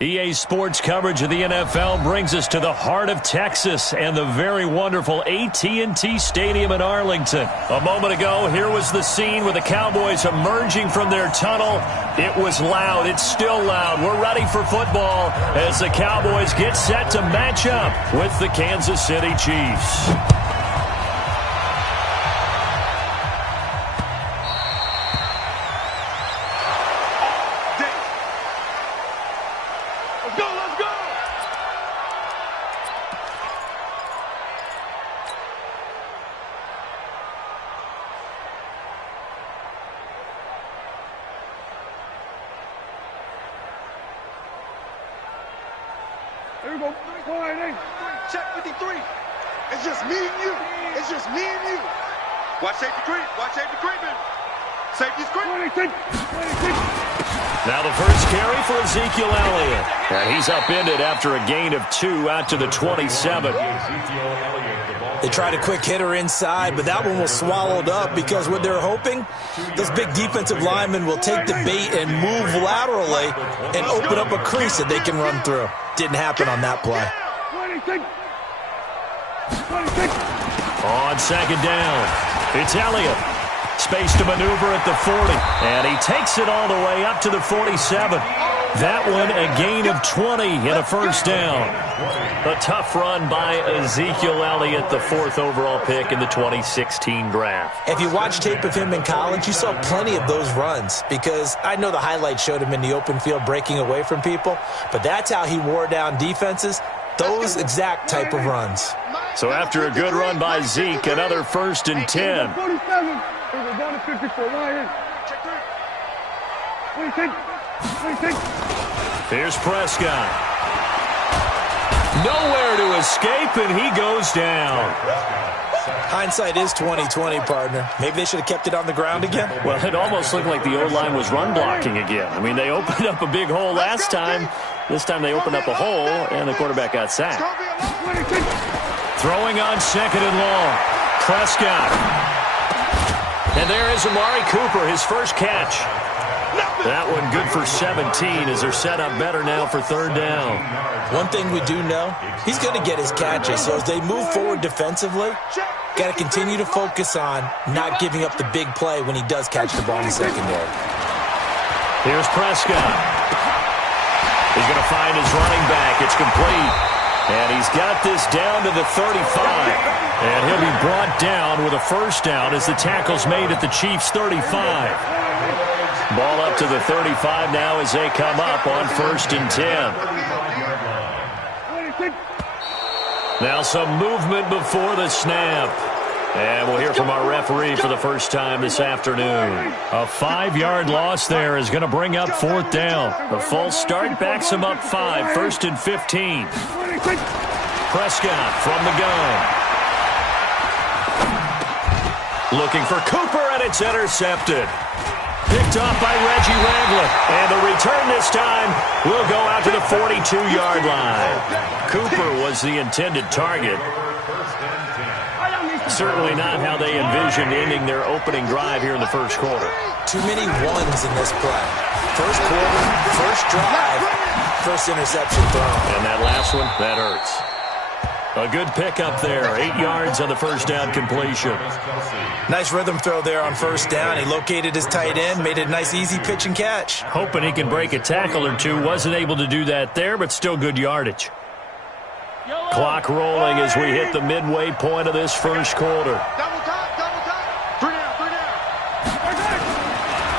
EA Sports coverage of the NFL brings us to the heart of Texas and the very wonderful AT&T Stadium in Arlington. A moment ago, here was the scene with the Cowboys emerging from their tunnel. It was loud. It's still loud. We're ready for football as the Cowboys get set to match up with the Kansas City Chiefs. Here we go. Check 53. It's just me and you. It's just me and you. Watch safety creep. Watch safety creeping. Safety's creeping. Now the first carry for Ezekiel Elliott. And he's upended after a gain of 2 out to the 27. They tried a quick hitter inside, but that one was swallowed up because what they're hoping, those big defensive linemen will take the bait and move laterally and open up a crease that they can run through. Didn't happen on that play. On second down, it's Elliott. Space to maneuver at the 40, and he takes it all the way up to the 47. That one a gain of 20 and a first down. A tough run by Ezekiel Elliott, the 4th overall pick in the 2016 draft. If you watch tape of him in college, you saw plenty of those runs because I know the highlights showed him in the open field breaking away from people, but that's how he wore down defenses, those exact type of runs. So after a good run by Zeke, another 1st and 10. Down to 54. Line. Check 3. Here's Prescott. Nowhere to escape, and he goes down. Hindsight is 20/20, partner. Maybe they should have kept it on the ground again. Well, it almost looked like the O-line was run blocking again. I mean, they opened up a big hole last time. This time they opened up a hole, and the quarterback got sacked. Throwing on 2nd and long. Prescott. And there is Amari Cooper, his first catch. That one good for 17 as they're set up better now for 3rd down. One thing we do know, he's going to get his catches. So as they move forward defensively, got to continue to focus on not giving up the big play when he does catch the ball in the secondary. Here's Prescott. He's going to find his running back. It's complete. And he's got this down to the 35. And he'll be brought down with a first down as the tackle's made at the Chiefs' 35. Ball up to the 35 now as they come up on 1st and 10. Now some movement before the snap. And we'll hear from our referee for the first time this afternoon. A 5-yard loss there is going to bring up 4th down. The false start backs him up 5, 1st and 15. Prescott from the gun. Looking for Cooper, and it's intercepted. Picked off by Reggie Ragland. And the return this time will go out to the 42-yard line. Cooper was the intended target. Certainly not how they envisioned ending their opening drive here in the first quarter. Too many ones in this play. First quarter, first drive, first interception thrown. And that last one, that hurts. A good pickup there. 8 yards on the first down completion. Nice rhythm throw there on first down. He located his tight end, made a nice easy pitch and catch. Hoping he can break a tackle or two. Wasn't able to do that there, but still good yardage. Clock rolling as we hit the midway point of this first quarter. Double time. 3 down.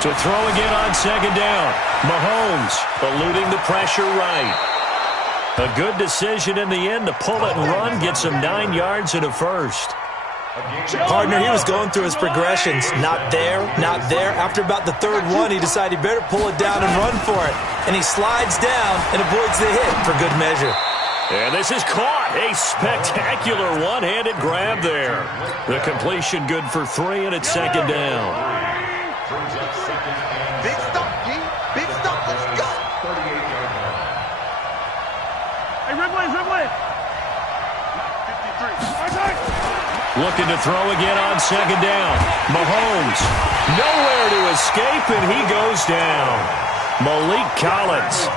To throw again on 2nd down. Mahomes eluding the pressure right. A good decision in the end to pull it and run. Gets him 9 yards and a first. Partner, he was going through his progressions. Not there, not there. After about the 3rd one, he decided he better pull it down and run for it. And he slides down and avoids the hit for good measure. And this is caught. A spectacular one-handed grab there. The completion good for 3, and it's 2nd down. Big stop, G. Big stop. Let's go. Hey, Ridley. 53. Looking to throw again on 2nd down. Mahomes. Nowhere to escape, and he goes down. Malik Collins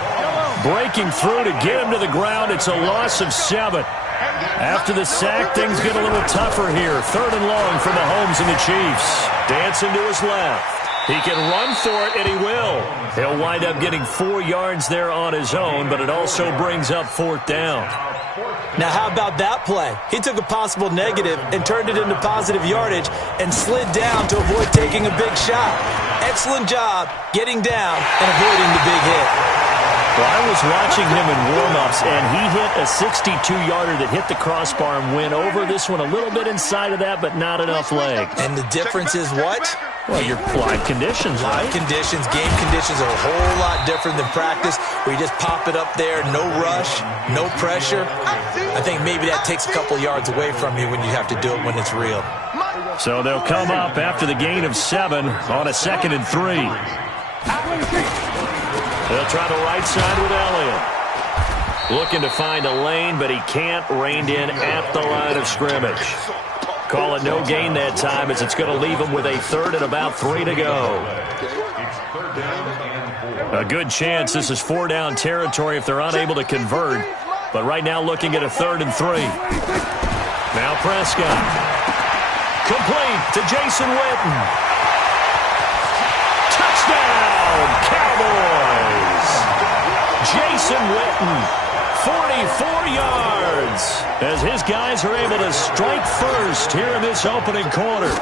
breaking through to get him to the ground. It's a loss of 7. After the sack, things get a little tougher here. 3rd and long for Mahomes and the Chiefs. Dancing to his left. He can run for it, and he will. He'll wind up getting 4 yards there on his own, but it also brings up 4th down. Now, how about that play? He took a possible negative and turned it into positive yardage and slid down to avoid taking a big shot. Excellent job getting down and avoiding the big hit. Well, I was watching him in warm-ups, and he hit a 62-yarder that hit the crossbar and went over. This one a little bit inside of that, but not enough leg. And the difference is what? Well, your live conditions, right? Live conditions, game conditions are a whole lot different than practice, where you just pop it up there, no rush, no pressure. I think maybe that takes a couple yards away from you when you have to do it when it's real. So they'll come up after the gain of 7 on a 2nd and 3. They'll try the right side with Elliott. Looking to find a lane, but he can't. Reined in at the line of scrimmage. Call it no gain that time, as it's going to leave him with a 3rd and about 3 to go. A good chance this is 4-down territory if they're unable to convert. But right now looking at a 3rd and 3. Now Prescott. Complete to Jason Witten. Touchdown, Cowboys! Jason Witten, 44 yards, as his guys are able to strike first here in this opening quarter.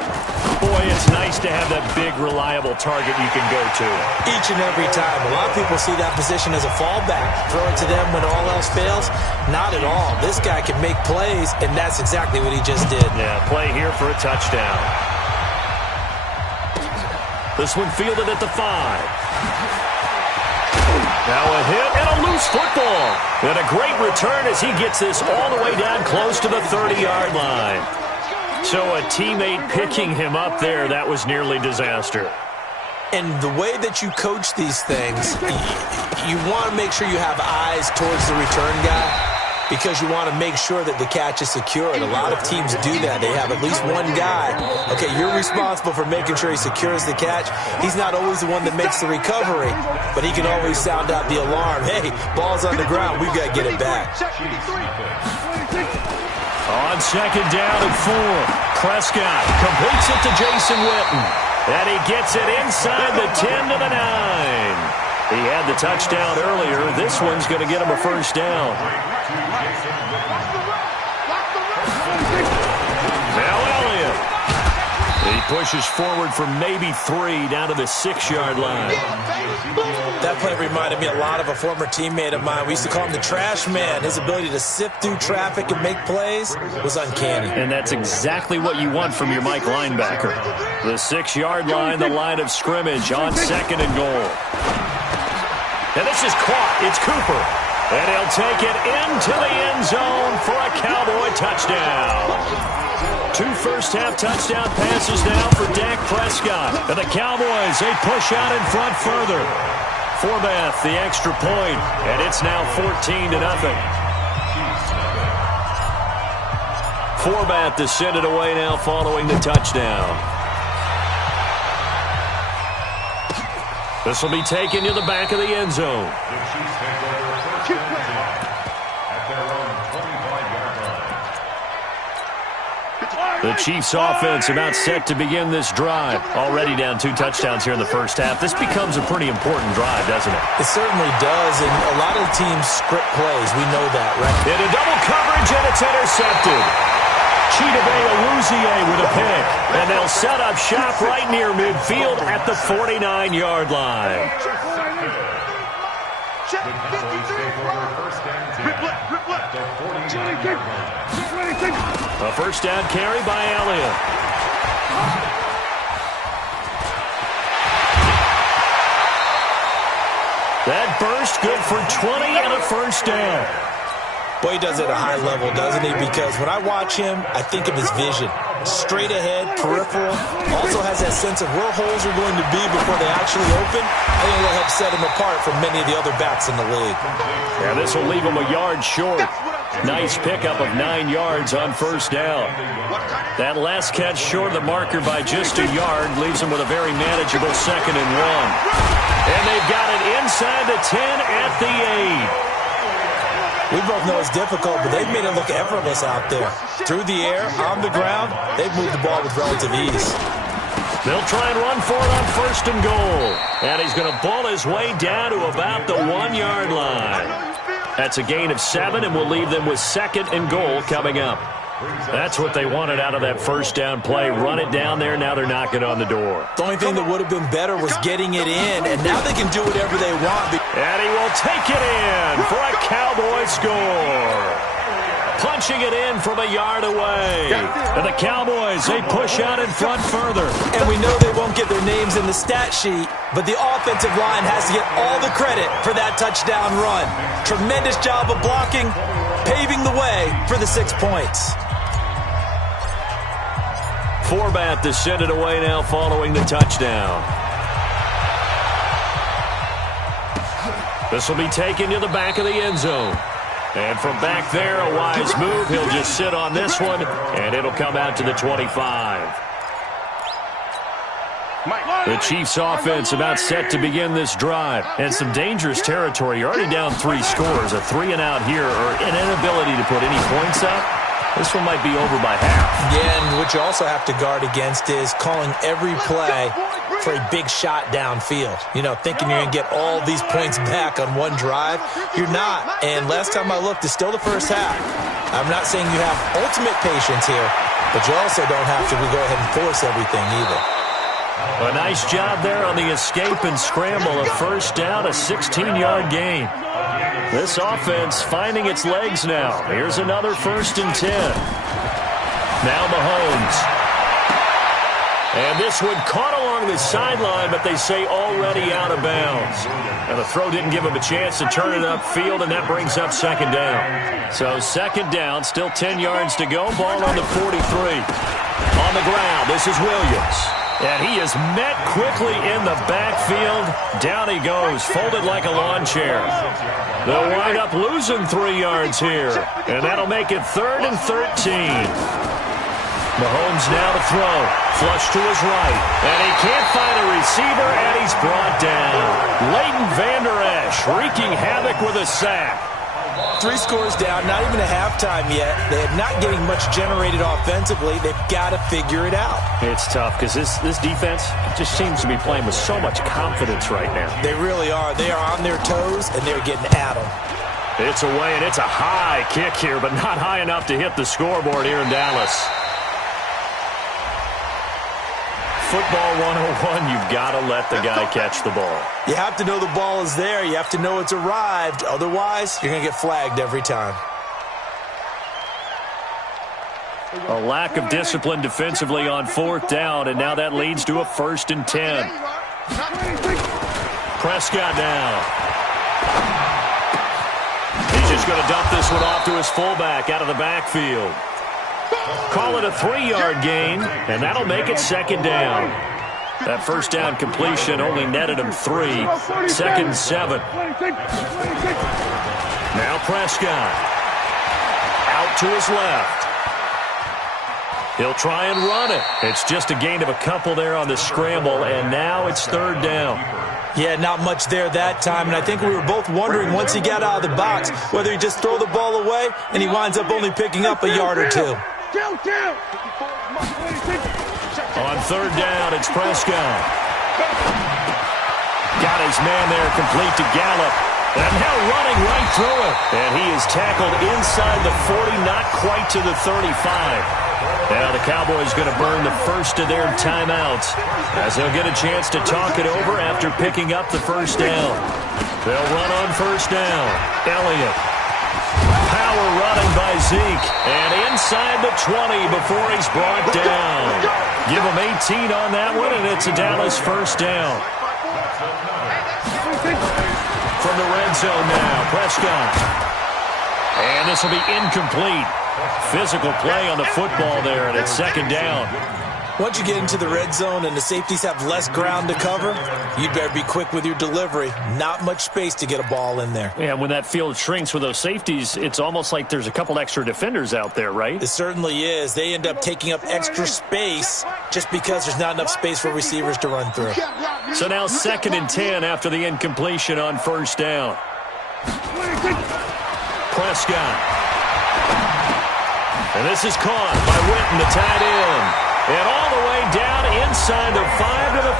Boy, it's nice to have that big, reliable target you can go to. Each and every time. A lot of people see that position as a fallback. Throw it to them when all else fails. Not at all. This guy can make plays, and that's exactly what he just did. Yeah, play here for a touchdown. This one fielded at the 5. Now a hit and a loose football. And a great return as he gets this all the way down close to the 30-yard line. So a teammate picking him up there, that was nearly disaster. And the way that you coach these things, you want to make sure you have eyes towards the return guy, because you want to make sure that the catch is secured. A lot of teams do that. They have at least one guy. Okay, you're responsible for making sure he secures the catch. He's not always the one that makes the recovery, but he can always sound out the alarm. Hey, ball's on the ground. We've got to get it back. On 2nd down and 4, Prescott completes it to Jason Witten. And he gets it inside the 10 to the 9. He had the touchdown earlier. This one's going to get him a 1st down. Now Elliott. He pushes forward for maybe 3 down to the 6-yard line. That play reminded me a lot of a former teammate of mine. We used to call him the trash man. His ability to sift through traffic and make plays was uncanny. And that's exactly what you want from your Mike linebacker. The 6-yard line, the line of scrimmage on 2nd and goal. And this is caught. It's Cooper. And he'll take it into the end zone for a Cowboy touchdown. 2 first-half touchdown passes now for Dak Prescott. And the Cowboys, they push out in front further. Forbath, the extra point, and it's now 14-0. Forbath to send it away now following the touchdown. This will be taken to the back of the end zone. The Chiefs offense about set to begin this drive. Already down 2 touchdowns here in the first half. This becomes a pretty important drive, doesn't it? It certainly does, and a lot of the teams script plays. We know that, right? Into double coverage, and it's intercepted. Chidobe Awuzie with a pick. And they'll set up shop right near midfield at the 49-yard line. A 1st down carry by Elliott. That burst good for 20 and a 1st down. Boy, he does it at a high level, doesn't he? Because when I watch him, I think of his vision. Straight ahead, peripheral. Also has that sense of where holes are going to be before they actually open. I think it'll help set him apart from many of the other backs in the league. Yeah, this will leave him a yard short. Nice pickup of 9 yards on 1st down. That last catch short of the marker by just a yard leaves him with a very manageable 2nd and 1. And they've got it inside the 10, at the 8. We both know it's difficult, but they've made it look effortless out there. Through the air, on the ground, they've moved the ball with relative ease. They'll try and run for it on 1st and goal. And he's going to ball his way down to about the 1-yard line. That's a gain of 7, and we'll leave them with 2nd and goal coming up. That's what they wanted out of that first down play. Run it down there. Now they're knocking on the door. The only thing that would have been better was getting it in, and now they can do whatever they want. And he will take it in for a Cowboy score. Punching it in from a yard away. And the Cowboys, they push out in front further. And we know they won't get their names in the stat sheet, but the offensive line has to get all the credit for that touchdown run. Tremendous job of blocking, paving the way for the 6 points. Forbath to send it away now following the touchdown. This will be taken to the back of the end zone. And from back there, a wise move. He'll just sit on this one, and it'll come out to the 25. The Chiefs offense about set to begin this drive. And some dangerous territory. You're already down 3 scores. A 3-and-out here, or an inability to put any points up. This one might be over by half. Yeah, and what you also have to guard against is calling every play for a big shot downfield. You know, thinking you're going to get all these points back on one drive. You're not. And last time I looked, it's still the first half. I'm not saying you have ultimate patience here, but you also don't have to go ahead and force everything either. A nice job there on the escape and scramble. A first down, a 16-yard gain. This offense finding its legs now. Here's another 1st and 10. Now Mahomes. And this one caught along the sideline, but they say already out of bounds. And the throw didn't give him a chance to turn it upfield, and that brings up 2nd down. So 2nd down, still 10 yards to go. Ball on the 43. On the ground, this is Williams. And he is met quickly in the backfield. Down he goes, folded like a lawn chair. They'll wind up losing 3 yards here. And that'll make it 3rd and 13. Mahomes now to throw. Flush to his right. And he can't find a receiver, and he's brought down. Leighton Vander Esch wreaking havoc with a sack. 3 scores down, not even a halftime yet. They're not getting much generated offensively. They've got to figure it out. It's tough because this defense just seems to be playing with so much confidence right now. They really are. They are on their toes, and they're getting at them. It's away, and it's a high kick here, but not high enough to hit the scoreboard here in Dallas. Football 101, you've got to let the guy catch the ball. You have to know the ball is there. You have to know it's arrived. Otherwise, you're going to get flagged every time. A lack of discipline defensively on 4th down, and now that leads to a 1st and 10. Prescott now. He's just going to dump this one off to his fullback out of the backfield. Call it a 3-yard gain, and that'll make it 2nd down. That first down completion only netted him 3. 2nd and 7. Now Prescott. Out to his left. He'll try and run it. It's just a gain of a couple there on the scramble, and now it's 3rd down. Yeah, not much there that time, and I think we were both wondering once he got out of the box whether he just throw the ball away and he winds up only picking up a yard or 2. On 3rd down, it's Prescott. Got his man there complete to Gallup. And now running right through it. And he is tackled inside the 40, not quite to the 35. Now the Cowboys going to burn the first of their timeouts as they'll get a chance to talk it over after picking up the first down. They'll run on 1st down. Elliott. Power running by Zeke. And inside the 20 before he's brought down. Give him 18 on that one, and it's a Dallas 1st down. From the red zone now, Prescott. And this will be incomplete. Physical play on the football there, and it's 2nd down. Once you get into the red zone and the safeties have less ground to cover, you'd better be quick with your delivery. Not much space to get a ball in there. Yeah, when that field shrinks with those safeties, it's almost like there's a couple extra defenders out there, right? It certainly is. They end up taking up extra space just because there's not enough space for receivers to run through. So now 2nd and 10 after the incompletion on 1st down. Prescott. And this is caught by Witten, the tight end. And all the way down inside the 5 to the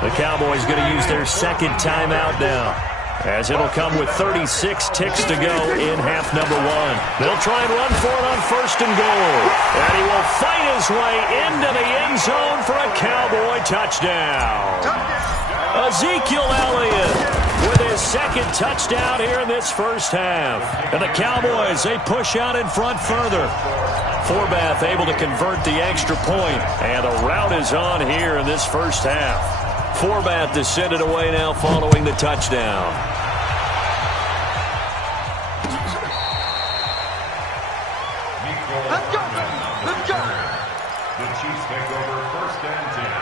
4. The Cowboys going to use their 2nd timeout now, as it'll come with 36 ticks to go in half number 1. They'll try and run for it on 1st and goal. And he will fight his way into the end zone for a Cowboy touchdown. Ezekiel Elliott with his 2nd touchdown here in this first half. And the Cowboys, they push out in front further. Forbath able to convert the extra point. And the rout is on here in this first half. Forbath to send it away now following the touchdown. Let's go. Let's go. The Chiefs take over 1st and 10.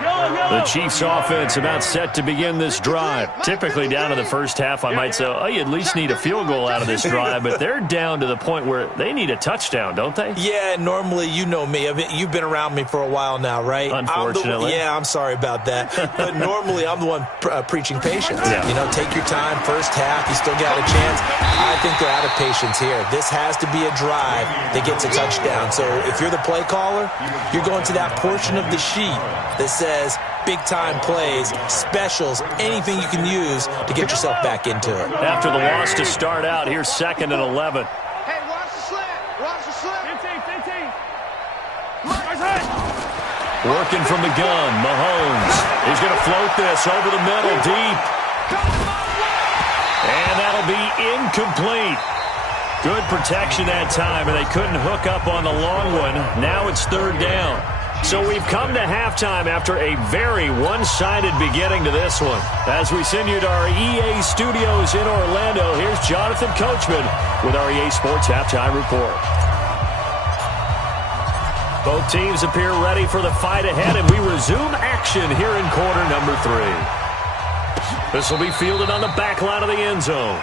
The Chiefs offense about set to begin this drive. Typically down to the first half, I might say, oh, you at least need a field goal out of this drive, but they're down to the point where they need a touchdown, don't they? Yeah, normally, you know me. I mean, you've been around me for a while now, right? Unfortunately. I'm sorry about that. But normally, I'm the one preaching patience. Yeah. You know, take your time. First half, you still got a chance. I think they're out of patience here. This has to be a drive that gets a touchdown. So if you're the play caller, you're going to that portion of the sheet that says big-time plays, specials, anything you can use to get yourself back into it. After the loss to start out, here's 2nd and 11. Hey, watch the slant. Watch the slant. 15. Working from the gun, Mahomes. He's going to float this over the middle, deep. And that'll be incomplete. Good protection that time, and they couldn't hook up on the long one. Now it's 3rd down. So we've come to halftime after a very one-sided beginning to this one. As we send you to our EA studios in Orlando, here's Jonathan Coachman with our EA Sports Halftime Report. Both teams appear ready for the fight ahead, and we resume action here in quarter number 3. This will be fielded on the back line of the end zone.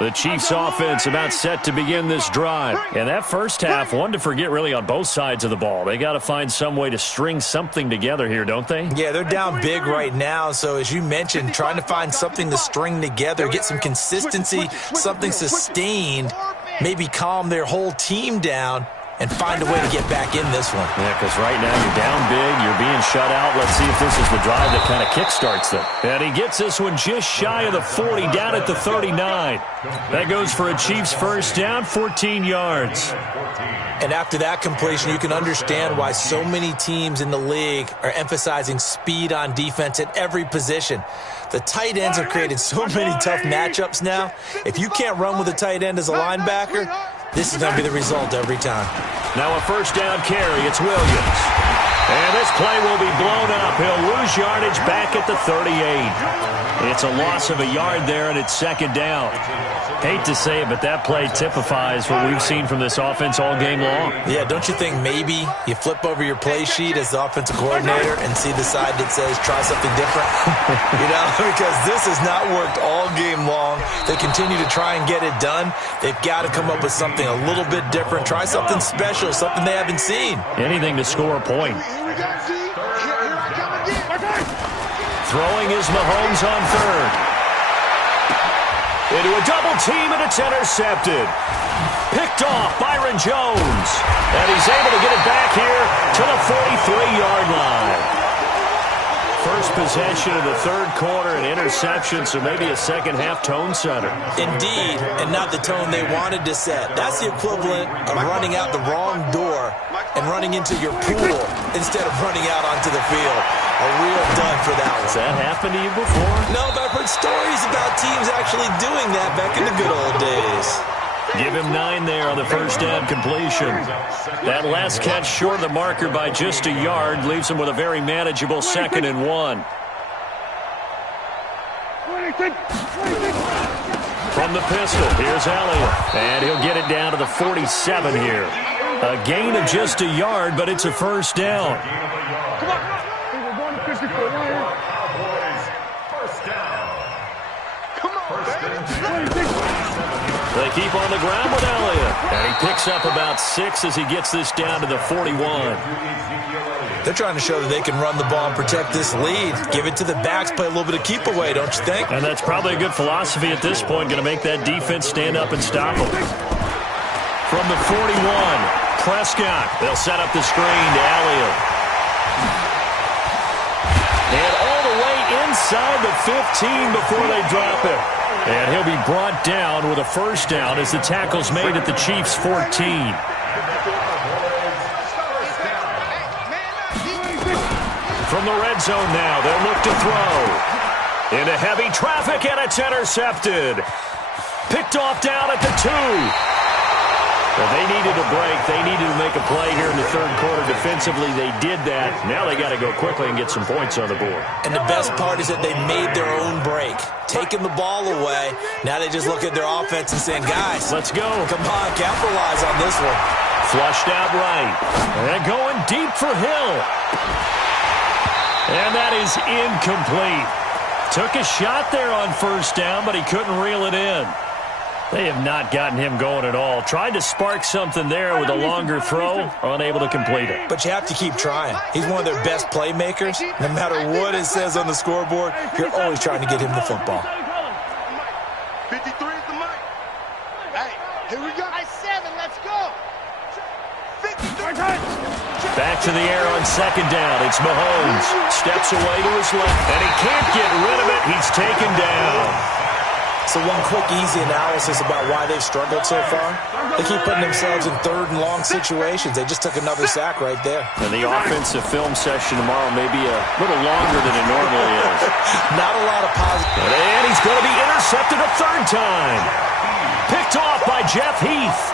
The Chiefs offense about set to begin this drive. And that first half, one to forget really on both sides of the ball. They got to find some way to string something together here, don't they? Yeah, they're down big right now. So as you mentioned, trying to find something to string together, get some consistency, something sustained, maybe calm their whole team down and find a way to get back in this one. Yeah, because right now you're down big, you're being shut out. Let's see if this is the drive that kind of kickstarts them. And he gets this one just shy of the 40, down at the 39. That goes for a Chiefs first down, 14 yards. And after that completion, you can understand why so many teams in the league are emphasizing speed on defense at every position. The tight ends have created so many tough matchups now. If you can't run with a tight end as a linebacker, this is going to be the result every time. Now a first down carry. It's Williams. And this play will be blown up. He'll lose yardage back at the 38. It's a loss of a yard there, and it's 2nd down. Hate to say it, but that play typifies what we've seen from this offense all game long. Yeah, don't you think maybe you flip over your play sheet as the offensive coordinator and see the side that says try something different? You know, because this has not worked all game long. They continue to try and get it done. They've got to come up with something a little bit different. Try something special, something they haven't seen. Anything to score a point. Here we go, G. Here I come again. Throwing is Mahomes on 3rd. Into a double team, and it's intercepted. Picked off Byron Jones. And he's able to get it back here to the 43-yard line. First possession of the 3rd quarter, an interception, so maybe a second-half tone setter. Indeed, and not the tone they wanted to set. That's the equivalent of running out the wrong door and running into your pool instead of running out onto the field. A real dud for that one. Has that happened to you before? No, but I've heard stories about teams actually doing that back in the good old days. Give him 9 there on the first down completion. That last catch short of the marker by just a yard leaves him with a very manageable 2nd and 1. From the pistol, here's Elliott. And he'll get it down to the 47 here. A gain of just a yard, but it's a first down. Come on. We're going to 54. First down. Come on, baby. They keep on the ground with Elliott. And he picks up about 6 as he gets this down to the 41. They're trying to show that they can run the ball and protect this lead. Give it to the backs, play a little bit of keep away, don't you think? And that's probably a good philosophy at this point, going to make that defense stand up and stop them. From the 41, Prescott. They'll set up the screen to Elliott. And all the way inside the 15 before they drop it. And he'll be brought down with a first down as the tackle's made at the Chiefs' 14. From the red zone now, they'll look to throw. Into heavy traffic, and it's intercepted. Picked off down at the 2. Well, they needed a break. They needed to make a play here in the third quarter. Defensively, they did that. Now they got to go quickly and get some points on the board. And the best part is that they made their own break. Taking the ball away. Now they just look at their offense and saying, guys, let's go. Come on, capitalize on this one. Flushed out right. And going deep for Hill. And that is incomplete. Took a shot there on first down, but he couldn't reel it in. They have not gotten him going at all. Tried to spark something there with a longer throw, unable to complete it. But you have to keep trying. He's one of their best playmakers. No matter what it says on the scoreboard, you're always trying to get him the football. 53 is the mic. Hey, here we go. 7, let's go. 53. Back to the air on second down. It's Mahomes. Steps away to his left, and he can't get rid of it. He's taken down. So one quick, easy analysis about why they've struggled so far. They keep putting themselves in third and long situations. They just took another sack right there. And the offensive film session tomorrow may be a little longer than it normally is. Not a lot of positive. And he's going to be intercepted a third time. Picked off by Jeff Heath.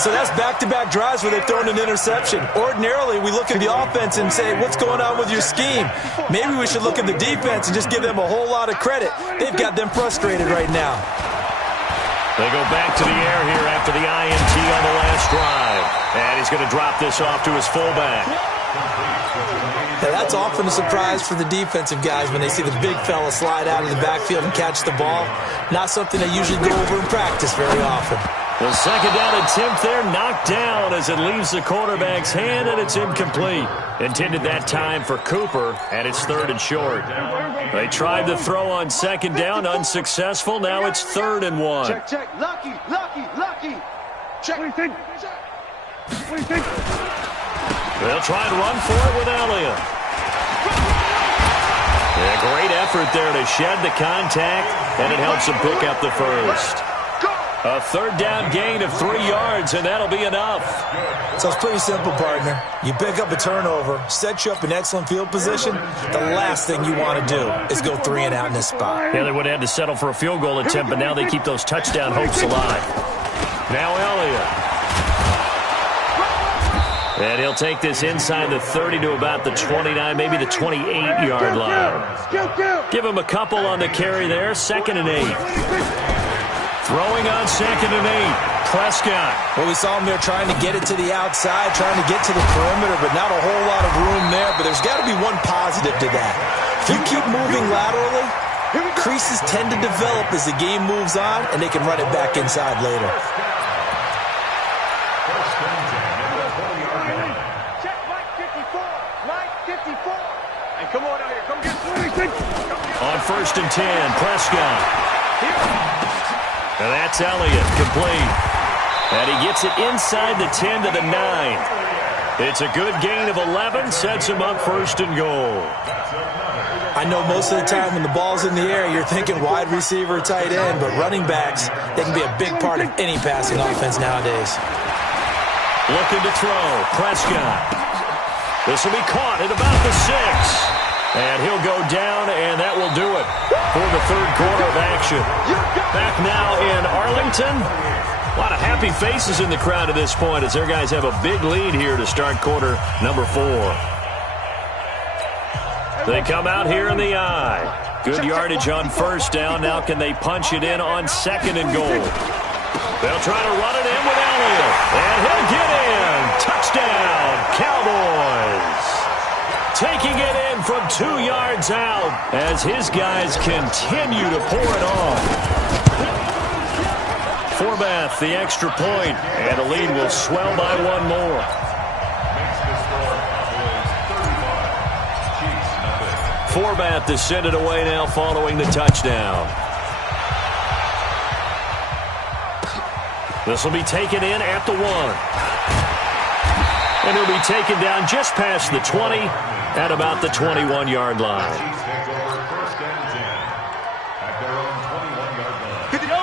So that's back-to-back drives where they've thrown an interception. Ordinarily, we look at the offense and say, what's going on with your scheme? Maybe we should look at the defense and just give them a whole lot of credit. They've got them frustrated right now. They go back to the air here after the INT on the last drive. And he's going to drop this off to his fullback. Now, that's often a surprise for the defensive guys when they see the big fella slide out of the backfield and catch the ball. Not something they usually go over in practice very often. The second down attempt there knocked down as it leaves the quarterback's hand, and it's incomplete. Intended that time for Cooper, and it's third and short. They tried to throw on second down, unsuccessful. Now it's 3rd and 1. Check. Lucky. Check. What do you think? They'll try and run for it with Elliott. Yeah, great effort there to shed the contact, and it helps him pick up the first. A third down gain of 3 yards, and that'll be enough. So it's pretty simple, partner. You pick up a turnover, set you up in excellent field position. The last thing you want to do is go 3 and out in this spot. Yeah, they would have had to settle for a field goal attempt, but now they keep those touchdown hopes alive. Now Elliott. And he'll take this inside the 30 to about the 29, maybe the 28-yard line. Give him a couple on the carry there, 2nd and 8. Throwing on 2nd and 8, Prescott. Well, we saw him there trying to get it to the outside, trying to get to the perimeter, but not a whole lot of room there. But there's got to be one positive to that. If you keep moving laterally, creases tend to develop as the game moves on, and they can run it back inside later. Check Mike 54. Hey, come on out here. Come get 26. On 1st and 10, Prescott. And that's Elliott, complete. And he gets it inside the 10 to the 9. It's a good gain of 11, sets him up 1st and goal. I know most of the time when the ball's in the air, you're thinking wide receiver, tight end, but running backs, they can be a big part of any passing offense nowadays. Looking to throw, Prescott. This will be caught at about the 6. And he'll go down, and that will do it for the third quarter of action. Back now in Arlington. A lot of happy faces in the crowd at this point as their guys have a big lead here to start quarter number 4. They come out here in the I. Good yardage on first down. Now can they punch it in on second and goal? They'll try to run it in with Elliott. And he'll get in. Touchdown, Cowboys. Taking it in from 2 yards out as his guys continue to pour it on. Forbath, the extra point, and the lead will swell by 1 more. Forbath to send it away now following the touchdown. This will be taken in at the 1. And he'll be taken down just past the 20 at about the 21-yard line.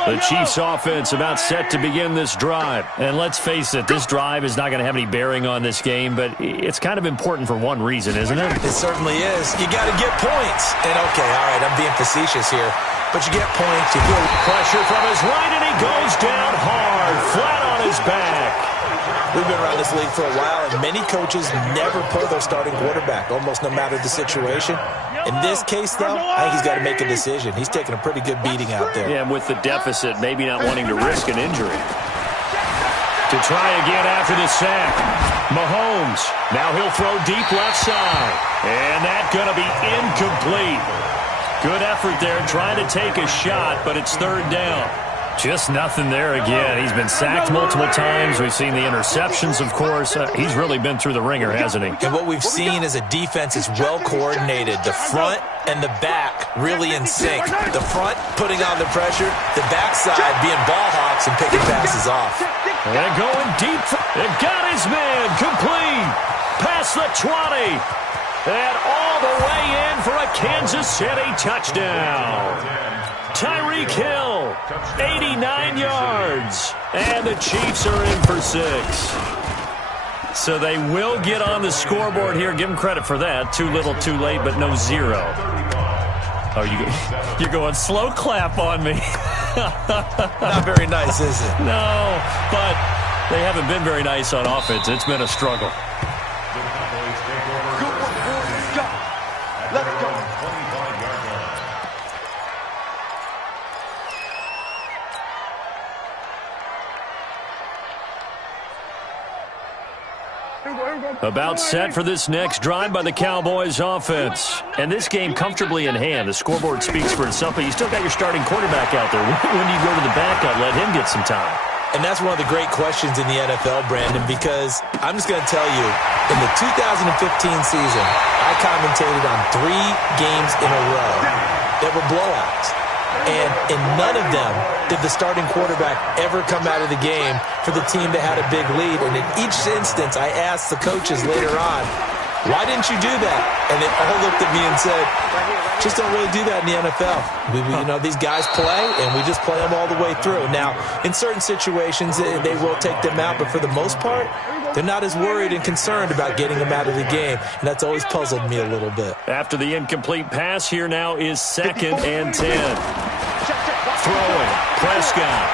The Chiefs offense about set to begin this drive. And let's face it, this drive is not going to have any bearing on this game, but it's kind of important for one reason, isn't it? It certainly is. You got to get points. And okay, all right, I'm being facetious here, but you get points. You feel pressure from his right, and he goes down hard, flat on his back. We've been around this league for a while, and many coaches never play their starting quarterback, almost no matter the situation. In this case, though, I think he's got to make a decision. He's taking a pretty good beating out there. Yeah, and with the deficit, maybe not wanting to risk an injury. To try again after the sack. Mahomes. Now he'll throw deep left side. And that's going to be incomplete. Good effort there trying to take a shot, but it's 3rd down. Just nothing there again. He's been sacked multiple times. We've seen the interceptions, of course. He's really been through the ringer, hasn't he? And what we've seen is a defense is well coordinated. The front and the back really in sync. The front putting on the pressure. The backside being ball hawks and picking passes off. And going deep. It got his man complete. Past the 20. And all the way in for a Kansas City touchdown. Tyreek Hill, 89 yards, and the Chiefs are in for 6. So they will get on the scoreboard here. Give them credit for that. Too little, too late, but no 0. Oh, you're going slow clap on me. Not very nice, is it? No, but they haven't been very nice on offense. It's been a struggle. About set for this next drive by the Cowboys offense. And this game comfortably in hand. The scoreboard speaks for itself, but you still got your starting quarterback out there. When do you go to the backup, let him get some time? And that's one of the great questions in the NFL, Brandon, because I'm just going to tell you, in the 2015 season, I commentated on 3 games in a row that were blowouts. And in none of them did the starting quarterback ever come out of the game for the team that had a big lead. And in each instance, I asked the coaches later on, why didn't you do that? And they all looked at me and said, just don't really do that in the NFL. These guys play, and we just play them all the way through. Now, in certain situations, they will take them out, but for the most part, they're not as worried and concerned about getting them out of the game, and that's always puzzled me a little bit. After the incomplete pass, here now is 2nd and 10. Throwing, Prescott.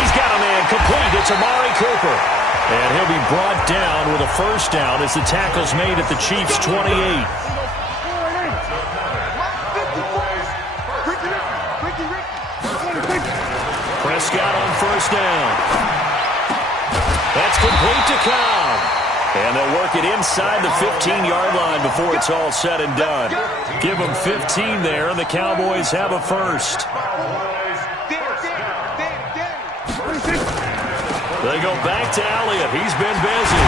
He's got a man complete. It's Amari Cooper. And he'll be brought down with a 1st down as the tackle's made at the Chiefs' 28. Prescott on 1st down. That's complete to Cobb. And they'll work it inside the 15-yard line before it's all said and done. Give them 15 there, and the Cowboys have a 1st. They go back to Elliott. He's been busy.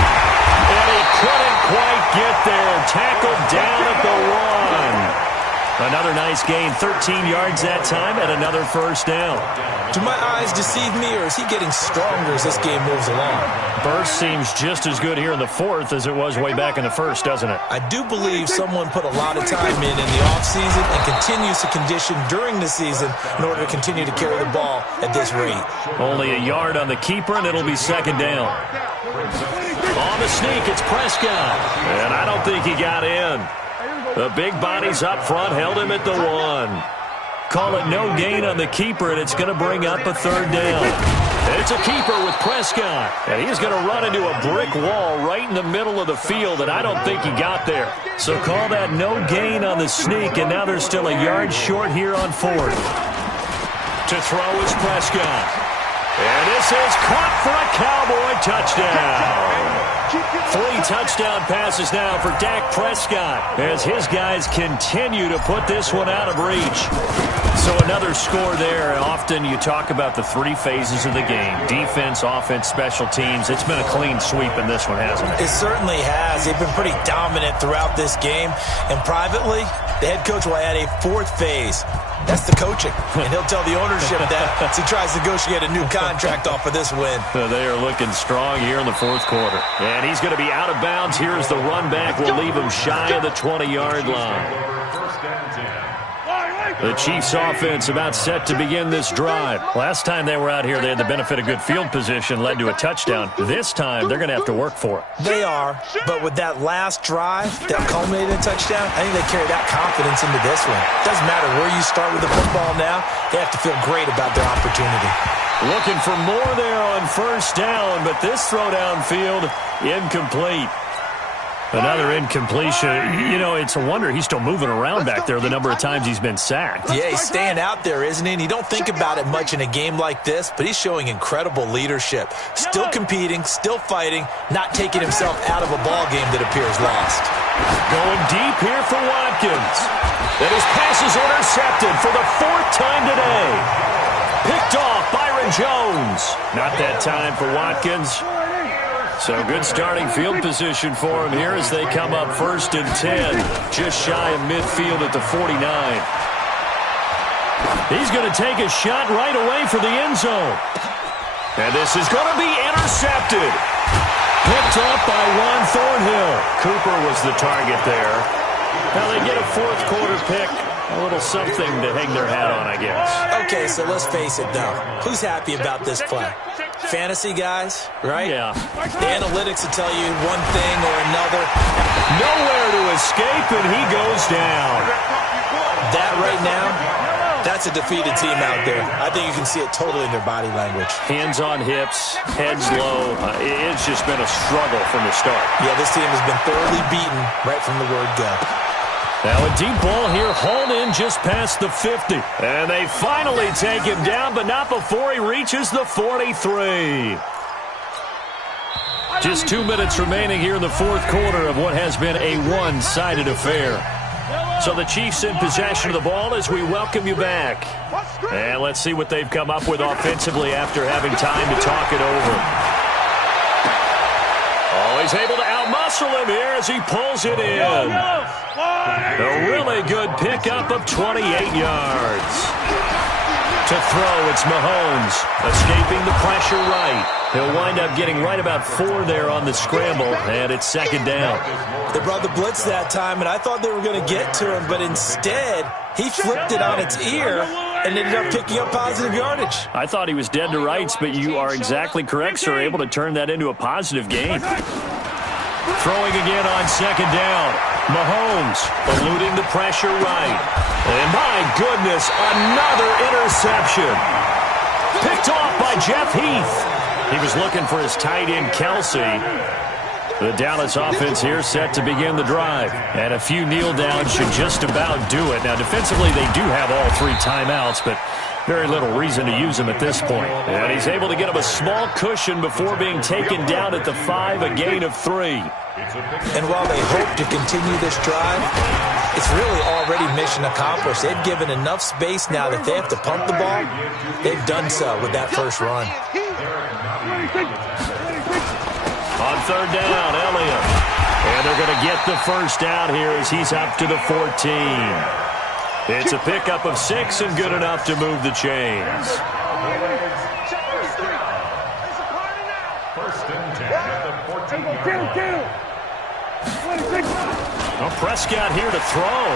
And he couldn't quite get there. Tackled down at the 1. Another nice gain, 13 yards that time, and another 1st down. Do my eyes deceive me, or is he getting stronger as this game moves along? Burst seems just as good here in the 4th as it was way back in the 1st, doesn't it? I do believe someone put a lot of time in the offseason and continues to condition during the season in order to continue to carry the ball at this rate. Only a yard on the keeper, and it'll be 2nd down. On the sneak, it's Prescott. And I don't think he got in. The big bodies up front held him at the 1. Call it no gain on the keeper, and it's going to bring up a 3rd down. It's a keeper with Prescott. And he's going to run into a brick wall right in the middle of the field, and I don't think he got there. So call that no gain on the sneak, and now they're still a yard short here on 4th. To throw is Prescott. And this is caught for a Cowboy touchdown. 3 touchdown passes now for Dak Prescott as his guys continue to put this one out of reach. So another score there. Often you talk about the 3 phases of the game: defense, offense, special teams. It's been a clean sweep in this one, hasn't it? It certainly has. They've been pretty dominant throughout this game. And privately, the head coach will add a 4th phase. That's the coaching. And he'll tell the ownership that as he tries to negotiate a new contract off of this win. They are looking strong here in the 4th quarter. And he's going to be out of bounds. Here's the run back. We'll leave him shy of the 20-yard line. The Chiefs offense about set to begin this drive. Last time they were out here, they had the benefit of good field position, led to a touchdown. This time, they're going to have to work for it. They are, but with that last drive that culminated in a touchdown, I think they carry that confidence into this one. Doesn't matter where you start with the football now, they have to feel great about their opportunity. Looking for more there on 1st down, but this throw downfield, incomplete. Another incompletion. You know, it's a wonder he's still moving around back there the number of times he's been sacked. Yeah, he's staying out there, isn't he? And you don't think about it much in a game like this, but he's showing incredible leadership. Still competing, still fighting, not taking himself out of a ball game that appears lost. Going deep here for Watkins. And his pass is intercepted for the 4th time today. Picked off Byron Jones. Not that time for Watkins. So good starting field position for him here as they come up 1st and 10. Just shy of midfield at the 49. He's going to take a shot right away for the end zone. And this is going to be intercepted. Picked off by Juan Thornhill. Cooper was the target there. Now they get a 4th quarter pick. A little something to hang their hat on, I guess. Okay, so let's face it, though. Who's happy about this play? Fantasy guys, right? Yeah. The analytics will tell you one thing or another. Nowhere to escape, and he goes down. That right now, that's a defeated team out there. I think you can see it totally in their body language. Hands on hips, heads low. It's just been a struggle from the start. Yeah, this team has been thoroughly beaten right from the word go. Now a deep ball here, hauled in just past the 50. And they finally take him down, but not before he reaches the 43. Just 2 minutes remaining here in the 4th quarter of what has been a one-sided affair. So the Chiefs in possession of the ball as we welcome you back. And let's see what they've come up with offensively after having time to talk it over. Always able to outmuscle him here as he pulls it in. A really good pickup of 28 yards. To throw, it's Mahomes, escaping the pressure right. He'll wind up getting right about 4 there on the scramble, and it's 2nd down. They brought the blitz that time, and I thought they were going to get to him, but instead, he flipped it on its ear and ended up picking up positive yardage. I thought he was dead to rights, but you are exactly correct, sir, able to turn that into a positive gain. Throwing again on 2nd down. Mahomes eluding the pressure right. And my goodness, another interception. Picked off by Jeff Heath. He was looking for his tight end, Kelsey. The Dallas offense here set to begin the drive. And a few kneel downs should just about do it. Now, defensively, they do have all 3 timeouts, but very little reason to use them at this point. And he's able to get him a small cushion before being taken down at the 5, a gain of 3. And while they hope to continue this drive, it's really already mission accomplished. They've given enough space now that they have to pump the ball. They've done so with that first run. On 3rd down, Elliott. And they're going to get the first down here as he's up to the 14. It's a pickup of 6 and good enough to move the chains. 1st and 10 at the 14-yard line. Well, Prescott here to throw.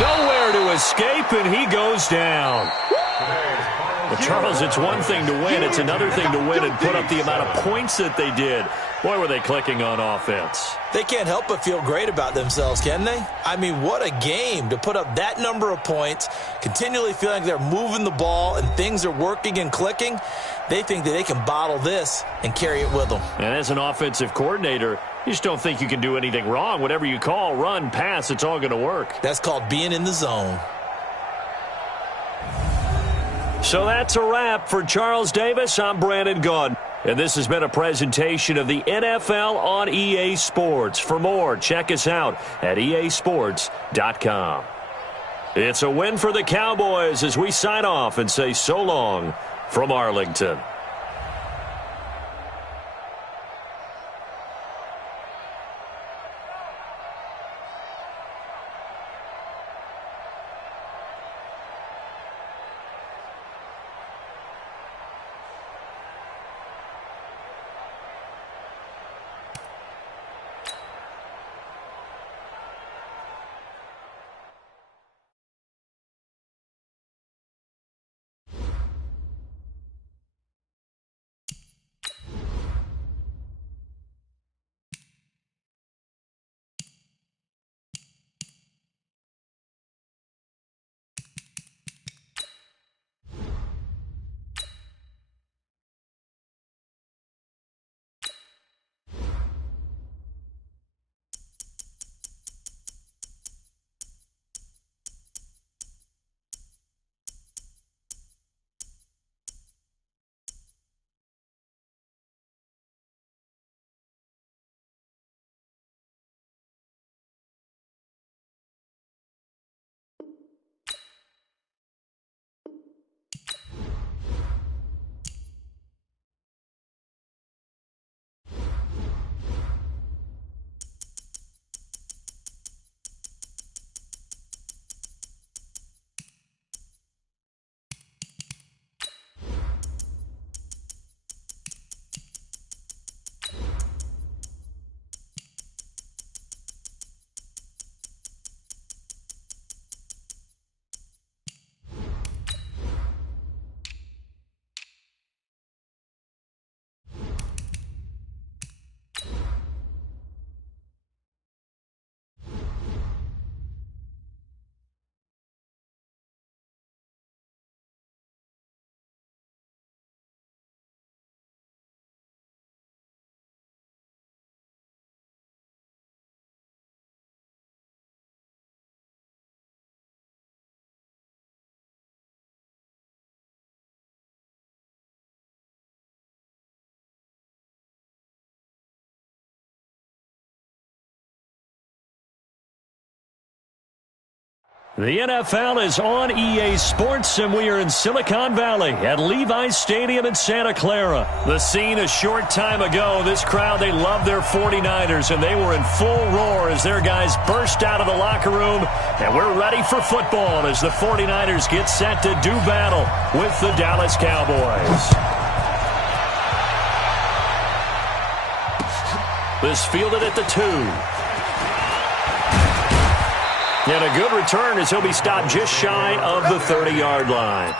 Nowhere to escape, and he goes down. Well, Charles, it's one thing to win. It's another thing to win and put up the amount of points that they did. Boy, were they clicking on offense. They can't help but feel great about themselves, can they? I mean, what a game to put up that number of points, continually feeling like they're moving the ball and things are working and clicking. They think that they can bottle this and carry it with them. And as an offensive coordinator, you just don't think you can do anything wrong. Whatever you call, run, pass, it's all going to work. That's called being in the zone. So that's a wrap for Charles Davis. I'm Brandon Gaudin. And this has been a presentation of the NFL on EA Sports. For more, check us out at easports.com. It's a win for the Cowboys as we sign off and say so long from Arlington. The NFL is on EA Sports, and we are in Silicon Valley at Levi's Stadium in Santa Clara. The scene a short time ago, this crowd, they love their 49ers, and they were in full roar as their guys burst out of the locker room, and we're ready for football as the 49ers get set to do battle with the Dallas Cowboys. This fielded at the 2. And a good return as he'll be stopped just shy of the 30-yard line.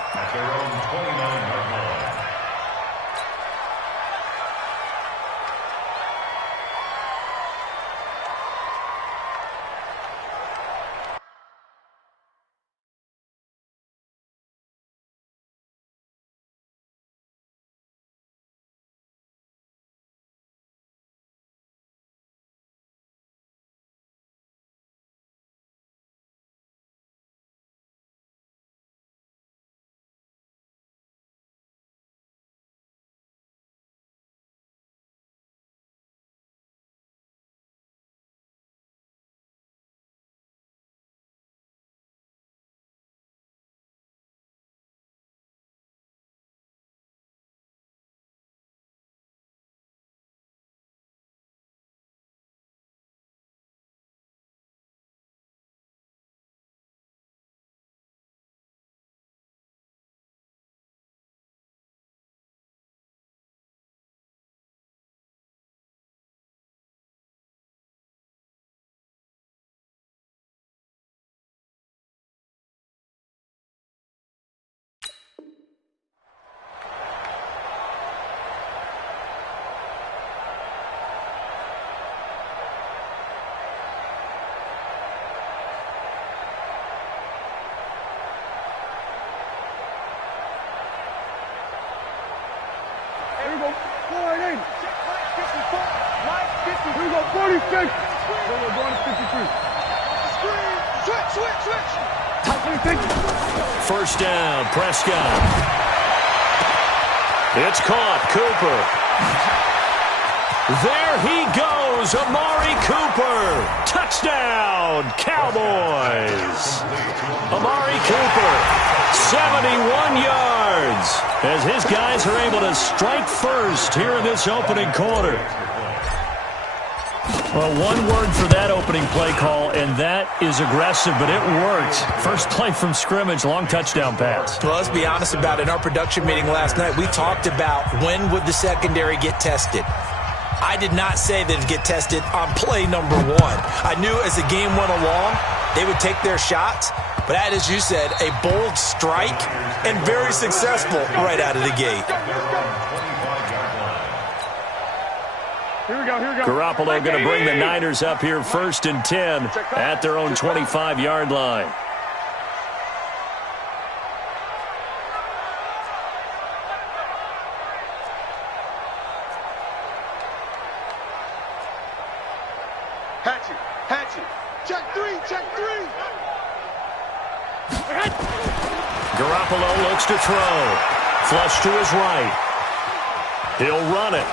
Warning. Here we go, 46. We're going to 53. Switch. First down, Prescott. It's caught, Cooper. There he goes, Amari Cooper. Touchdown, Cowboys. Amari Cooper, 71 yards, as his guys are able to strike first here in this opening quarter. Well, one word for that opening play call, and that is aggressive, but it worked. First play from scrimmage, long touchdown pass. Well, let's be honest about it. In our production meeting last night, we talked about when would the secondary get tested. I did not say that it'd get tested on play number 1. I knew as the game went along, they would take their shots. But that, as you said, a bold strike and very successful right out of the gate. Here we go. Garoppolo going to bring the Niners up here 1st and 10 at their own 25-yard line. Hatchet. Check three. Garoppolo looks to throw. Flush to his right. He'll run it.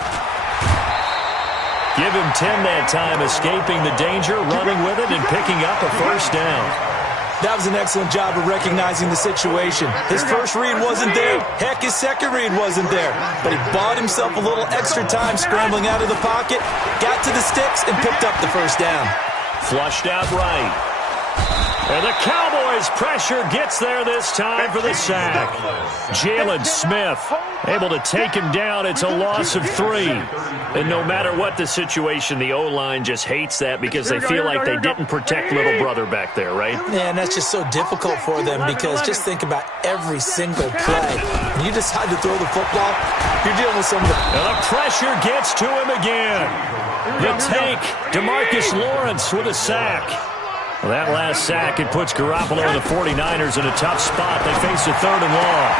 Give him 10 that time, escaping the danger, running with it, and picking up a first down. That was an excellent job of recognizing the situation. His first read wasn't there. Heck, his second read wasn't there. But he bought himself a little extra time scrambling out of the pocket, got to the sticks, and picked up the first down. Flushed out right. And the Cowboys' pressure gets there this time for the sack. Jalen Smith able to take him down. It's a loss of 3. And no matter what the situation, the O-line just hates that because they feel like they didn't protect little brother back there, right? Yeah, and that's just so difficult for them because just think about every single play. When you decide to throw the football, you're dealing with some of the... And the pressure gets to him again. The tank, DeMarcus Lawrence with a sack. Well, that last sack, it puts Garoppolo and the 49ers in a tough spot. They face a 3rd and long.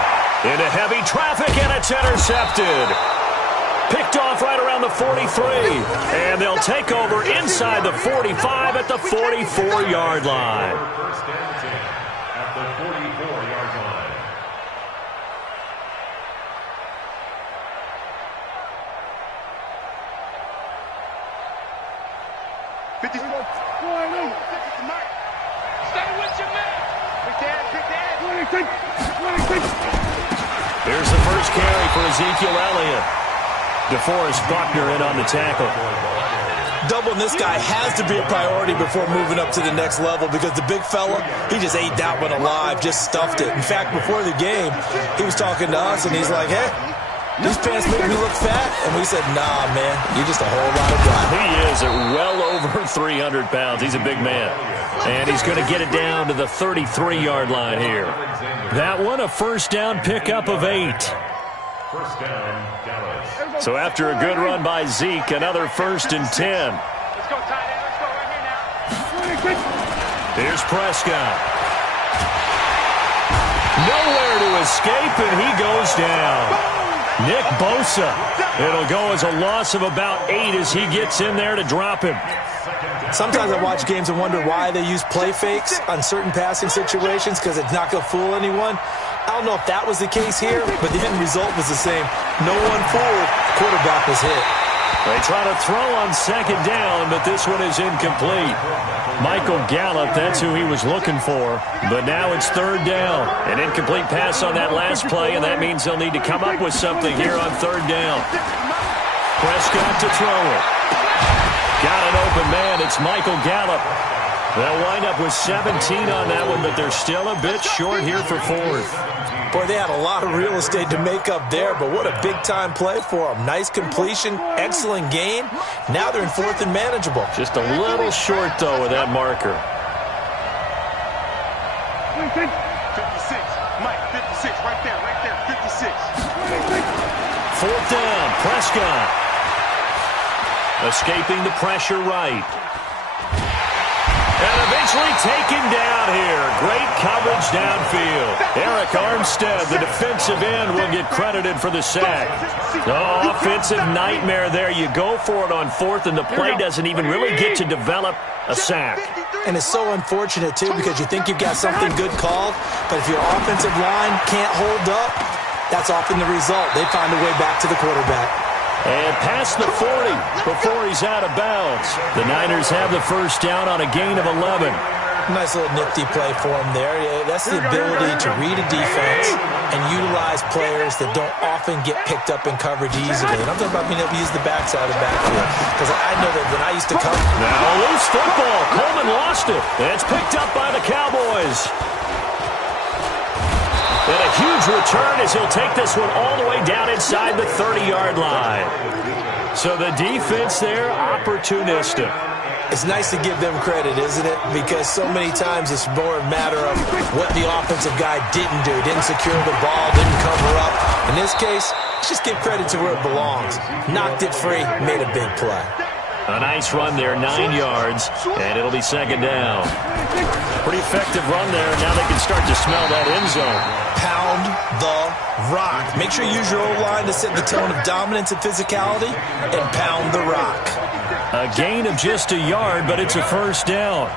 Into heavy traffic, and it's intercepted. Picked off right around the 43. And they'll take over inside the 45 at the 44-yard line. First down 10 at the 44-yard line. Stay with your man. Pick that. 26. Here's the first carry for Ezekiel Elliott. DeForest Buckner in on the tackle. Doubling this guy has to be a priority before moving up to the next level because the big fella, he just ate that one alive, just stuffed it. In fact, before the game, he was talking to us, and he's like, hey, these pants make me look fat. And we said, nah, man, you're just a whole lot of guy. He is at well over 300 pounds. He's a big man. And he's going to get it down to the 33-yard line here. That one, a first down pickup of 8. First down, Dallas. So after a good run by Zeke, another 1st and 10. Let's go, tight end. Let's go right here now. Here's Prescott. Nowhere to escape, and he goes down. Nick Bosa. It'll go as a loss of about 8 as he gets in there to drop him. Sometimes I watch games and wonder why they use play fakes on certain passing situations because it's not going to fool anyone. I don't know if that was the case here, but the end result was the same. No one fooled. Quarterback was hit. They try to throw on 2nd down, but this one is incomplete. Michael Gallup, that's who he was looking for. But now it's 3rd down. An incomplete pass on that last play, and that means they'll need to come up with something here on 3rd down. Prescott to throw it. Got an open man. It's Michael Gallup. They'll wind up with 17 on that one, but they're still a bit short here for 4th. Boy, they had a lot of real estate to make up there, but what a big-time play for them. Nice completion, excellent gain. Now they're in 4th and manageable. Just a little short, though, with that marker. 56. Mike, 56. Right there. 56. 4th down, Prescott. Escaping the pressure right. And a Eventually taken down here. Great coverage downfield. Eric Armstead, the defensive end, will get credited for the sack. Oh, offensive nightmare there. You go for it on fourth, and the play doesn't even really get to develop a sack. And it's so unfortunate, too, because you think you've got something good called, but if your offensive line can't hold up, that's often the result. They find a way back to the quarterback. And past the 40 before he's out of bounds. The Niners have the first down on a gain of 11. Nice little nifty play for him there. Yeah, that's the ability to read a defense and utilize players that don't often get picked up in coverage easily. And I'm talking about being able to use the backside of the backfield. Because I know that when I used to come... Now a loose football. Coleman lost it. And it's picked up by the Cowboys. And a huge return as he'll take this one all the way down inside the 30-yard line. So the defense there, opportunistic. It's nice to give them credit, isn't it? Because so many times it's more a matter of what the offensive guy didn't do. Didn't secure the ball, didn't cover up. In this case, let's just give credit to where it belongs. Knocked it free, made a big play. A nice run there, 9 yards, and it'll be second down. Pretty effective run there. Now they can start to smell that end zone. Pound the rock. Make sure you use your O-line to set the tone of dominance and physicality, and pound the rock. A gain of just a yard, but it's a first down.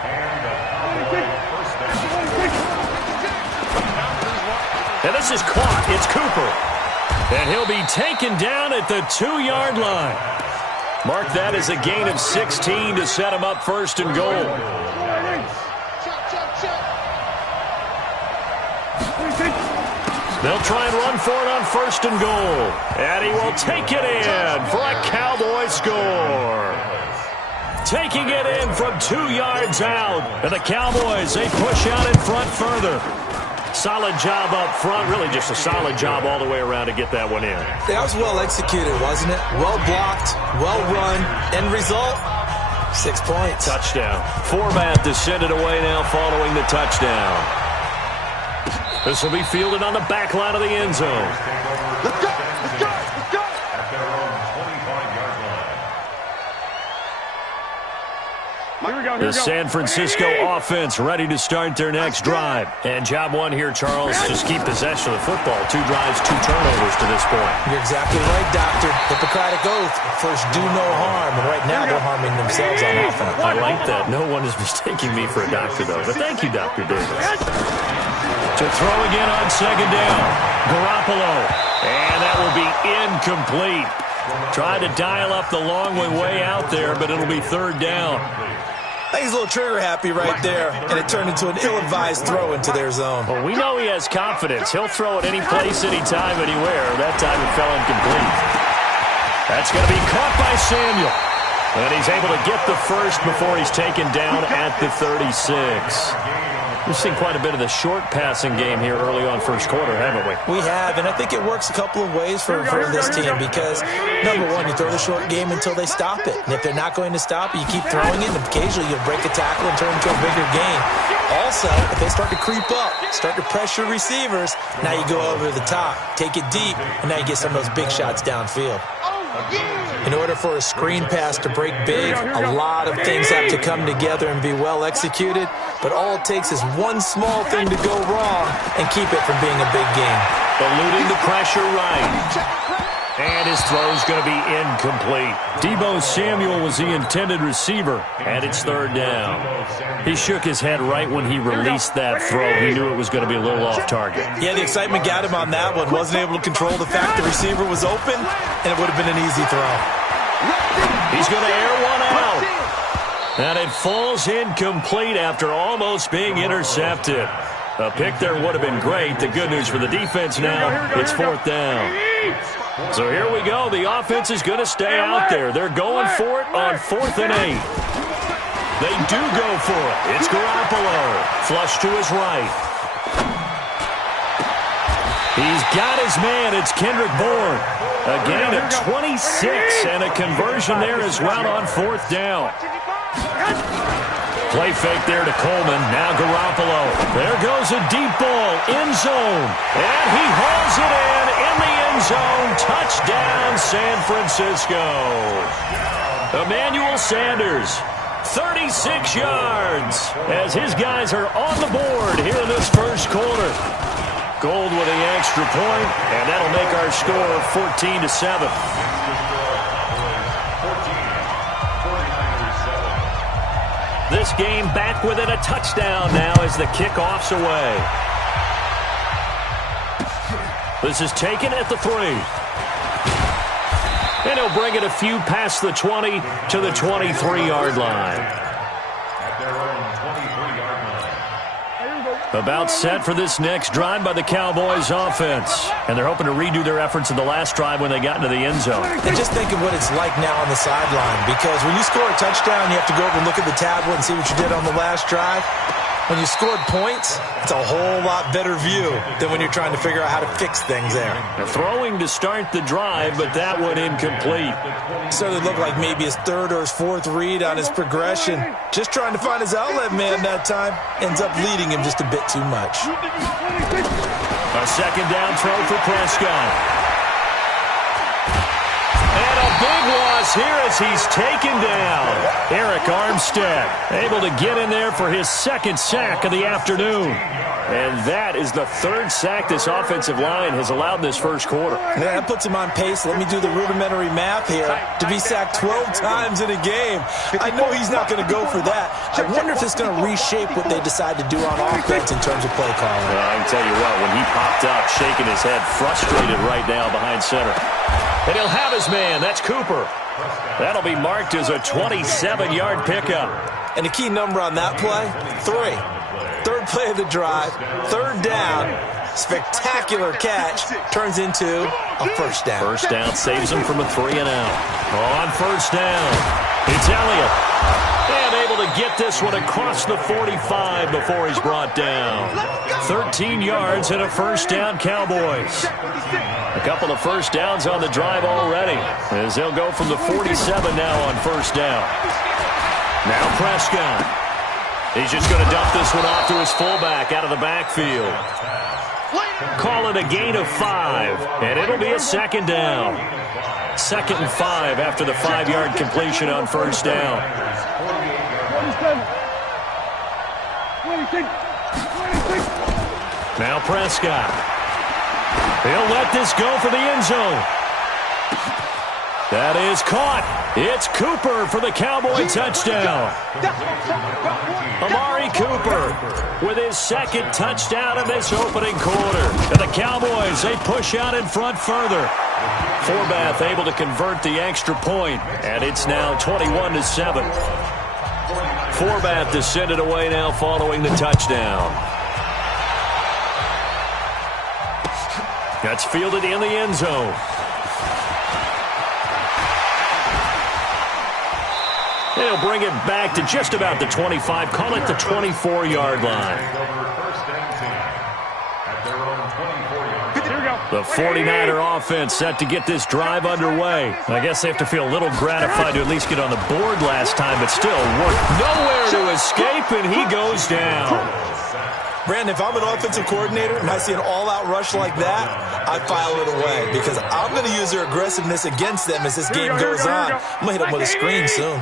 And this is caught. It's Cooper. And he'll be taken down at the 2-yard line. Mark that as a gain of 16 to set him up first and goal. They'll try and run for it on first and goal. And he will take it in for a Cowboy score. Taking it in from 2 yards out. And the Cowboys, they push out in front further. Solid job up front. Really just a solid job all the way around to get that one in. That was well executed, wasn't it? Well blocked, well run. End result, 6 points. Touchdown. Forbath to send it away now following the touchdown. This will be fielded on the back line of the end zone. Let's go! Let's go! Let's go! At their own 25-yard line. The San Francisco offense ready to start their next drive. And job one here, Charles, just keep possession of the football. 2 drives, 2 turnovers to this point. You're exactly right, Doctor. Hippocratic oath. First, do no harm. And right now, they're harming themselves on offense. I like that. No one is mistaking me for a doctor, though. But thank you, Dr. Davis. To throw again on second down. Garoppolo. And that will be incomplete. Tried to dial up the long way out there, but it'll be third down. I think he's a little trigger happy right there, and it turned into an ill-advised throw into their zone. Well, we know he has confidence. He'll throw it any place, anytime, anywhere. That time it fell incomplete. That's going to be caught by Samuel. And he's able to get the first before he's taken down at the 36. We've seen quite a bit of the short passing game here early on first quarter, haven't we? We have, and I think it works a couple of ways for this team because, number one, you throw the short game until they stop it. And if they're not going to stop it, you keep throwing it, and occasionally you'll break a tackle and turn it into a bigger game. Also, if they start to creep up, start to pressure receivers, now you go over the top, take it deep, and now you get some of those big shots downfield. In order for a screen pass to break big, a lot of things have to come together and be well executed, but all it takes is one small thing to go wrong and keep it from being a big game. Eluding the pressure right. And his throw's going to be incomplete. Deebo Samuel was the intended receiver, and it's third down. He shook his head right when he released that throw. He knew it was going to be a little off target. Yeah, the excitement got him on that one. Wasn't able to control the fact the receiver was open, and it would have been an easy throw. He's going to air one out. And it falls incomplete after almost being intercepted. A pick there would have been great. The good news for the defense now, it's fourth down. So here we go. The offense is going to stay out there. They're going for it on 4th and 8. They do go for it. It's Garoppolo. Flush to his right. He's got his man. It's Kendrick Bourne. A gain of 26 and a conversion there as well on 4th down. Play fake there to Coleman. Now Garoppolo. There goes a deep ball. End zone. And he hauls it in the end zone. Touchdown, San Francisco. Emmanuel Sanders. 36 yards as his guys are on the board here in this first quarter. Gold with the extra point, and that'll make our score 14-7. This game back within a touchdown now as the kickoff's away. This is taken at the 3. And he'll bring it a few past the 20 to the 23-yard line. At their own 23-yard line. About set for this next drive by the Cowboys offense. And they're hoping to redo their efforts in the last drive when they got into the end zone. And just think of what it's like now on the sideline, because when you score a touchdown, you have to go over and look at the tablet and see what you did on the last drive. When you scored points, it's a whole lot better view than when you're trying to figure out how to fix things there. They're throwing to start the drive, but that one incomplete. Certainly looked like maybe his third or his fourth read on his progression. Just trying to find his outlet man that time. Ends up leading him just a bit too much. A second down throw for Prescott. And a big loss here as he's taken down. Arik Armstead able to get in there for his second sack of the afternoon. And that is the third sack this offensive line has allowed this first quarter. Yeah, that puts him on pace. Let me do the rudimentary math here. To be sacked 12 times in a game. I know he's not going to go for that. I wonder if it's going to reshape what they decide to do on offense in terms of play calling. Well, I can tell you what, when he popped up, shaking his head, frustrated right now behind center. And he'll have his man. That's Cooper. That'll be marked as a 27-yard pickup. And the key number on that play, 3. Third play of the drive, third down, spectacular catch, turns into a first down. First down saves him from a 3-and-out. On first down, it's Elliott. And able to get this one across the 45 before he's brought down. 13 yards and a first down, Cowboys. A couple of first downs on the drive already, as they'll go from the 47 now on first down. Now Prescott. He's just going to dump this one off to his fullback out of the backfield. Call it a gain of 5, and it'll be a second down. 2nd and 5 after the 5-yard completion on first down. 26. Now Prescott. He'll let this go for the end zone. That is caught. It's Cooper for the Cowboy touchdown. Amari Cooper with his second touchdown of this opening quarter. And the Cowboys, they push out in front further. Forbath able to convert the extra point, and it's now 21-7. Forbath to send it away now following the touchdown. That's fielded in the end zone. They'll bring it back to just about the 25. Call it the 24-yard line. The 49er offense set to get this drive underway. I guess they have to feel a little gratified to at least get on the board last time, but still worked nowhere to escape, and he goes down. Brandon, if I'm an offensive coordinator and I see an all-out rush like that, I file it away because I'm going to use their aggressiveness against them as this game goes on. I'm going to hit them with a screen soon.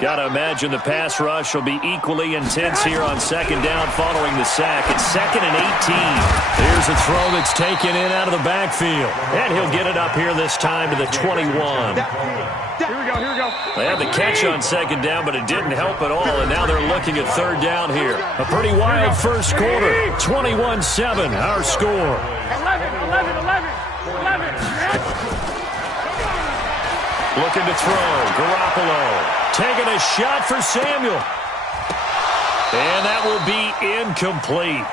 Got to imagine the pass rush will be equally intense here on second down following the sack. It's 2nd and 18. Here's a throw that's taken in out of the backfield. And he'll get it up here this time to the 21. Here we go. They had the catch on second down, but it didn't help at all, and now they're looking at third down here. A pretty wild first quarter. 21-7, our score. 11. Looking to throw. Garoppolo taking a shot for Samuel. And that will be incomplete.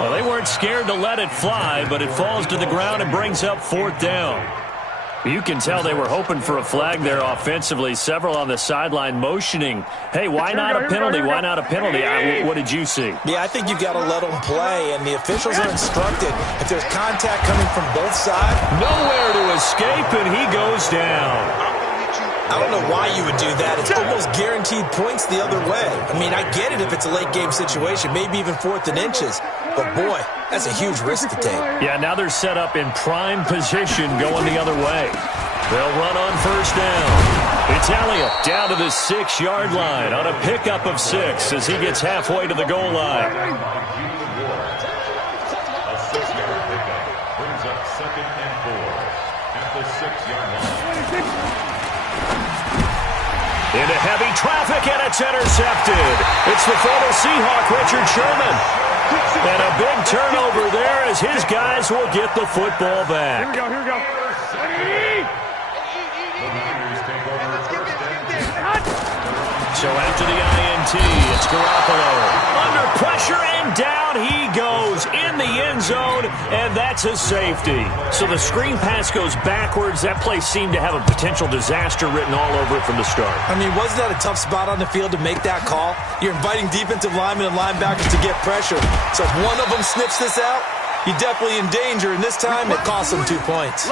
Well, they weren't scared to let it fly, but it falls to the ground and brings up 4th down. You can tell they were hoping for a flag there offensively. Several on the sideline motioning, hey, why not a penalty? Why not a penalty? What did you see? Yeah, I think you've got to let them play, and the officials are instructed. If there's contact coming from both sides. Nowhere to escape, and he goes down. I don't know why you would do that. It's almost guaranteed points the other way. I mean, I get it if it's a late game situation, maybe even 4th and inches. But, boy, that's a huge risk to take. Yeah, now they're set up in prime position going the other way. They'll run on first down. Italian down to the 6-yard line on a pickup of 6 as he gets halfway to the goal line. A 6-yard pickup brings up 2nd and 4 at the 6-yard line. Into heavy traffic, and it's intercepted. It's the former Seahawk, Richard Sherman. And a big turnover there as his guys will get the football back. Here we go, here we go. The Niners take over 1st and 10. So after the INT, it's Garoppolo. Under pressure, and down he goes in the end zone, and that's a safety. So the screen pass goes backwards. That play seemed to have a potential disaster written all over it from the start. I mean, wasn't that a tough spot on the field to make that call? You're inviting defensive linemen and linebackers to get pressure. So if one of them sniffs this out, you're definitely in danger, and this time it costs them 2 points.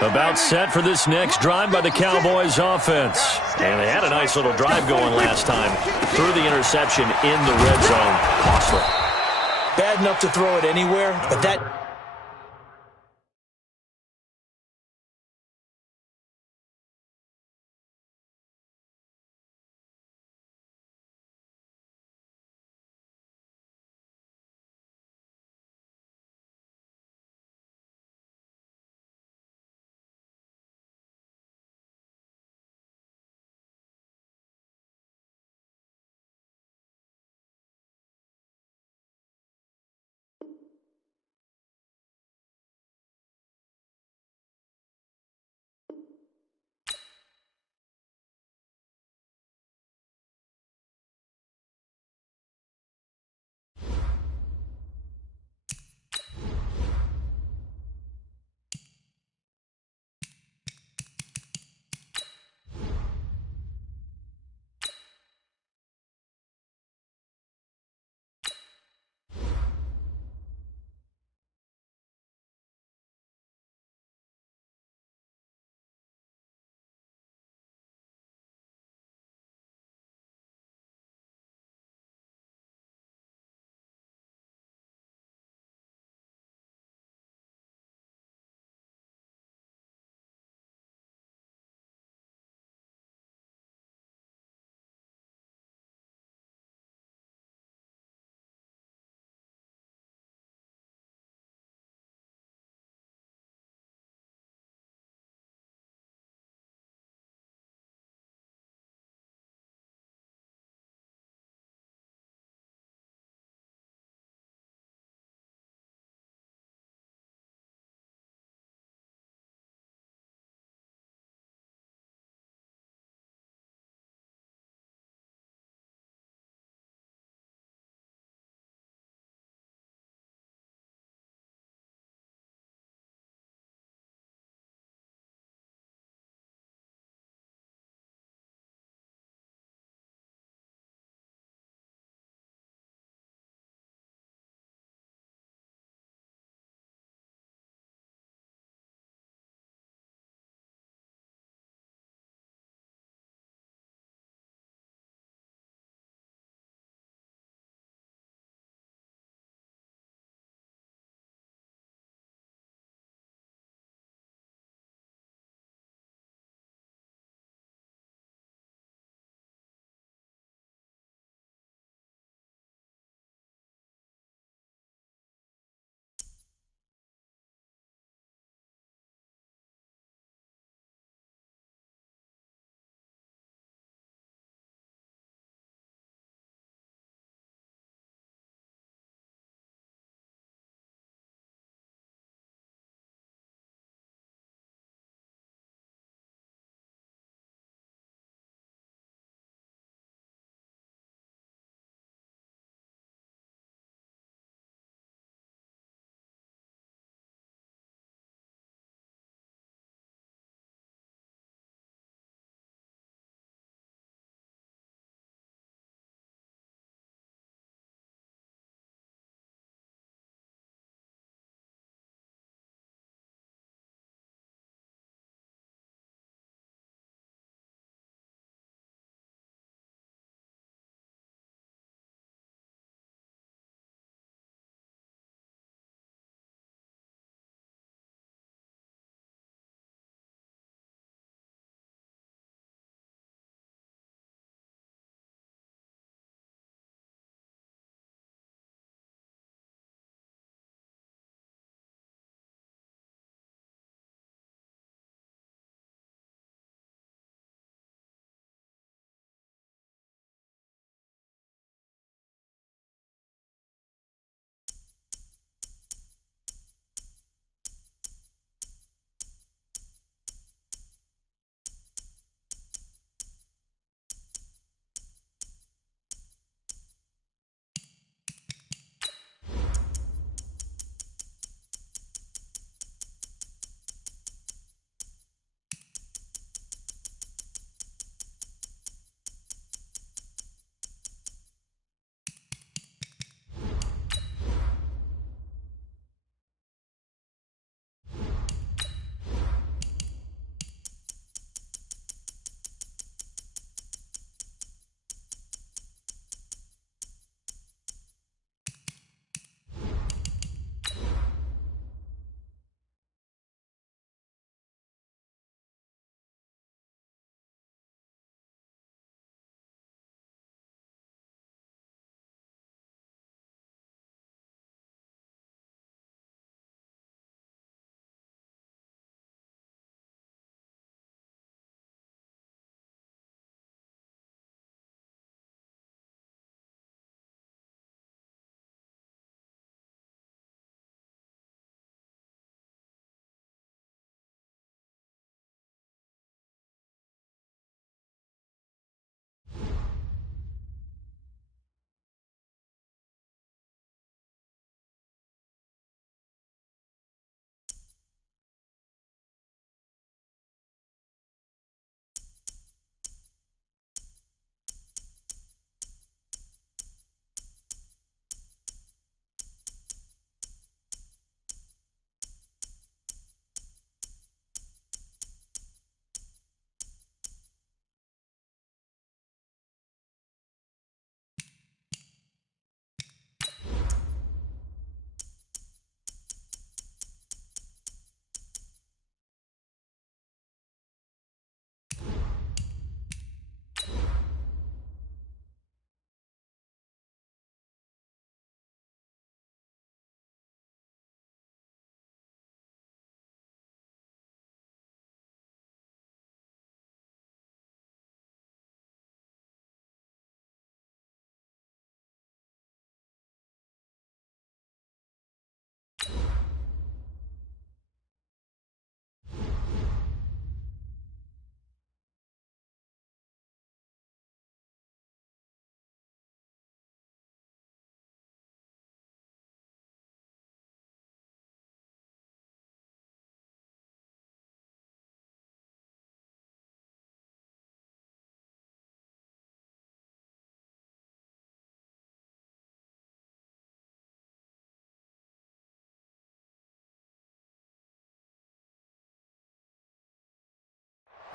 About set for this next drive by the Cowboys offense. And they had a nice little drive going last time. Threw the interception in the red zone. Costly. Bad enough to throw it anywhere, but that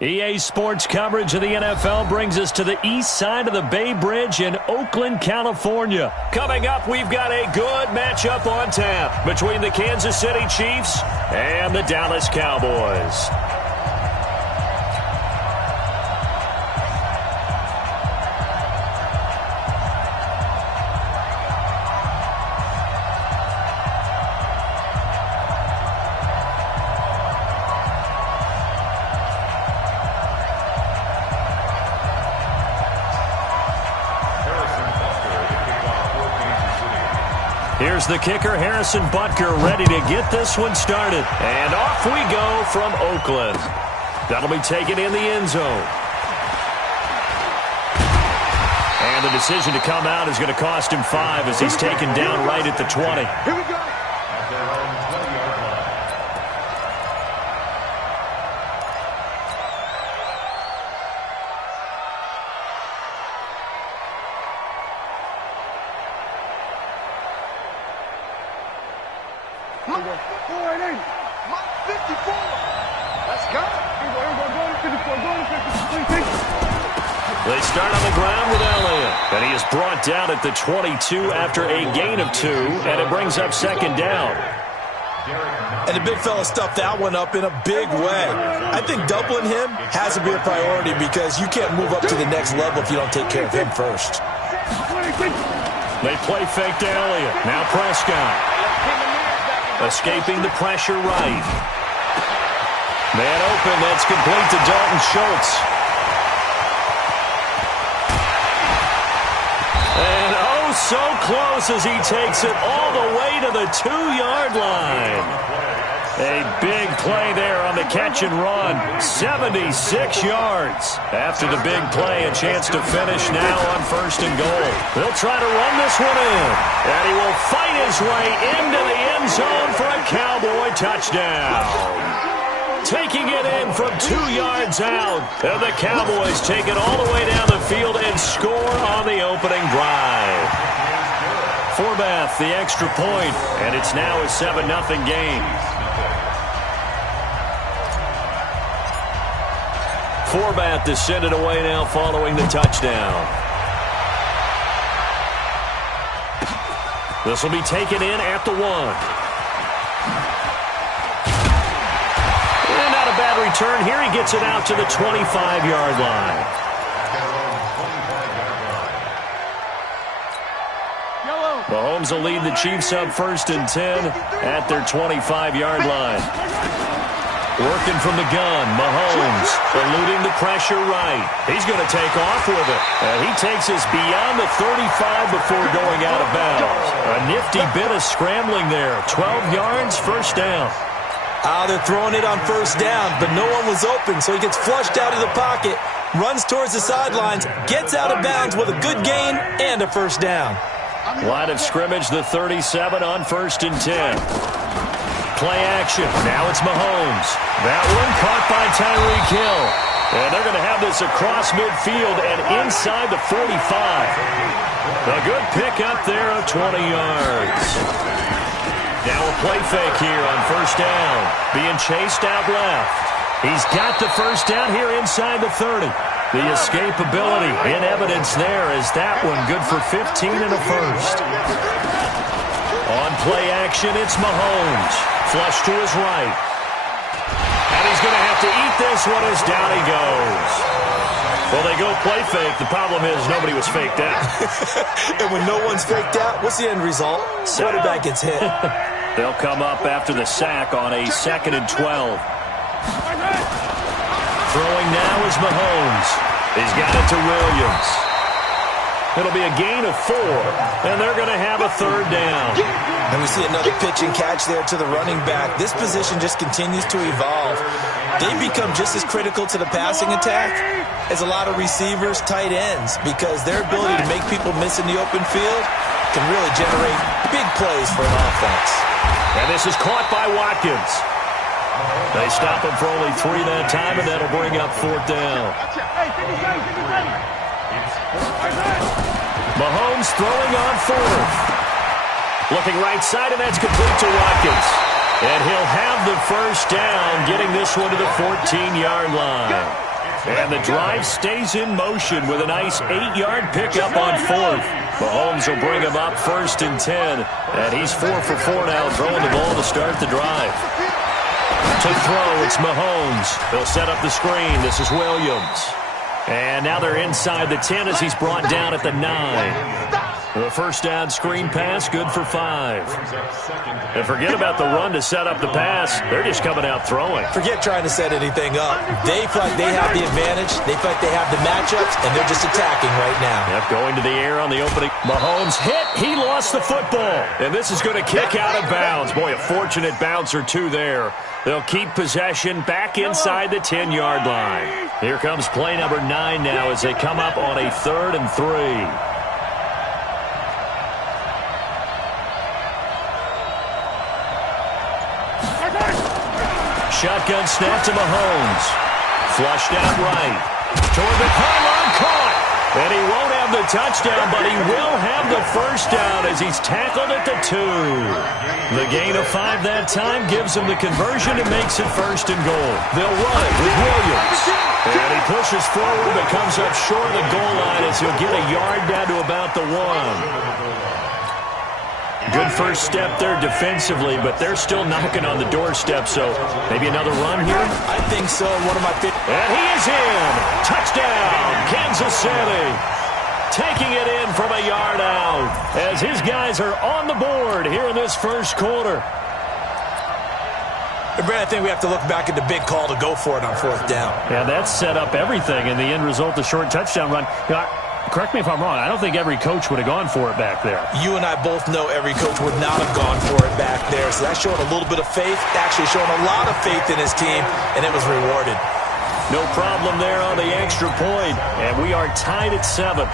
EA Sports coverage of the NFL brings us to the east side of the Bay Bridge in Oakland, California. Coming up, we've got a good matchup on tap between the Kansas City Chiefs and the Dallas Cowboys. Here's the kicker, Harrison Butker, ready to get this one started. And off we go from Oakland. That'll be taken in the end zone. And the decision to come out is going to cost him 5 as he's taken down right at the 20. Here we go. They start on the ground with Elliott, and he is brought down at the 22 after a gain of 2, and it brings up second down. And the big fella stuffed that one up in a big way. I think doubling him has to be a priority because you can't move up to the next level if you don't take care of him first. They play fake to Elliott. Now Prescott. Escaping the pressure right. Man open, that's complete to Dalton Schultz. And oh, so close as he takes it all the way to the 2-yard line. A big play there on the catch and run. 76 yards. After the big play, a chance to finish now on 1st and goal. They'll try to run this one in. And he will fight his way into the end zone for a Cowboy touchdown. Taking it in from 2 yards out. And the Cowboys take it all the way down the field and score on the opening drive. Forbath, the extra point, and it's now a 7-0 game. Forbath descended away now following the touchdown. This will be taken in at the 1. Bad return. Here he gets it out to the 25-yard line. Mahomes will lead the Chiefs up 1st and 10 at their 25-yard line. Working from the gun, Mahomes eluding the pressure right. He's going to take off with it. And he takes us beyond the 35 before going out of bounds. A nifty bit of scrambling there. 12 yards, 1st down. They're throwing it on 1st down, but no one was open, so he gets flushed out of the pocket, runs towards the sidelines, gets out of bounds with a good gain and a 1st down. Line of scrimmage, the 37 on 1st and 10. Play action. Now it's Mahomes. That one caught by Tyreek Hill. And they're going to have this across midfield and inside the 45. A good pick up there of 20 yards. Now a play fake here on 1st down. Being chased out left. He's got the 1st down here inside the 30. The escapability in evidence there as that one good for 15 and a 1st. On play action, it's Mahomes. Flush to his right. And he's going to have to eat this one as down he goes. Well, they go play fake. The problem is nobody was faked out. And when no one's faked out, what's the end result? Quarterback gets hit. They'll come up after the sack on a 2nd and 12. Throwing now is Mahomes. He's got it to Williams. It'll be a gain of 4, and they're going to have a 3rd down. And we see another pitch and catch there to the running back. This position just continues to evolve. They become just as critical to the passing attack as a lot of receivers, tight ends, because their ability to make people miss in the open field can really generate big plays for an offense. And this is caught by Watkins. They stop him for only 3 that time, and that'll bring up 4th down. Mahomes throwing on 4th. Looking right side, and that's complete to Watkins. And he'll have the first down, getting this one to the 14-yard line. And the drive stays in motion with a nice 8-yard pickup on fourth. Mahomes will bring him up 1st and 10. And he's 4 for 4 now, throwing the ball to start the drive. To throw, it's Mahomes. They'll set up the screen. This is Williams. And now they're inside the 10 as he's brought down at the 9. The first down screen pass, good for 5. And forget about the run to set up the pass. They're just coming out throwing. Forget trying to set anything up. They feel like they have the advantage. They feel like they have the matchups, and they're just attacking right now. Yep, going to the air on the opening. Mahomes hit. He lost the football. And this is going to kick out of bounds. Boy, a fortunate bounce or two there. They'll keep possession back inside the 10-yard line. Here comes play number 9 now as they come up on a 3rd and 3. Shotgun snap to Mahomes. Flushed out right. Toward the pylon, caught. And he won't have the touchdown, but he will have the first down as he's tackled at the 2. The gain of 5 that time gives him the conversion and makes it 1st and goal. They'll run it with Williams. And he pushes forward but comes up short of the goal line as he'll get a yard down to about the 1. Good first step there defensively, but they're still knocking on the doorstep, so maybe another run here? I think so. One of my favorite. And he is in. Touchdown, Kansas City. Taking it in from a yard out as his guys are on the board here in this first quarter. And Brad, I think we have to look back at the big call to go for it on 4th down. Yeah, that set up everything in the end result, the short touchdown run. You know, correct me if I'm wrong. I don't think every coach would have gone for it back there. You and I both know every coach would not have gone for it back there. So that showed a little bit of faith, actually showing a lot of faith in his team, and it was rewarded. No problem there on the extra point, and we are tied at 7.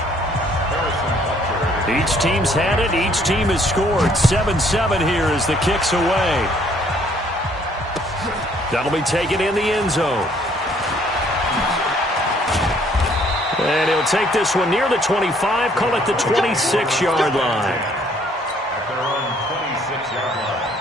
Each team's had it. Each team has scored. 7-7 here as the kick's away. That'll be taken in the end zone. And he'll take this one near the 25, call it the 26-yard line. At their own 26-yard line.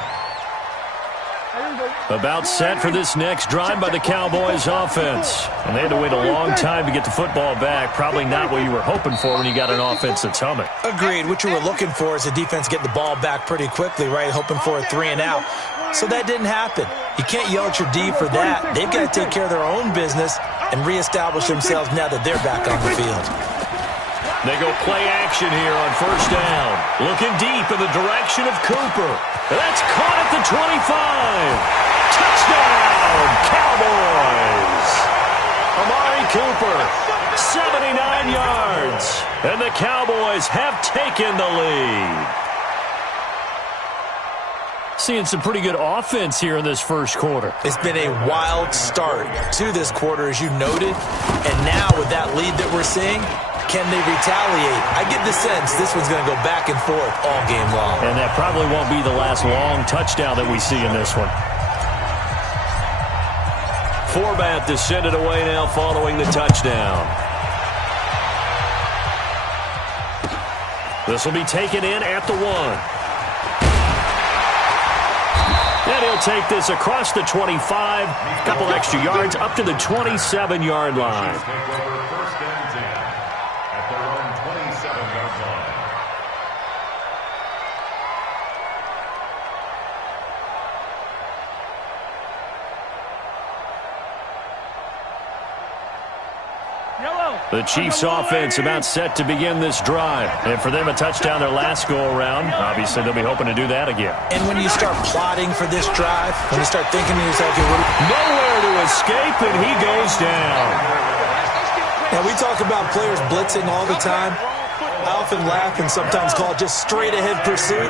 About set for this next drive by the Cowboys offense. And they had to wait a long time to get the football back. Probably not what you were hoping for when you got an offense that's humming. Agreed. What you were looking for is the defense getting the ball back pretty quickly, right? Hoping for a 3 and out. So that didn't happen. You can't yell at your D for that. They've got to take care of their own business and reestablish themselves now that they're back on the field. They go play action here on 1st down. Looking deep in the direction of Cooper. That's caught at the 25. Touchdown, Cowboys. Amari Cooper, 79 yards. And the Cowboys have taken the lead. Seeing some pretty good offense here in this first quarter. It's been a wild start to this quarter, as you noted. And now with that lead that we're seeing, can they retaliate? I get the sense this one's going to go back and forth all game long. And that probably won't be the last long touchdown that we see in this one. Forbath to send it away now following the touchdown. This will be taken in at the 1. And he'll take this across the 25, a couple extra yards, up to the 27-yard line. Take over 1st and 10 at their own 27-yard line. The Chiefs offense about set to begin this drive. And for them, a touchdown their last go-around. Obviously, they'll be hoping to do that again. And when you start plotting for this drive, when you start thinking to yourself, nowhere to escape, and he goes down. Now, we talk about players blitzing all the time. I often laugh and sometimes call it just straight-ahead pursuit.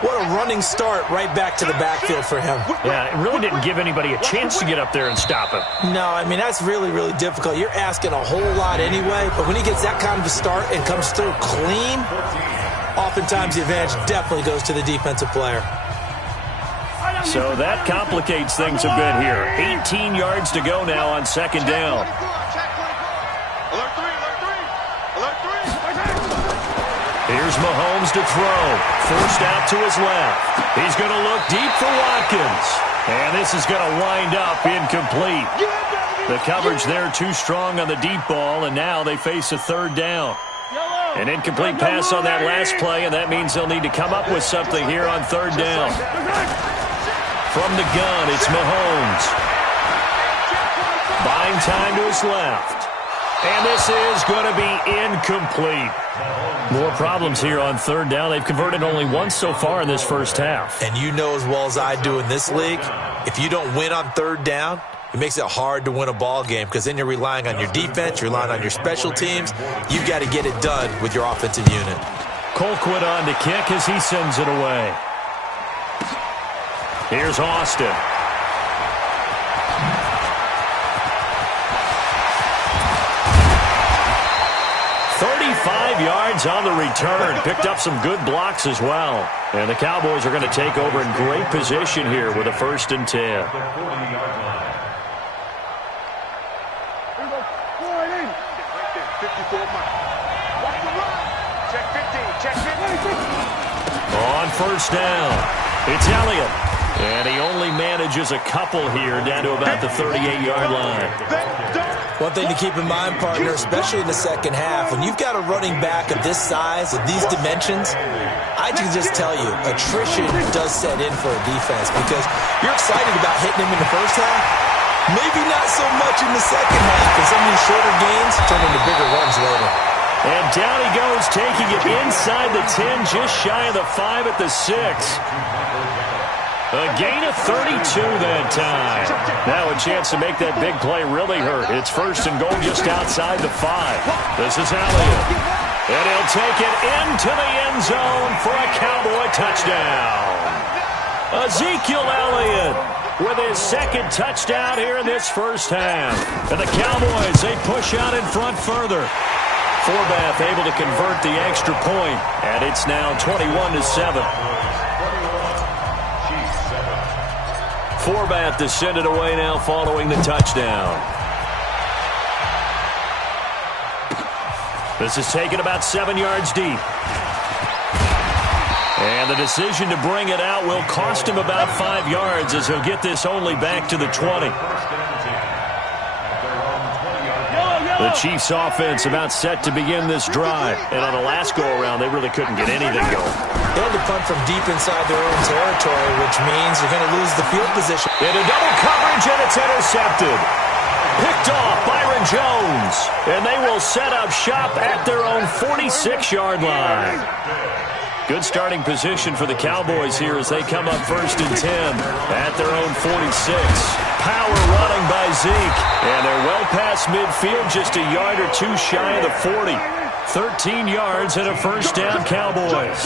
What a running start right back to the backfield for him. Yeah, it really didn't give anybody a chance to get up there and stop him. No, I mean, that's really, really difficult. You're asking a whole lot anyway, but when he gets that kind of a start and comes through clean, oftentimes the advantage definitely goes to the defensive player. So that complicates things a bit here. 18 yards to go now on 2nd down. Here's Mahomes to throw. Forced out to his left. He's going to look deep for Watkins. And this is going to wind up incomplete. The coverage there too strong on the deep ball, and now they face a third down. An incomplete pass on that last play, and that means they'll need to come up with something here on third down. From the gun, it's Mahomes. Buying time to his left. And this is going to be incomplete. More problems here on third down. They've converted only once so far in this first half. And you know as well as I do in this league, if you don't win on third down, it makes it hard to win a ball game because then you're relying on your defense, you're relying on your special teams. You've got to get it done with your offensive unit. Colquitt on to kick as he sends it away. Here's Austin. Yards on the return. Picked up some good blocks as well. And the Cowboys are going to take over in great position here with a 1st and 10. On 1st down, it's Elliott. And he only manages a couple here down to about the 38-yard line. One thing to keep in mind, partner, especially in the second half, when you've got a running back of this size, of these dimensions, I can just tell you, attrition does set in for a defense because you're excited about hitting him in the first half. Maybe not so much in the second half, and some of these shorter gains turn into bigger runs later. And down he goes, taking it inside the 10, just shy of the 5 at the 6. A gain of 32 that time. Now a chance to make that big play really hurt. It's 1st and goal just outside the 5. This is Elliott. And he'll take it into the end zone for a Cowboy touchdown. Ezekiel Elliott with his 2nd touchdown here in this first half. And the Cowboys, they push out in front further. Forbath able to convert the extra point, and it's now 21-7. Forbath to send it away now following the touchdown. This is taken about 7 yards deep. And the decision to bring it out will cost him about 5 yards as he'll get this only back to the 20. The Chiefs offense about set to begin this drive. And on the last go-around, they really couldn't get anything going. They had to punt from deep inside their own territory, which means they're going to lose the field position. Into double coverage, and it's intercepted. Picked off Byron Jones. And they will set up shop at their own 46-yard line. Good starting position for the Cowboys here as they come up 1st and 10 at their own 46. Power running by Zeke. And they're well past midfield, just a yard or two shy of the 40. 13 yards and a 1st down Cowboys.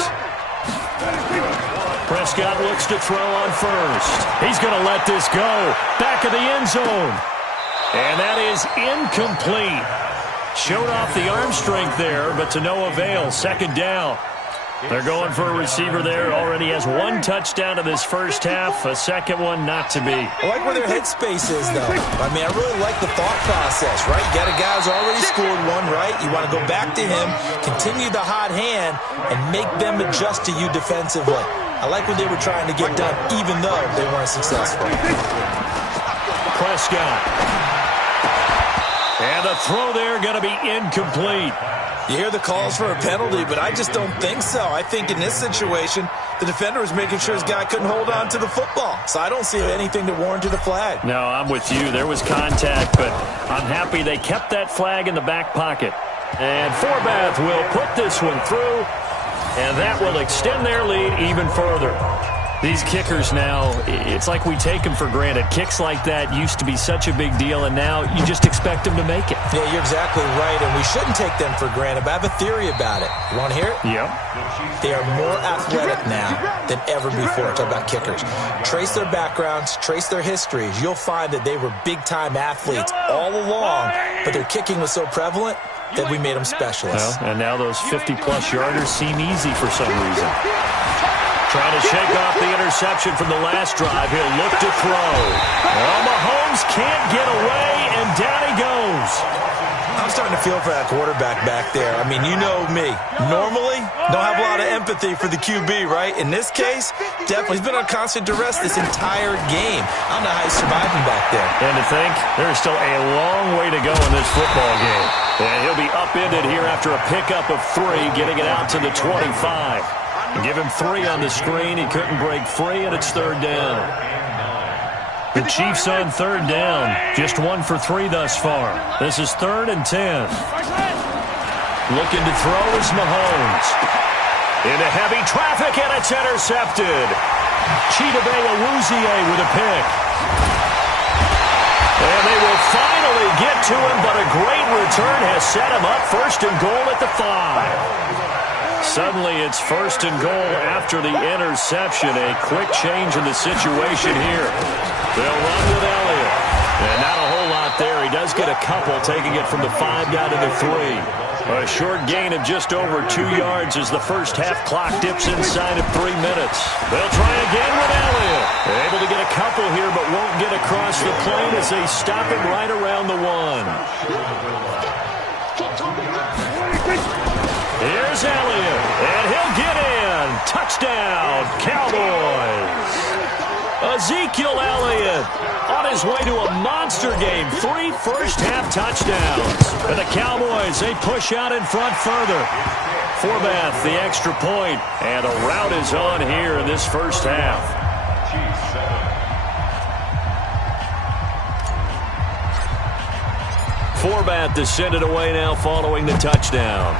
Prescott looks to throw on 1st. He's going to let this go. Back of the end zone. And that is incomplete. Showed off the arm strength there, but to no avail. 2nd down. They're going for a receiver there. Already has 1 touchdown in this first half. A 2nd one not to be. I like where their headspace is, though. I mean, I really like the thought process, right? You got a guy who's already scored 1, right? You want to go back to him, continue the hot hand, and make them adjust to you defensively. I like what they were trying to get done, even though they weren't successful. Prescott. And the throw there going to be incomplete. You hear the calls for a penalty, but I just don't think so. I think in this situation, the defender was making sure his guy couldn't hold on to the football. So I don't see anything to warrant a flag. No, I'm with you. There was contact, but I'm happy they kept that flag in the back pocket. And Forbath will put this one through, and that will extend their lead even further. These kickers now, it's like we take them for granted. Kicks like that used to be such a big deal, and now you just expect them to make it. Yeah, you're exactly right, and we shouldn't take them for granted, but I have a theory about it. You want to hear it? Yep. They are more athletic now than ever before. Talk about kickers. Trace their backgrounds, trace their histories. You'll find that they were big-time athletes all along, but their kicking was so prevalent that we made them specialists. Well, and now those 50-plus yarders seem easy for some reason. Trying to shake off the interception from the last drive. He'll look to throw. Well, Mahomes can't get away, and down he goes. I'm starting to feel for that quarterback back there. I mean, you know me. Normally, don't have a lot of empathy for the QB, right? In this case, definitely. He's been on constant duress this entire game. I don't know how he's surviving back there. And to think, there's still a long way to go in this football game. And he'll be upended here after a pickup of 3, getting it out to the 25. Give him 3 on the screen. He couldn't break free, and it's 3rd down. The Chiefs on 3rd down. Just 1 for 3 thus far. This is 3rd and 10. Looking to throw is Mahomes. Into heavy traffic, and it's intercepted. Chidobe Awuzie with a pick. And they will finally get to him, but a great return has set him up 1st and goal at the 5. Suddenly it's 1st and goal after the interception. A quick change in the situation here. They'll run with Elliott. And not a whole lot there. He does get a couple, taking it from the 5 down to the 3. A short gain of just over 2 yards as the first half clock dips inside of 3 minutes. They'll try again with Elliott. Able to get a couple here, but won't get across the plane as they stop him right around the 1. Here's Elliott, and he'll get in. Touchdown, Cowboys. Ezekiel Elliott on his way to a monster game. 3 first-half touchdowns. And the Cowboys, they push out in front further. Forbath, the extra point. And a rout is on here in this first half. Forbath descended away now following the touchdown.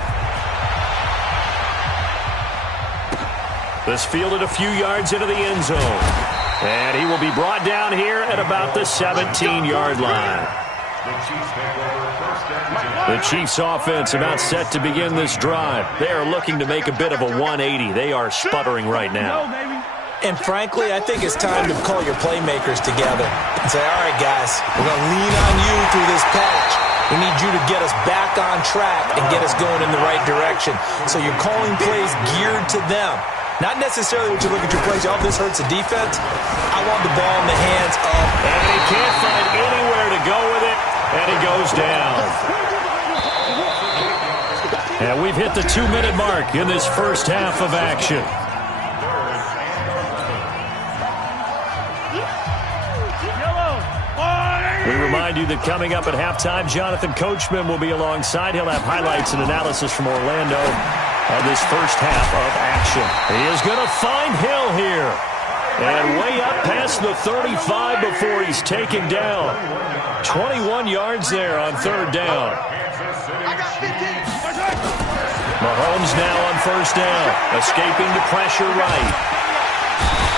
This fielded a few yards into the end zone. And he will be brought down here at about the 17-yard line. The Chiefs offense about set to begin this drive. They are looking to make a bit of a 180. They are sputtering right now. And frankly, I think it's time to call your playmakers together and say, all right, guys, we're going to lean on you through this patch. We need you to get us back on track and get us going in the right direction. So you're calling plays geared to them. Not necessarily what you look at your plays. Oh, this hurts the defense. I want the ball in the hands of. And he can't find anywhere to go with it, and he goes down. And we've hit the 2-minute mark in this first half of action. We remind you that coming up at halftime, Jonathan Coachman will be alongside. He'll have highlights and analysis from Orlando of this first half of action. He is going to find Hill here. And way up past the 35 before he's taken down. 21 yards there on 3rd down. Mahomes now on 1st down. Escaping the pressure right.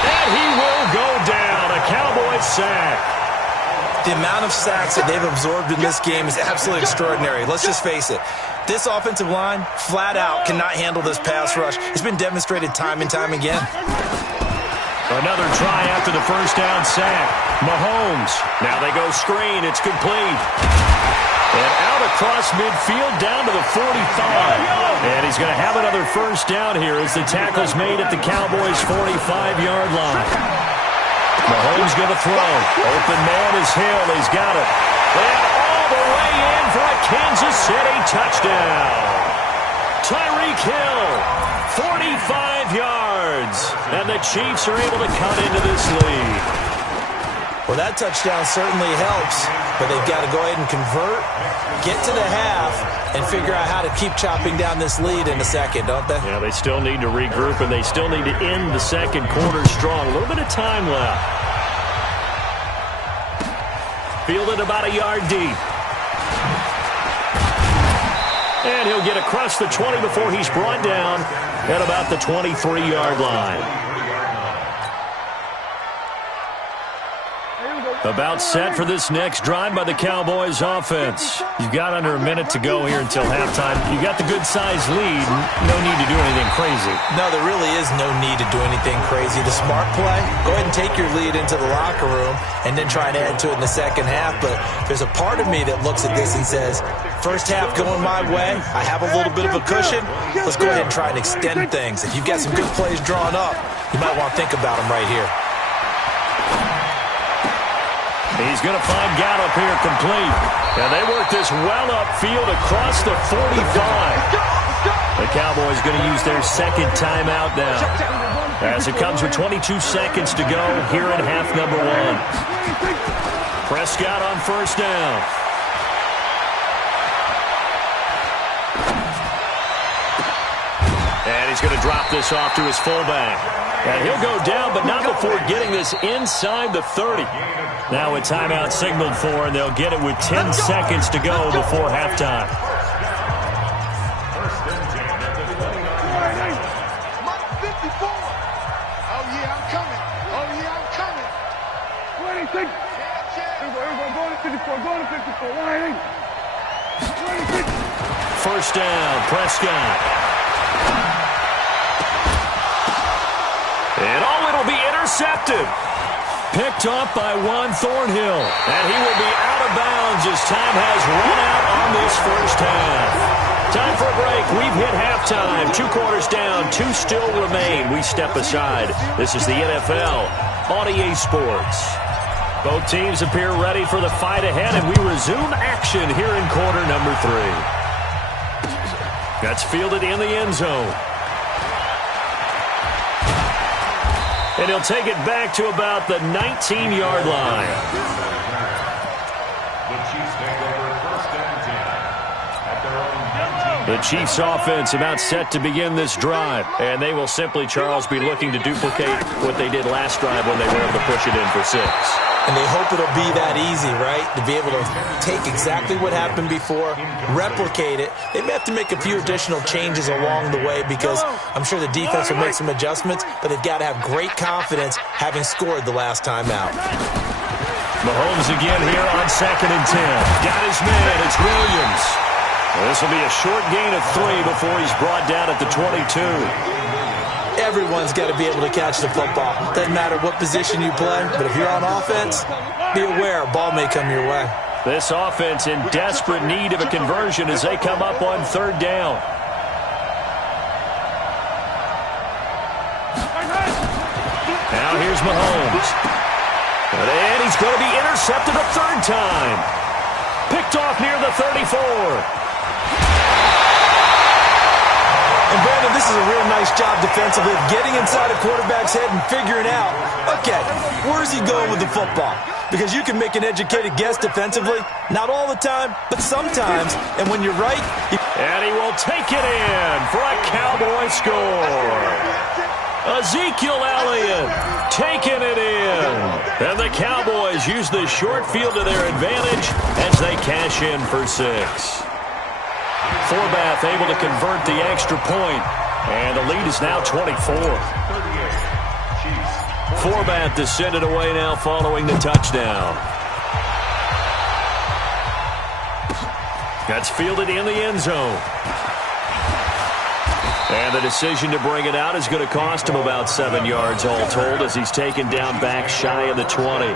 And he will go down. A Cowboys sack. The amount of sacks that they've absorbed in this game is absolutely extraordinary. Let's just face it. This offensive line, flat out, cannot handle this pass rush. It's been demonstrated time and time again. Another try after the first down sack. Mahomes. Now they go screen. It's complete. And out across midfield down to the 45. And he's going to have another first down here as the tackle's made at the Cowboys' 45-yard line. Mahomes going to throw. Open man is Hill. He's got it. And all the way in for a Kansas City touchdown. Tyreek Hill, 45 yards. And the Chiefs are able to cut into this lead. Well, that touchdown certainly helps, but they've got to go ahead and convert, get to the half, and figure out how to keep chopping down this lead in a second, don't they? Yeah, they still need to regroup, and they still need to end the second quarter strong. A little bit of time left. Fielded about a yard deep. And he'll get across the 20 before he's brought down at about the 23-yard line. About set for this next drive by the Cowboys offense. You've got under a minute to go here until halftime. You've got the good-sized lead. No need to do anything crazy. No, there really is no need to do anything crazy. The smart play, go ahead and take your lead into the locker room and then try and add to it in the second half. But there's a part of me that looks at this and says, first half going my way, I have a little bit of a cushion. Let's go ahead and try and extend things. If you've got some good plays drawn up, you might want to think about them right here. He's going to find Gallup here complete. And they work this well upfield across the 45. The Cowboys going to use their second timeout now, as it comes with 22 seconds to go here in half number 1. Prescott on first down. And he's going to drop this off to his fullback. And he'll go down, but not before getting this inside the 30. Now a timeout signaled for, and they'll get it with 10 seconds to go before halftime. First down, Prescott. And it'll be intercepted. Picked up by Juan Thornhill. And he will be out of bounds as time has run out on this first half. Time for a break. We've hit halftime. 2 quarters down, 2 still remain. We step aside. This is the NFL on EA Sports. Both teams appear ready for the fight ahead, and we resume action here in quarter number 3. That's fielded in the end zone. And he'll take it back to about the 19-yard line. The Chiefs take over first and 10 at their own 19. The Chiefs offense about set to begin this drive. And they will simply, Charles, be looking to duplicate what they did last drive when they were able to push it in for 6. And they hope it'll be that easy, right? To be able to take exactly what happened before, replicate it. They may have to make a few additional changes along the way because I'm sure the defense will make some adjustments, but they've got to have great confidence having scored the last time out. Mahomes again here on 2nd and 10. Got his man. It's Williams. This will be a short gain of 3 before he's brought down at the 22. Everyone's got to be able to catch the football. Doesn't matter what position you play, but if you're on offense, be aware a ball may come your way. This offense in desperate need of a conversion as they come up on 3rd down. Now here's Mahomes. And he's going to be intercepted a 3rd time. Picked off near the 34. And Brandon, this is a real nice job defensively of getting inside a quarterback's head and figuring out, okay, where's he going with the football? Because you can make an educated guess defensively, not all the time, but sometimes. And when you're right, and he will take it in for a Cowboy score. Ezekiel Elliott taking it in. And the Cowboys use the short field to their advantage as they cash in for 6. Forbath able to convert the extra point, and the lead is now 24. Forbath to send it away now following the touchdown. That's fielded in the end zone. And the decision to bring it out is going to cost him about 7 yards all told as he's taken down back shy of the 20.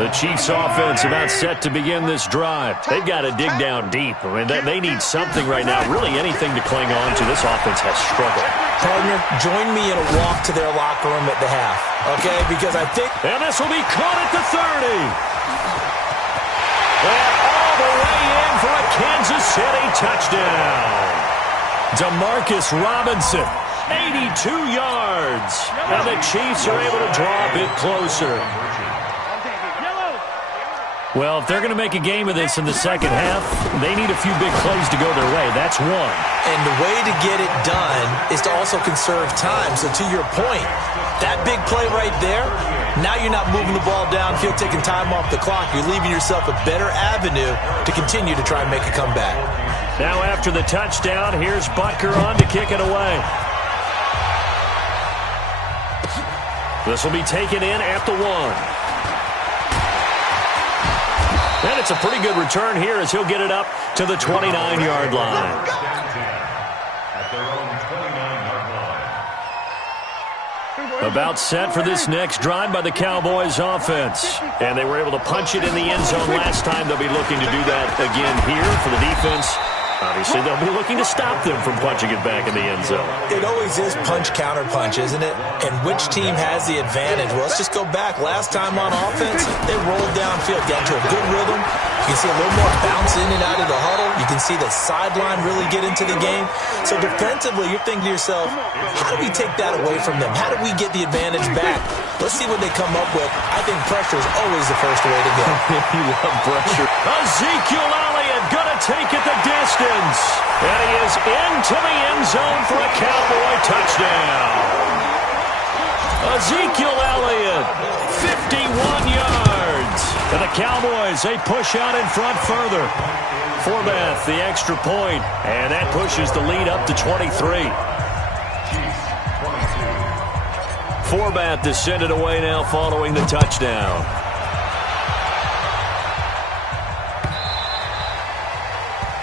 The Chiefs offense about set to begin this drive. They've got to dig down deep. I mean, they need something right now, really anything to cling on to. This offense has struggled. Partner, join me in a walk to their locker room at the half, okay? Because I think... And this will be caught at the 30. And all the way in for a Kansas City touchdown. Demarcus Robinson, 82 yards. And the Chiefs are able to draw a bit closer. Well, if they're going to make a game of this in the second half, they need a few big plays to go their way. That's one. And the way to get it done is to also conserve time. So to your point, that big play right there, now you're not moving the ball downfield, taking time off the clock. You're leaving yourself a better avenue to continue to try and make a comeback. Now after the touchdown, here's Butker on to kick it away. This will be taken in at the 1. And it's a pretty good return here as he'll get it up to the 29-yard line. At their own 29-yard line. About set for this next drive by the Cowboys offense. And they were able to punch it in the end zone last time. They'll be looking to do that again here for the defense. Obviously, they'll be looking to stop them from punching it back in the end zone. It always is punch-counter-punch, isn't it? And which team has the advantage? Well, let's just go back. Last time on offense, they rolled downfield, got into a good rhythm. You can see a little more bounce in and out of the huddle. You can see the sideline really get into the game. So defensively, you're thinking to yourself, how do we take that away from them? How do we get the advantage back? Let's see what they come up with. I think pressure is always the first way to go. You love pressure. Ezekiel Elliott going to take it the distance. And he is into the end zone for a Cowboy touchdown. Ezekiel Elliott, 51 yards. And the Cowboys, they push out in front further. Forbath, the extra point, and that pushes the lead up to 23. Forbath descended away now following the touchdown.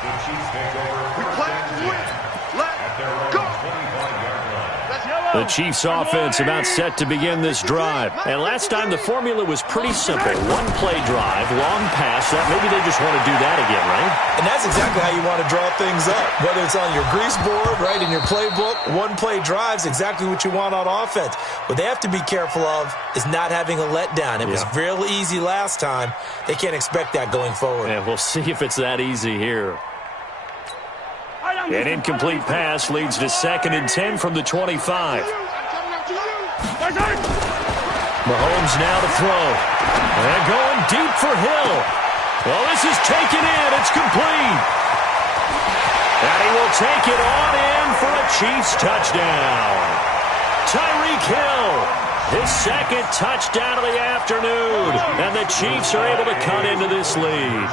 The Chiefs take over. We play to win. Let's go. The Chiefs offense about set to begin this drive. And last time the formula was pretty simple. One-play drive, long pass. That maybe they just want to do that again, right? And that's exactly how you want to draw things up. Whether it's on your grease board, right, in your playbook, one-play drive's exactly what you want on offense. What they have to be careful of is not having a letdown. It was real easy last time. They can't expect that going forward. Yeah, we'll see if it's that easy here. An incomplete pass leads to 2nd and 10 from the 25. Mahomes now to throw. And going deep for Hill. Well, this is taken in. It's complete. And he will take it on in for a Chiefs touchdown. Tyreek Hill, his 2nd touchdown of the afternoon. And the Chiefs are able to cut into this lead.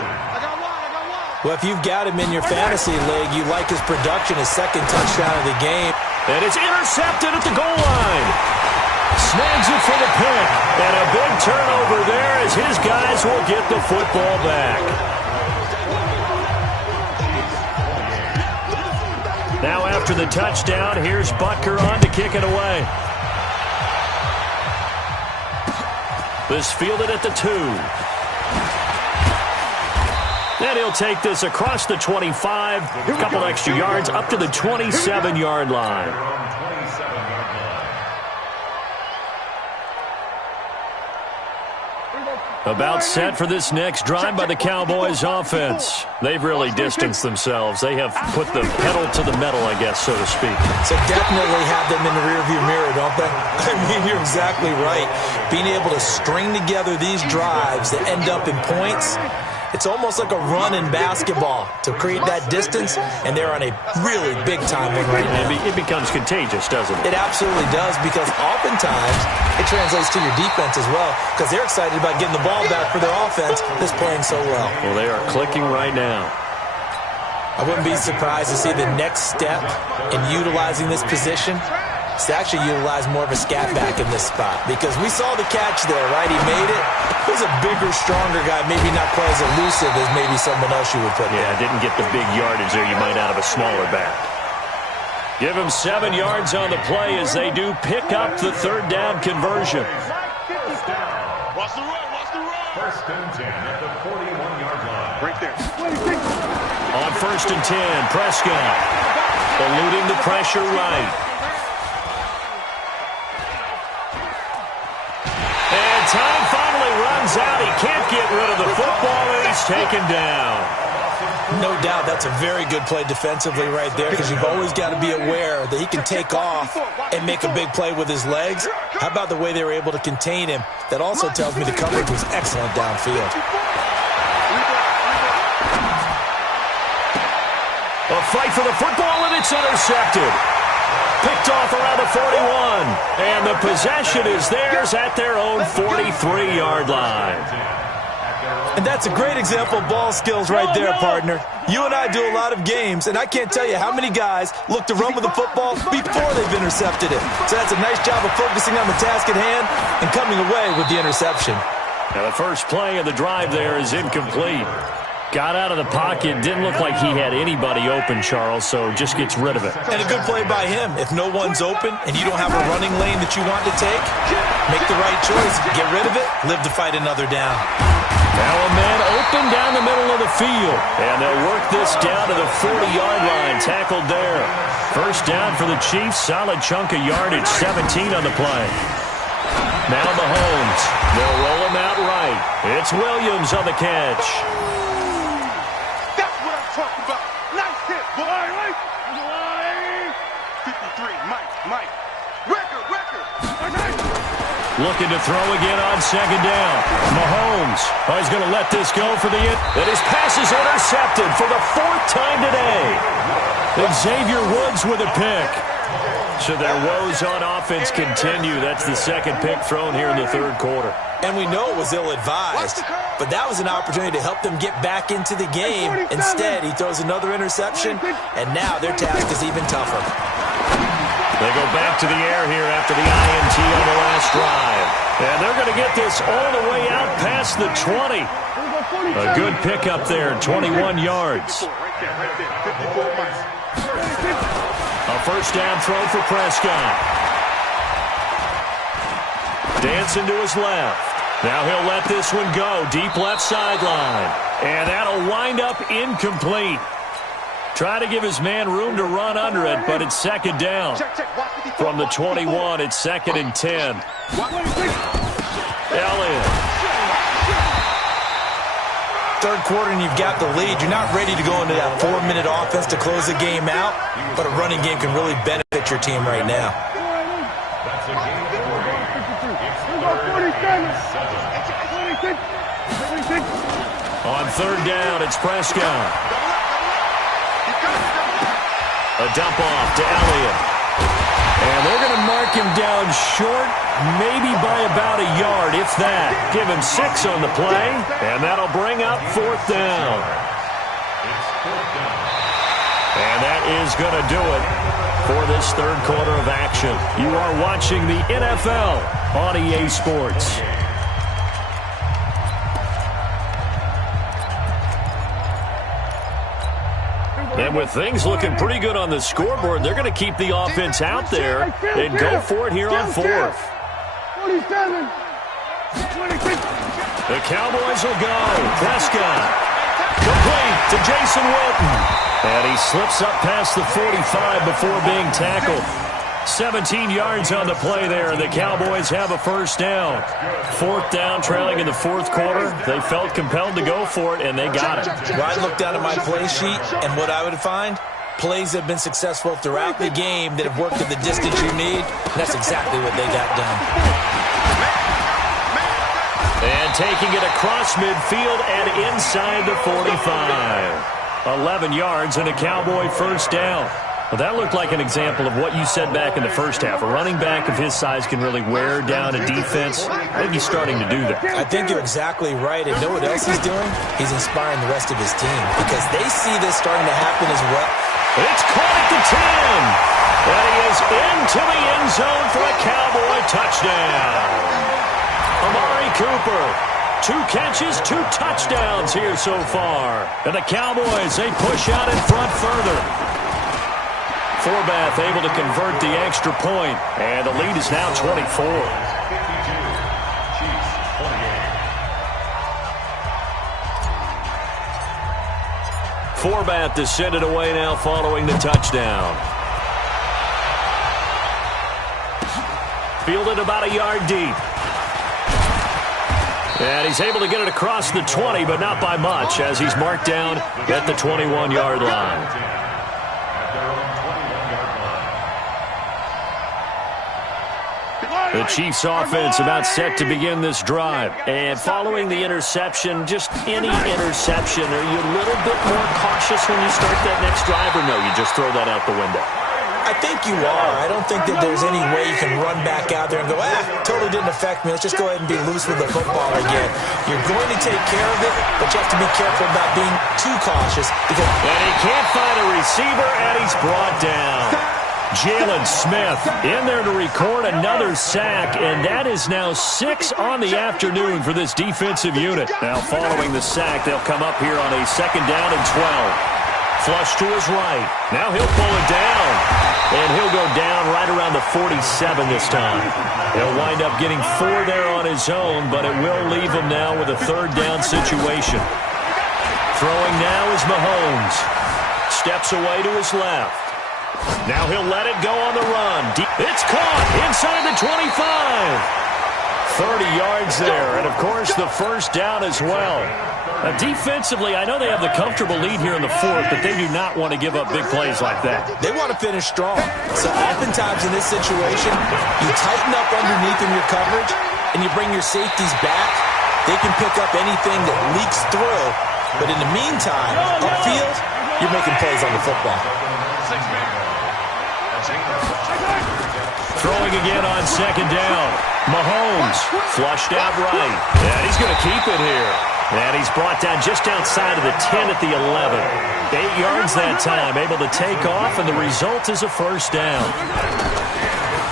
Well, if you've got him in your fantasy league, you like his production, his 2nd touchdown of the game. And it's intercepted at the goal line. Snags it for the pick. And a big turnover there as his guys will get the football back. Now after the touchdown, here's Butker on to kick it away. This fielded at the 2. And he'll take this across the 25, a couple extra yards, up to the 27-yard line. About set for this next drive by the Cowboys offense. They've really distanced themselves. They have put the pedal to the metal, I guess, so to speak. So definitely have them in the rearview mirror, don't they? I mean, you're exactly right. Being able to string together these drives that end up in points, it's almost like a run in basketball to create that distance, and they're on a really big-time one right now. It becomes contagious, doesn't it? It absolutely does, because oftentimes it translates to your defense as well, because they're excited about getting the ball back for their offense that's playing so well. Well, they are clicking right now. I wouldn't be surprised to see the next step in utilizing this position is to actually utilize more of a scat back in this spot, because we saw the catch there, right? He made it. He's a bigger, stronger guy, maybe not quite as elusive as maybe someone else you would put there. Yeah, didn't get the big yardage there you might out of a smaller back. Give him 7 yards on the play as they do pick up the 3rd down conversion. Watch the run, watch the run. 1st and 10 at the 41-yard line. Right there. On 1st and 10, Prescott eluding the pressure right. And time finally runs out. He can't get rid of the football, and he's taken down. No doubt that's a very good play defensively right there, because you've always got to be aware that he can take off and make a big play with his legs. How about the way they were able to contain him? That also tells me the coverage was excellent downfield. A fight for the football, and it's intercepted. Picked off around the 41. And the possession is theirs at their own 43-yard line. And that's a great example of ball skills right there, partner. You and I do a lot of games, and I can't tell you how many guys look to run with the football before they've intercepted it. So that's a nice job of focusing on the task at hand and coming away with the interception. Now the first play of the drive there is incomplete. Got out of the pocket, didn't look like he had anybody open, Charles, so just gets rid of it. And a good play by him. If no one's open and you don't have a running lane that you want to take, make the right choice. Get rid of it, live to fight another down. Now a man open down the middle of the field. And they'll work this down to the 40-yard line. Tackled there. First down for the Chiefs. Solid chunk of yardage. 17 on the play. Now Mahomes. They'll roll him out right. It's Williams on the catch. That's what I'm talking about. Nice hit, boy. 53, Mike. Record. Looking to throw again on second down. Mahomes. Oh, he's going to let this go for the end. And his pass is intercepted for the 4th time today. Xavier Woods with a pick. So their woes on offense continue. That's the second pick thrown here in the 3rd quarter. And we know it was ill-advised, but that was an opportunity to help them get back into the game. Instead, he throws another interception, and now their task is even tougher. They go back to the air here after the INT on the last drive. And they're going to get this all the way out past the 20. A good pickup there, 21 yards. A first down throw for Prescott. Dancing to his left. Now he'll let this one go. Deep left sideline. And that'll wind up incomplete. Try to give his man room to run under it, but it's second down. From the 21, it's 2nd and 10. Elliott. 3rd quarter and you've got the lead. You're not ready to go into that 4-minute offense to close the game out, but a running game can really benefit your team right now. That's a game On 3rd down, it's Prescott. A dump off to Elliott. And they're going to mark him down short, maybe by about a yard, if that. Give him 6 on the play, and that'll bring up 4th down. And that is going to do it for this 3rd quarter of action. You are watching the NFL on EA Sports. And with things looking pretty good on the scoreboard, they're going to keep the offense out there and go for it here on 4th. The Cowboys will go. Prescott. Complete to Jason Witten. And he slips up past the 45 before being tackled. 17 yards on the play there, and the Cowboys have a first down. 4th down, trailing in the 4th quarter. They felt compelled to go for it, and they got it. Well, I looked down at my play sheet, and what I would find, plays that have been successful throughout the game that have worked at the distance you need, and that's exactly what they got done. And taking it across midfield and inside the 45. 11 yards and a Cowboy first down. Well, that looked like an example of what you said back in the first half. A running back of his size can really wear down a defense. I think he's starting to do that. I think you're exactly right. And know what else he's doing? He's inspiring the rest of his team because they see this starting to happen as well. It's caught at the 10. And he is into the end zone for a Cowboy touchdown. Amari Cooper. 2 catches, 2 touchdowns here so far. And the Cowboys, they push out in front further. Forbath able to convert the extra point, and the lead is now 24. Forbath to send it away now following the touchdown. Fielded about a yard deep. And he's able to get it across the 20, but not by much, as he's marked down at the 21-yard line. The Chiefs offense about set to begin this drive. And following the interception, just any interception, are you a little bit more cautious when you start that next drive, or no, you just throw that out the window? I think you are. I don't think that there's any way you can run back out there and go, totally didn't affect me. Let's just go ahead and be loose with the football again. You're going to take care of it, but you have to be careful about being too cautious. And he can't find a receiver, and he's brought down. Jalen Smith in there to record another sack, and that is now 6 on the afternoon for this defensive unit. Now following the sack, they'll come up here on a 2nd down and 12. Flush to his right. Now he'll pull it down. And he'll go down right around the 47 this time. He'll wind up getting 4 there on his own, but it will leave him now with a third down situation. Throwing now is Mahomes. Steps away to his left. Now he'll let it go on the run. It's caught inside the 25. 30 yards there, and of course the first down as well. Defensively, I know they have the comfortable lead here in the fourth, but they do not want to give up big plays like that. They want to finish strong. So oftentimes in this situation, you tighten up underneath in your coverage, and you bring your safeties back. They can pick up anything that leaks through, but in the meantime, upfield, you're making plays on the football. Throwing again on second down. Mahomes flushed out right. And he's going to keep it here. And he's brought down just outside of the 10 at the 11. 8 yards that time, able to take off, and the result is a first down.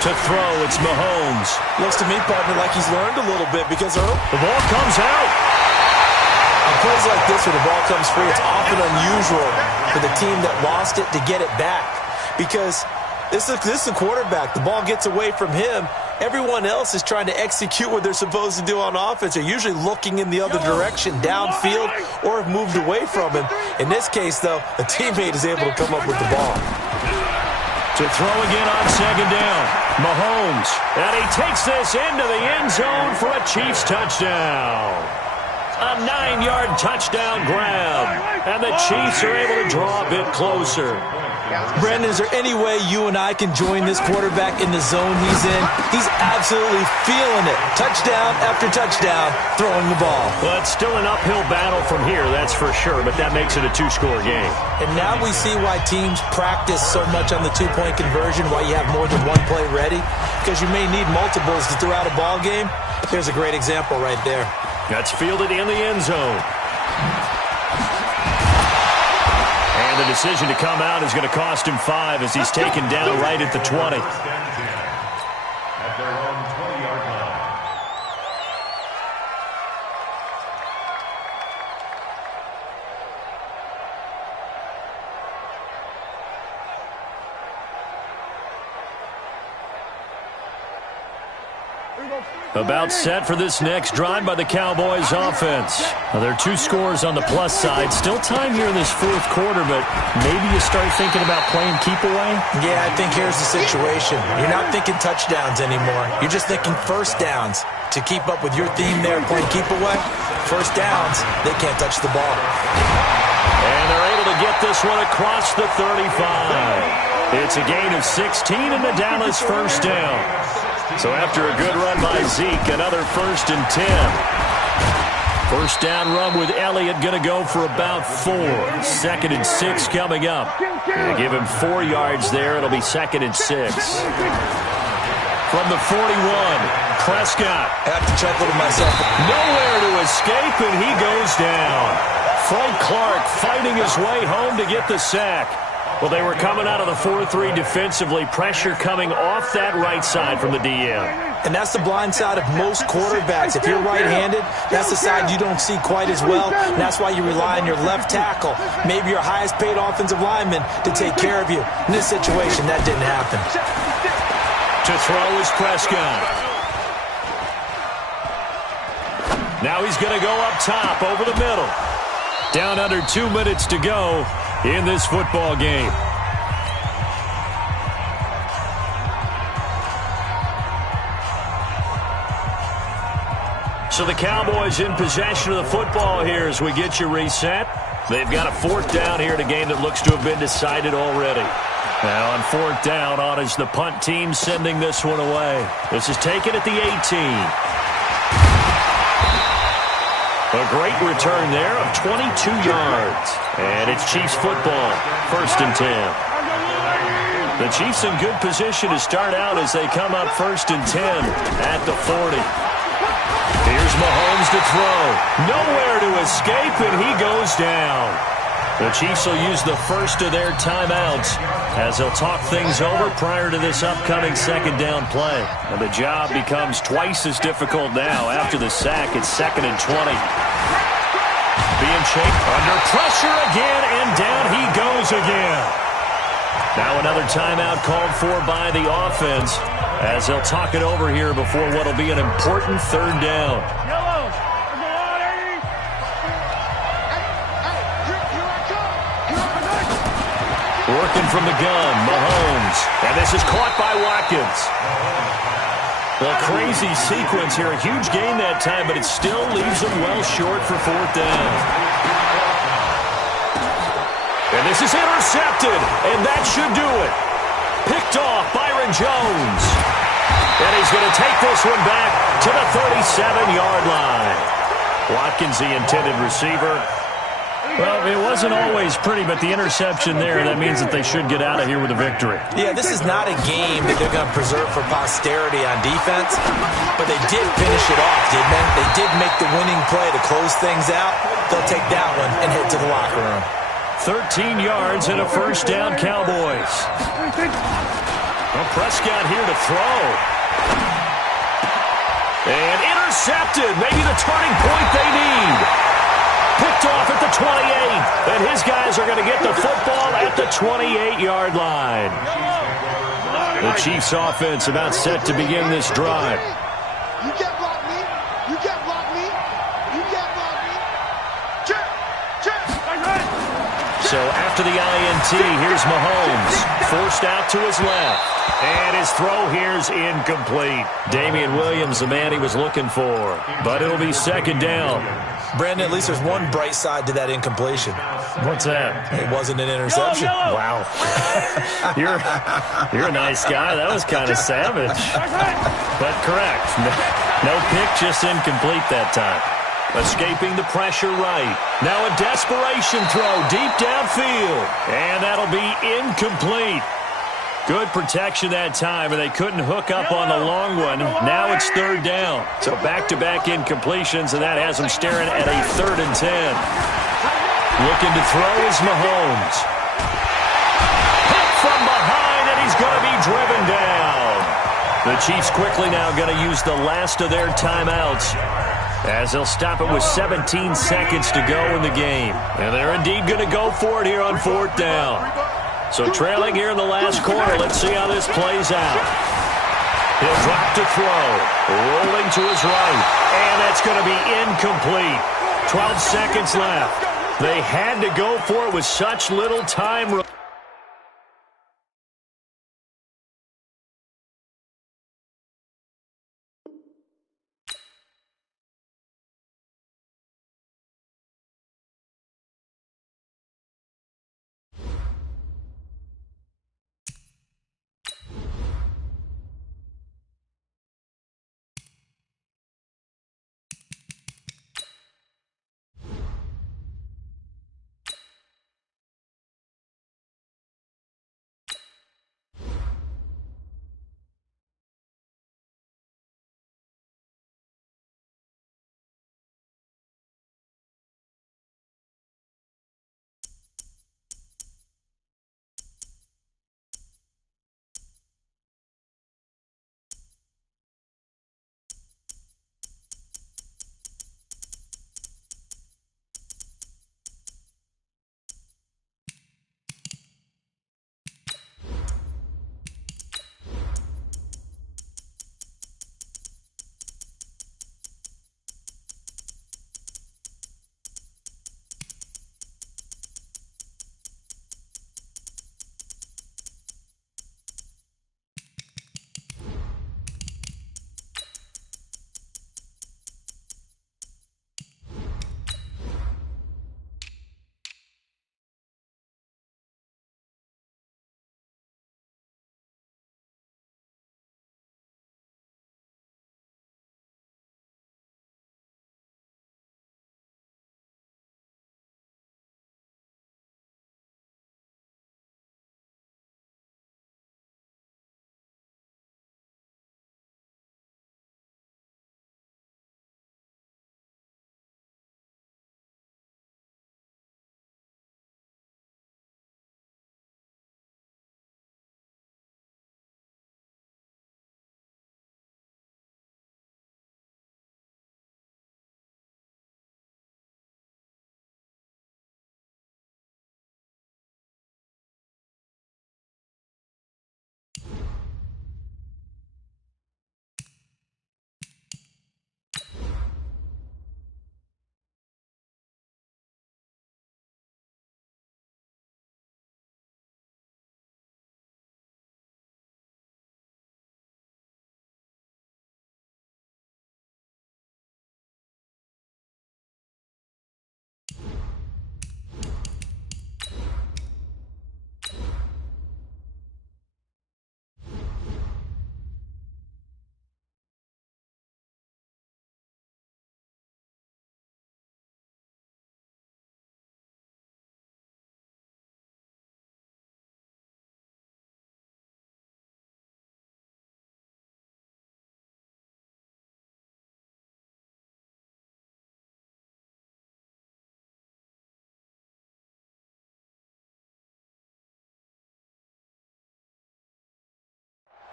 To throw, it's Mahomes. Looks to me, partner, like he's learned a little bit because the ball comes out. On plays like this where the ball comes free, it's often unusual for the team that lost it to get it back because this is a quarterback. The ball gets away from him. Everyone else is trying to execute what they're supposed to do on offense. They're usually looking in the other direction, downfield, or have moved away from him. In this case, though, a teammate is able to come up with the ball. To throw again on second down. Mahomes. And he takes this into the end zone for a Chiefs touchdown. A 9-yard touchdown grab. And the Chiefs are able to draw a bit closer. Brandon, is there any way you and I can join this quarterback in the zone he's in? He's absolutely feeling it. Touchdown after touchdown, throwing the ball. Well, it's still an uphill battle from here, that's for sure, but that makes it a 2-score game. And now we see why teams practice so much on the 2-point conversion, why you have more than one play ready, because you may need multiples to throw out a ball game. Here's a great example right there. That's fielded in the end zone. And the decision to come out is going to cost him 5 as he's taken down right at the 20. At their own 20-yard line. About set for this next drive by the Cowboys offense. Now, there are 2 scores on the plus side. Still time here in this fourth quarter, but maybe you start thinking about playing keep away? Yeah, I think here's the situation. You're not thinking touchdowns anymore. You're just thinking first downs. To keep up with your theme there, playing keep away, first downs, they can't touch the ball. And they're able to get this one across the 35. It's a gain of 16 and the Dallas first down. So after a good run by Zeke, another 1st and 10. First down run with Elliott going to go for about 4. 2nd and 6 coming up. Gonna give him 4 yards there. It'll be 2nd and 6. From the 41, Prescott. I have to chuckle to myself. Nowhere to escape, and he goes down. Frank Clark fighting his way home to get the sack. Well, they were coming out of the 4-3 defensively. Pressure coming off that right side from the DM. And that's the blind side of most quarterbacks. If you're right-handed, that's the side you don't see quite as well. And that's why you rely on your left tackle, maybe your highest-paid offensive lineman, to take care of you. In this situation, that didn't happen. To throw is Prescott. Now he's going to go up top over the middle. Down under 2 minutes to go in this football game. So the Cowboys in possession of the football here as we get you reset. They've got a 4th down here in a game that looks to have been decided already. Now on 4th down, on is the punt team sending this one away. This is taken at the 18. A great return there of 22 yards. And it's Chiefs football, 1st and 10. The Chiefs in good position to start out as they come up 1st and 10 at the 40. Here's Mahomes to throw. Nowhere to escape, and he goes down. The Chiefs will use the first of their timeouts as they'll talk things over prior to this upcoming 2nd down play. And the job becomes twice as difficult now after the sack. It's 2nd and 20. Being handshake. Under pressure again, and down he goes again. Now another timeout called for by the offense as they'll talk it over here before what will be an important third down. Working from the gun, Mahomes. And this is caught by Watkins. Well, crazy sequence here. A huge gain that time, but it still leaves them well short for fourth down. And this is intercepted, and that should do it. Picked off Byron Jones. And he's going to take this one back to the 37-yard line. Watkins, the intended receiver. Well, it wasn't always pretty, but the interception there, that means that they should get out of here with a victory. Yeah, this is not a game that they're going to preserve for posterity on defense, but they did finish it off, didn't they? They did make the winning play to close things out. They'll take that one and head to the locker room. 13 yards and a first down, Cowboys. Well, Prescott here to throw. And intercepted. Maybe the turning point they need. Picked off at the 28. And his guys are going to get the football at the 28-yard line. The Chiefs offense about set to begin this drive. You can't block me. You can't block me. You can't block me. Check. Check. So after the INT, here's Mahomes. Forced out to his left. And his throw here's incomplete. Damian Williams, the man he was looking for. But it'll be second down. Brandon, at least there's one bright side to that incompletion. What's that? It wasn't an interception. Wow. You're a nice guy. That was kind of savage. But correct. No pick, just incomplete that time. Escaping the pressure right. Now a desperation throw deep downfield. And that'll be incomplete. Good protection that time, and they couldn't hook up on the long one. Now it's third down. So back-to-back incompletions, and that has them staring at a 3rd and 10. Looking to throw is Mahomes. Hit from behind, and he's going to be driven down. The Chiefs quickly now going to use the last of their timeouts as they'll stop it with 17 seconds to go in the game. And they're indeed going to go for it here on fourth down. So trailing here in the last quarter, let's see how this plays out. He'll drop to throw. Rolling to his right. And that's going to be incomplete. 12 seconds left. They had to go for it with such little time.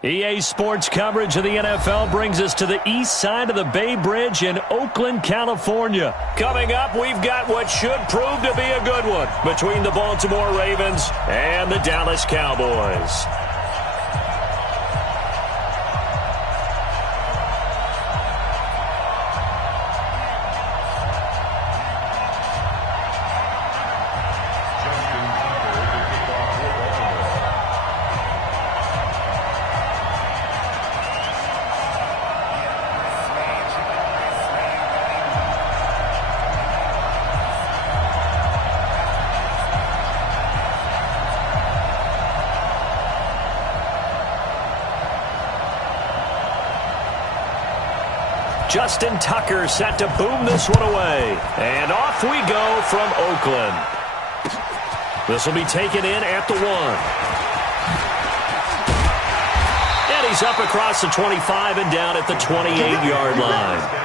EA Sports coverage of the NFL brings us to the east side of the Bay Bridge in Oakland, California. Coming up, we've got what should prove to be a good one between the Baltimore Ravens and the Dallas Cowboys. Justin Tucker set to boom this one away. And off we go from Oakland. This will be taken in at the 1. And he's up across the 25 and down at the 28-yard line.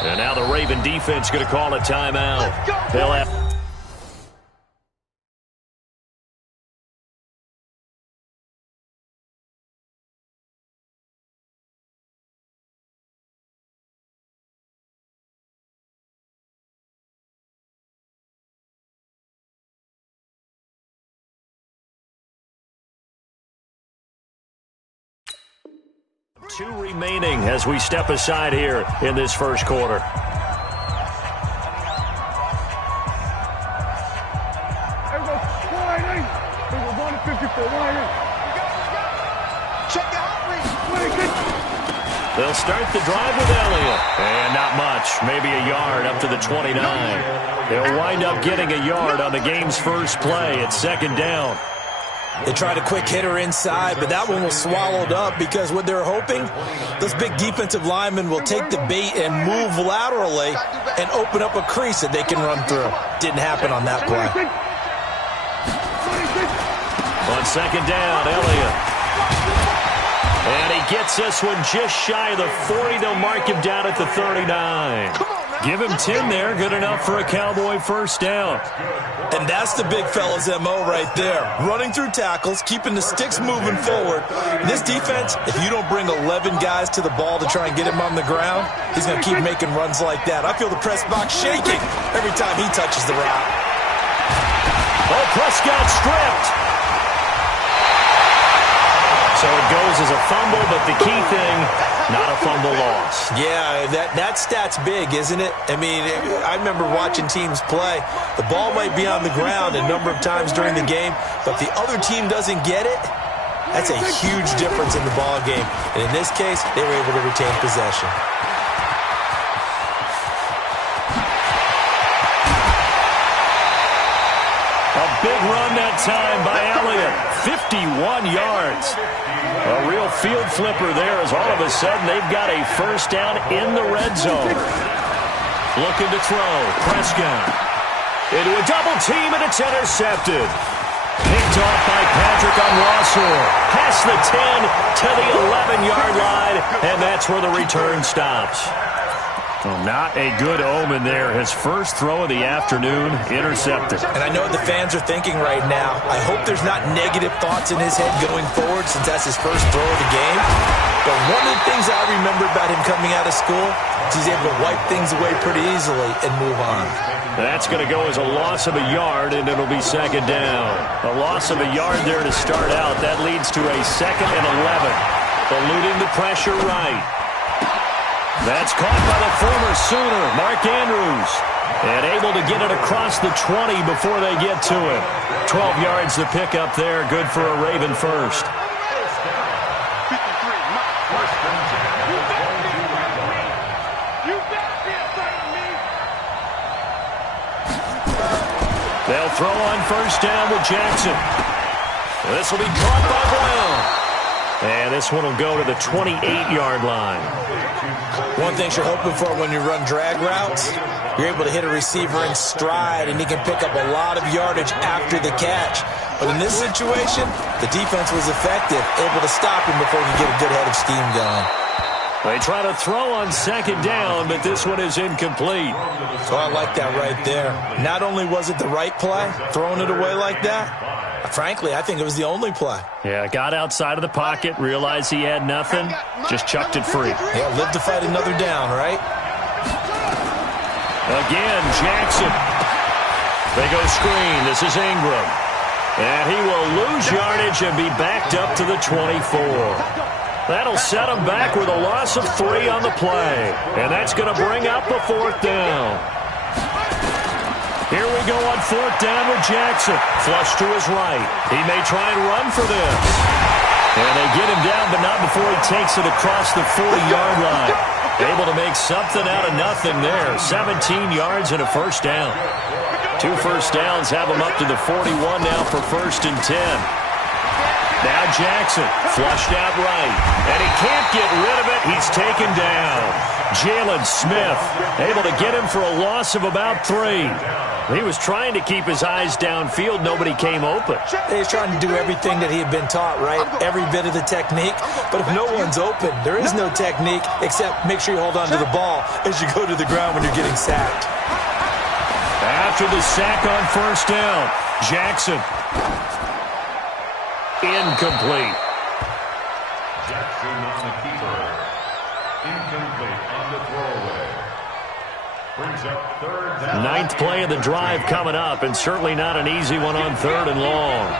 And now the Raven defense going to call a timeout. They'll have... Two remaining as we step aside here in this first quarter. They'll start the drive with Elliott. And not much, maybe a yard up to the 29. They'll wind up getting a yard on the game's first play. It's second down. They tried a quick hitter inside, but that one was swallowed up because what they're hoping, those big defensive linemen will take the bait and move laterally and open up a crease that they can run through. Didn't happen on that play. On second down, Elliott. And he gets this one just shy of the 40. They'll mark him down at the 39. Give him 10 there. Good enough for a Cowboy first down. And that's the big fella's MO right there. Running through tackles, keeping the sticks moving forward. This defense, if you don't bring 11 guys to the ball to try and get him on the ground, he's going to keep making runs like that. I feel the press box shaking every time he touches the rock. Oh, Prescott stripped. So it goes as a fumble, but the key thing, not a fumble loss. Yeah, that stat's big, isn't it? I mean, I remember watching teams play. The ball might be on the ground a number of times during the game, but if the other team doesn't get it, that's a huge difference in the ball game. And in this case, they were able to retain possession. A big run that time by Elliott. 51 yards. A real field flipper there as all of a sudden they've got a first down in the red zone. Looking to throw. Prescott. Into a double team and it's intercepted. Picked off by Patrick Onwuasor. Past the 10 to the 11-yard line, and that's where the return stops. Well, not a good omen there. His first throw of the afternoon, intercepted. And I know what the fans are thinking right now. I hope there's not negative thoughts in his head going forward since that's his first throw of the game. But one of the things I remember about him coming out of school is he's able to wipe things away pretty easily and move on. That's going to go as a loss of a yard, and it'll be second down. A loss of a yard there to start out. That leads to a 2nd and 11. Eluding the pressure right. That's caught by the former Sooner, Mark Andrews. And able to get it across the 20 before they get to it. 12 yards to pick up there. Good for a Raven first. They'll throw on first down with Jackson. This will be caught by Brown. And this one will go to the 28-yard line. One thing you're hoping for when you run drag routes, you're able to hit a receiver in stride, and he can pick up a lot of yardage after the catch. But in this situation, the defense was effective, able to stop him before he could get a good head of steam going. They try to throw on second down, but this one is incomplete. So I like that right there. Not only was it the right play, throwing it away like that, frankly, I think it was the only play. Yeah, got outside of the pocket, realized he had nothing, just chucked it free. Yeah, live to fight another down, right? Again, Jackson. They go screen. This is Ingram. And he will lose yardage and be backed up to the 24. That'll set him back with a loss of 3 on the play. And that's going to bring up the 4th down. Here we go on 4th down with Jackson. Flush to his right. He may try and run for this. And they get him down, but not before he takes it across the 40-yard line. Able to make something out of nothing there. 17 yards and a first down. 2 first downs have him up to the 41 now for 1st and 10. Now Jackson, flushed out right. And he can't get rid of it. He's taken down. Jalen Smith, able to get him for a loss of about 3. He was trying to keep his eyes downfield. Nobody came open. He was trying to do everything that he had been taught, right? Every bit of the technique. But if no one's open, there is no technique except make sure you hold on to the ball as you go to the ground when you're getting sacked. After the sack on 1st down, Jackson. Incomplete. Jackson on the keeper. Incomplete on the throwaway. Brings up 3rd down. 9th play of the drive coming up, and certainly not an easy one on 3rd and long.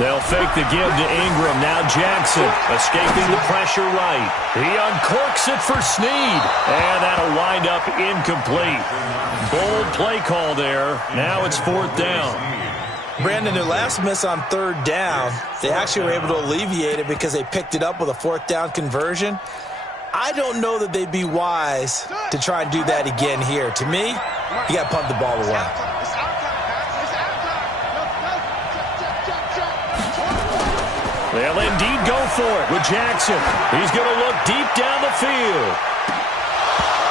They'll fake the give to Ingram. Now Jackson escaping the pressure right. He uncorks it for Snead. And that'll wind up incomplete. Bold play call there. Now it's 4th down. Brandon, their last miss on 3rd down, they actually were able to alleviate it because they picked it up with a 4th down conversion. I don't know that they'd be wise to try and do that again here. To me, you got to punt the ball away. They'll indeed go for it with Jackson. He's going to look deep down the field.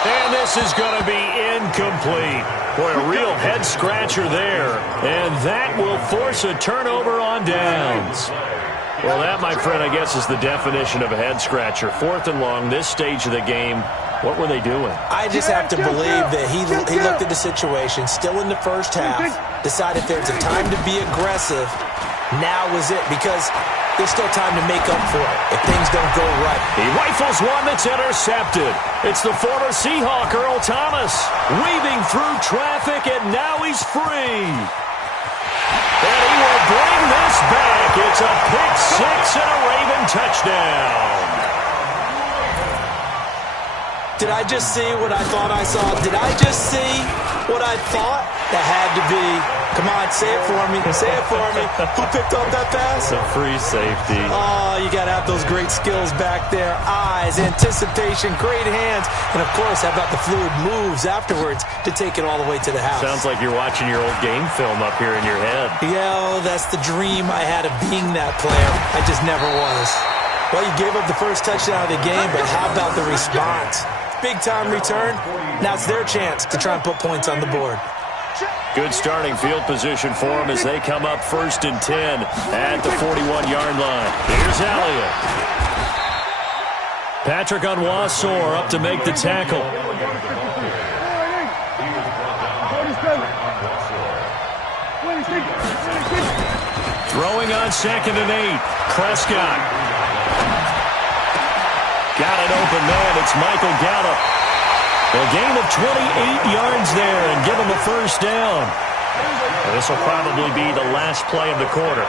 And this is going to be incomplete. Boy, a real head-scratcher there. And that will force a turnover on downs. Well, that, my friend, I guess is the definition of a head-scratcher. 4th and long, this stage of the game. What were they doing? I just have to believe that he looked at the situation, still in the first half, decided there's a time to be aggressive. Now is it, because there's still time to make up for it if things don't go right. He rifles one that's intercepted. It's the former Seahawk, Earl Thomas, weaving through traffic, and now he's free. And he will bring this back. It's a pick 6 and a Raven touchdown. Did I just see what I thought I saw? Did I just see what I thought? That had to be. Come on, say it for me. Say it for me. Who picked up that pass? It's a free safety. Oh, you got to have those great skills back there. Eyes, anticipation, great hands. And, of course, how about the fluid moves afterwards to take it all the way to the house? Sounds like you're watching your old game film up here in your head. Yeah, that's the dream I had of being that player. I just never was. Well, you gave up the first touchdown of the game, but how about the response? Big-time return. Now it's their chance to try and put points on the board. Good starting field position for them as they come up 1st and 10 at the 41-yard line. Here's Elliott. Patrick Onwuasor up to make the tackle. Throwing on 2nd and 8. Prescott. Got an open man. It's Michael Gallup. A gain of 28 yards there and give him a first down. This will probably be the last play of the quarter.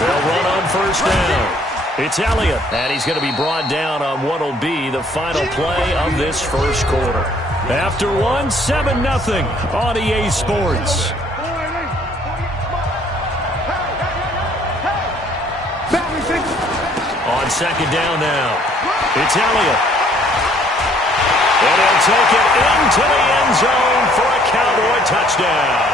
They'll run on 1st down. It's Elliott, and he's going to be brought down on what will be the final play of this first quarter. After one, 7-0 on EA Sports. On 2nd down now. It's Elliott. And he'll take it into the end zone for a Cowboy touchdown.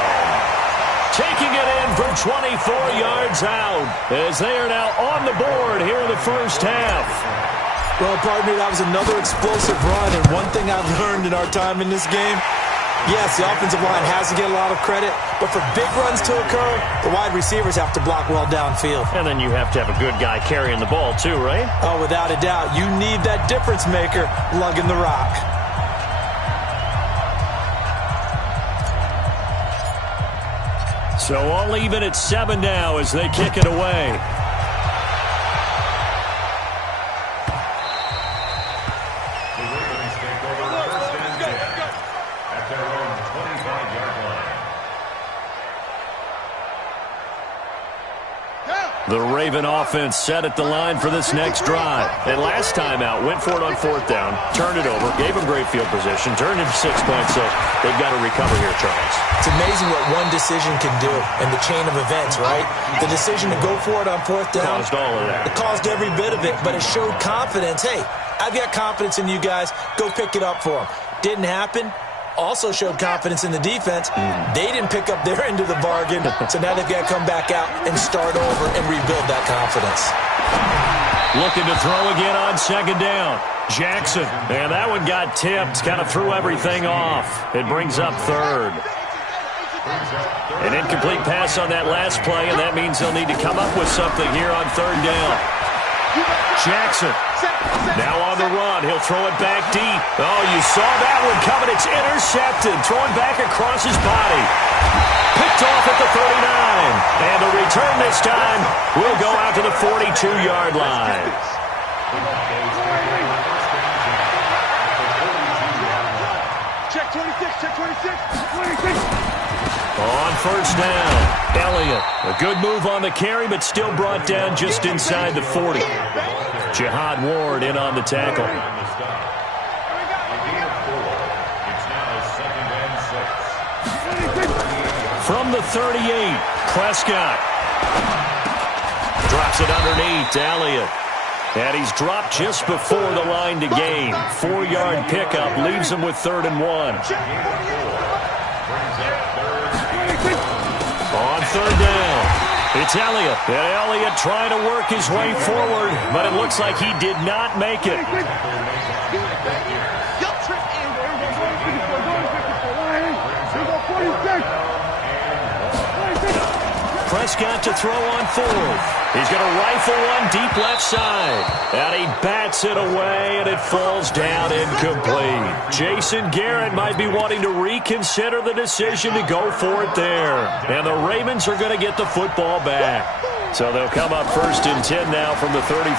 taking it in from 24 yards out as they are now on the board here in the first half. Well, partner, that was another explosive run, and one thing I've learned in our time in this game, yes, the offensive line has to get a lot of credit, but for big runs to occur, the wide receivers have to block well downfield. And then you have to have a good guy carrying the ball too, right? Oh, without a doubt. You need that difference maker lugging the rock. So all even at 7 now as they kick it away. The Raven offense set at the line for this next drive. And last time out, went for it on 4th down, turned it over, gave them great field position, turned into 6 points, so they've got to recover here, Charles. It's amazing what one decision can do in the chain of events, right? The decision to go for it on 4th down. Caused all of that. It caused every bit of it, but it showed confidence. Hey, I've got confidence in you guys. Go pick it up for them. Didn't happen. Also showed confidence in the defense. They didn't pick up their end of the bargain, so now they've got to come back out and start over and rebuild that confidence. Looking to throw again on 2nd down. Jackson, and that one got tipped, kind of threw everything off. It brings up 3rd. An incomplete pass on that last play, and that means they'll need to come up with something here on 3rd down. Jackson, now on the run. He'll throw it back deep. Oh, you saw that one coming. It's intercepted. Throwing back across his body. Picked off at the 39. And the return this time will go out to the 42-yard line. Check 26, check 26, 26. On 1st down, Elliott. A good move on the carry, but still brought down just inside the 40. Jihad Ward in on the tackle. From the 38, Prescott. Drops it underneath to Elliott. And he's dropped just before the line to gain. 4-yard pickup leaves him with 3rd and 1. On 3rd down, it's Elliott. And Elliott trying to work his way forward, but it looks like he did not make it. Prescott to throw on 4th. He's going to rifle one deep left side. And he bats it away, and it falls down incomplete. Jason Garrett might be wanting to reconsider the decision to go for it there. And the Ravens are going to get the football back. So they'll come up 1st and 10 now from the 33.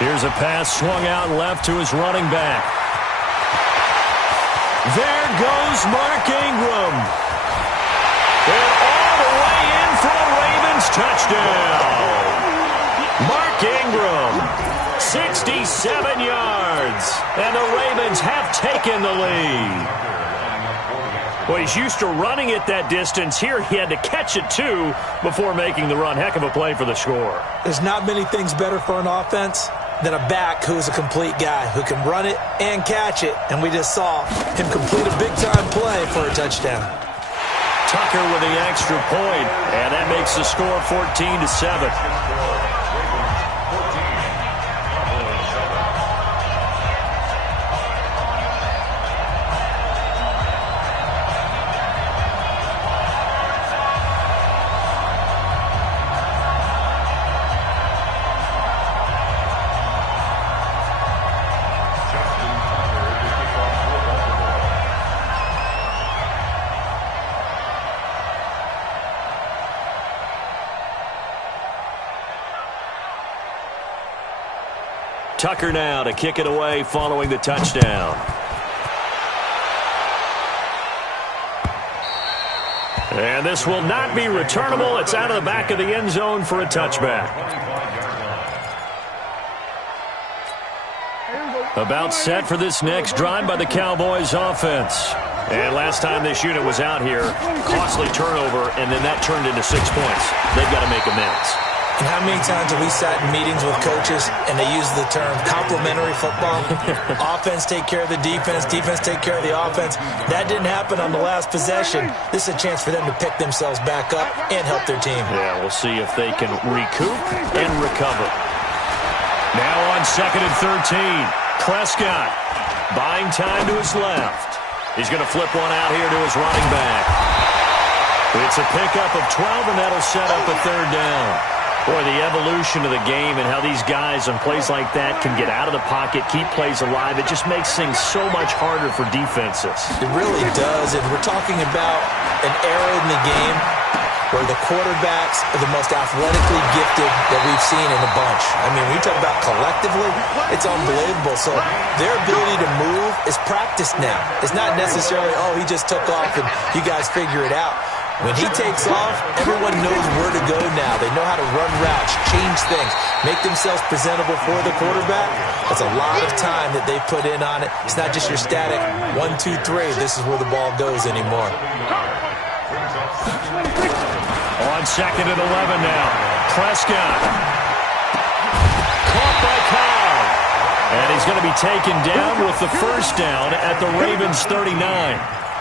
Here's a pass swung out left to his running back. There goes Mark Ingram. And all the way in for a Ravens touchdown. Mark Ingram, 67 yards. And the Ravens have taken the lead. Well, he's used to running it that distance. Here he had to catch it, too, before making the run. Heck of a play for the score. There's not many things better for an offense than a back who is a complete guy who can run it and catch it. And we just saw him complete a big-time play for a touchdown. Tucker with the extra point, and that makes the score 14-7. Tucker now to kick it away following the touchdown. And this will not be returnable. It's out of the back of the end zone for a touchback. About set for this next drive by the Cowboys offense. And last time this unit was out here, costly turnover, and then that turned into 6 points. They've got to make amends. And how many times have we sat in meetings with coaches and they use the term complementary football? Offense take care of the defense, defense take care of the offense. That didn't happen on the last possession. This is a chance for them to pick themselves back up and help their team. Yeah, we'll see if they can recoup and recover. Now on 2nd and 13, Prescott buying time to his left. He's going to flip one out here to his running back. It's a pickup of 12, and that'll set up a 3rd down. Boy, the evolution of the game and how these guys on plays like that can get out of the pocket, keep plays alive, it just makes things so much harder for defenses. It really does, and we're talking about an era in the game where the quarterbacks are the most athletically gifted that we've seen in a bunch. I mean, when you talk about collectively, it's unbelievable. So their ability to move is practiced now. It's not necessarily, oh, he just took off and you guys figure it out. When he takes off, everyone knows where to go now. They know how to run routes, change things, make themselves presentable for the quarterback. That's a lot of time that they put in on it. It's not just your static 1, 2, 3. This is where the ball goes anymore. On 2nd and 11 now, Prescott. Caught by Cobb. And he's going to be taken down with the 1st down at the Ravens' 39.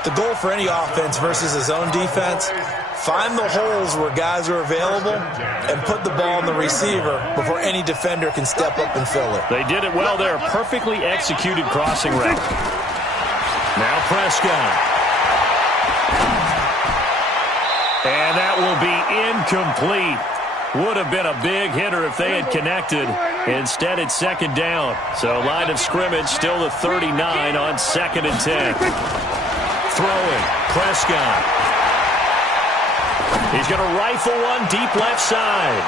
The goal for any offense versus his own defense, find the holes where guys are available and put the ball on the receiver before any defender can step up and fill it. They did it well there. Perfectly executed crossing route. Now Prescott. And that will be incomplete. Would have been a big hitter if they had connected. Instead, it's 2nd down. So line of scrimmage still the 39 on 2nd and 10. Throwing, Prescott. He's going to rifle one deep left side.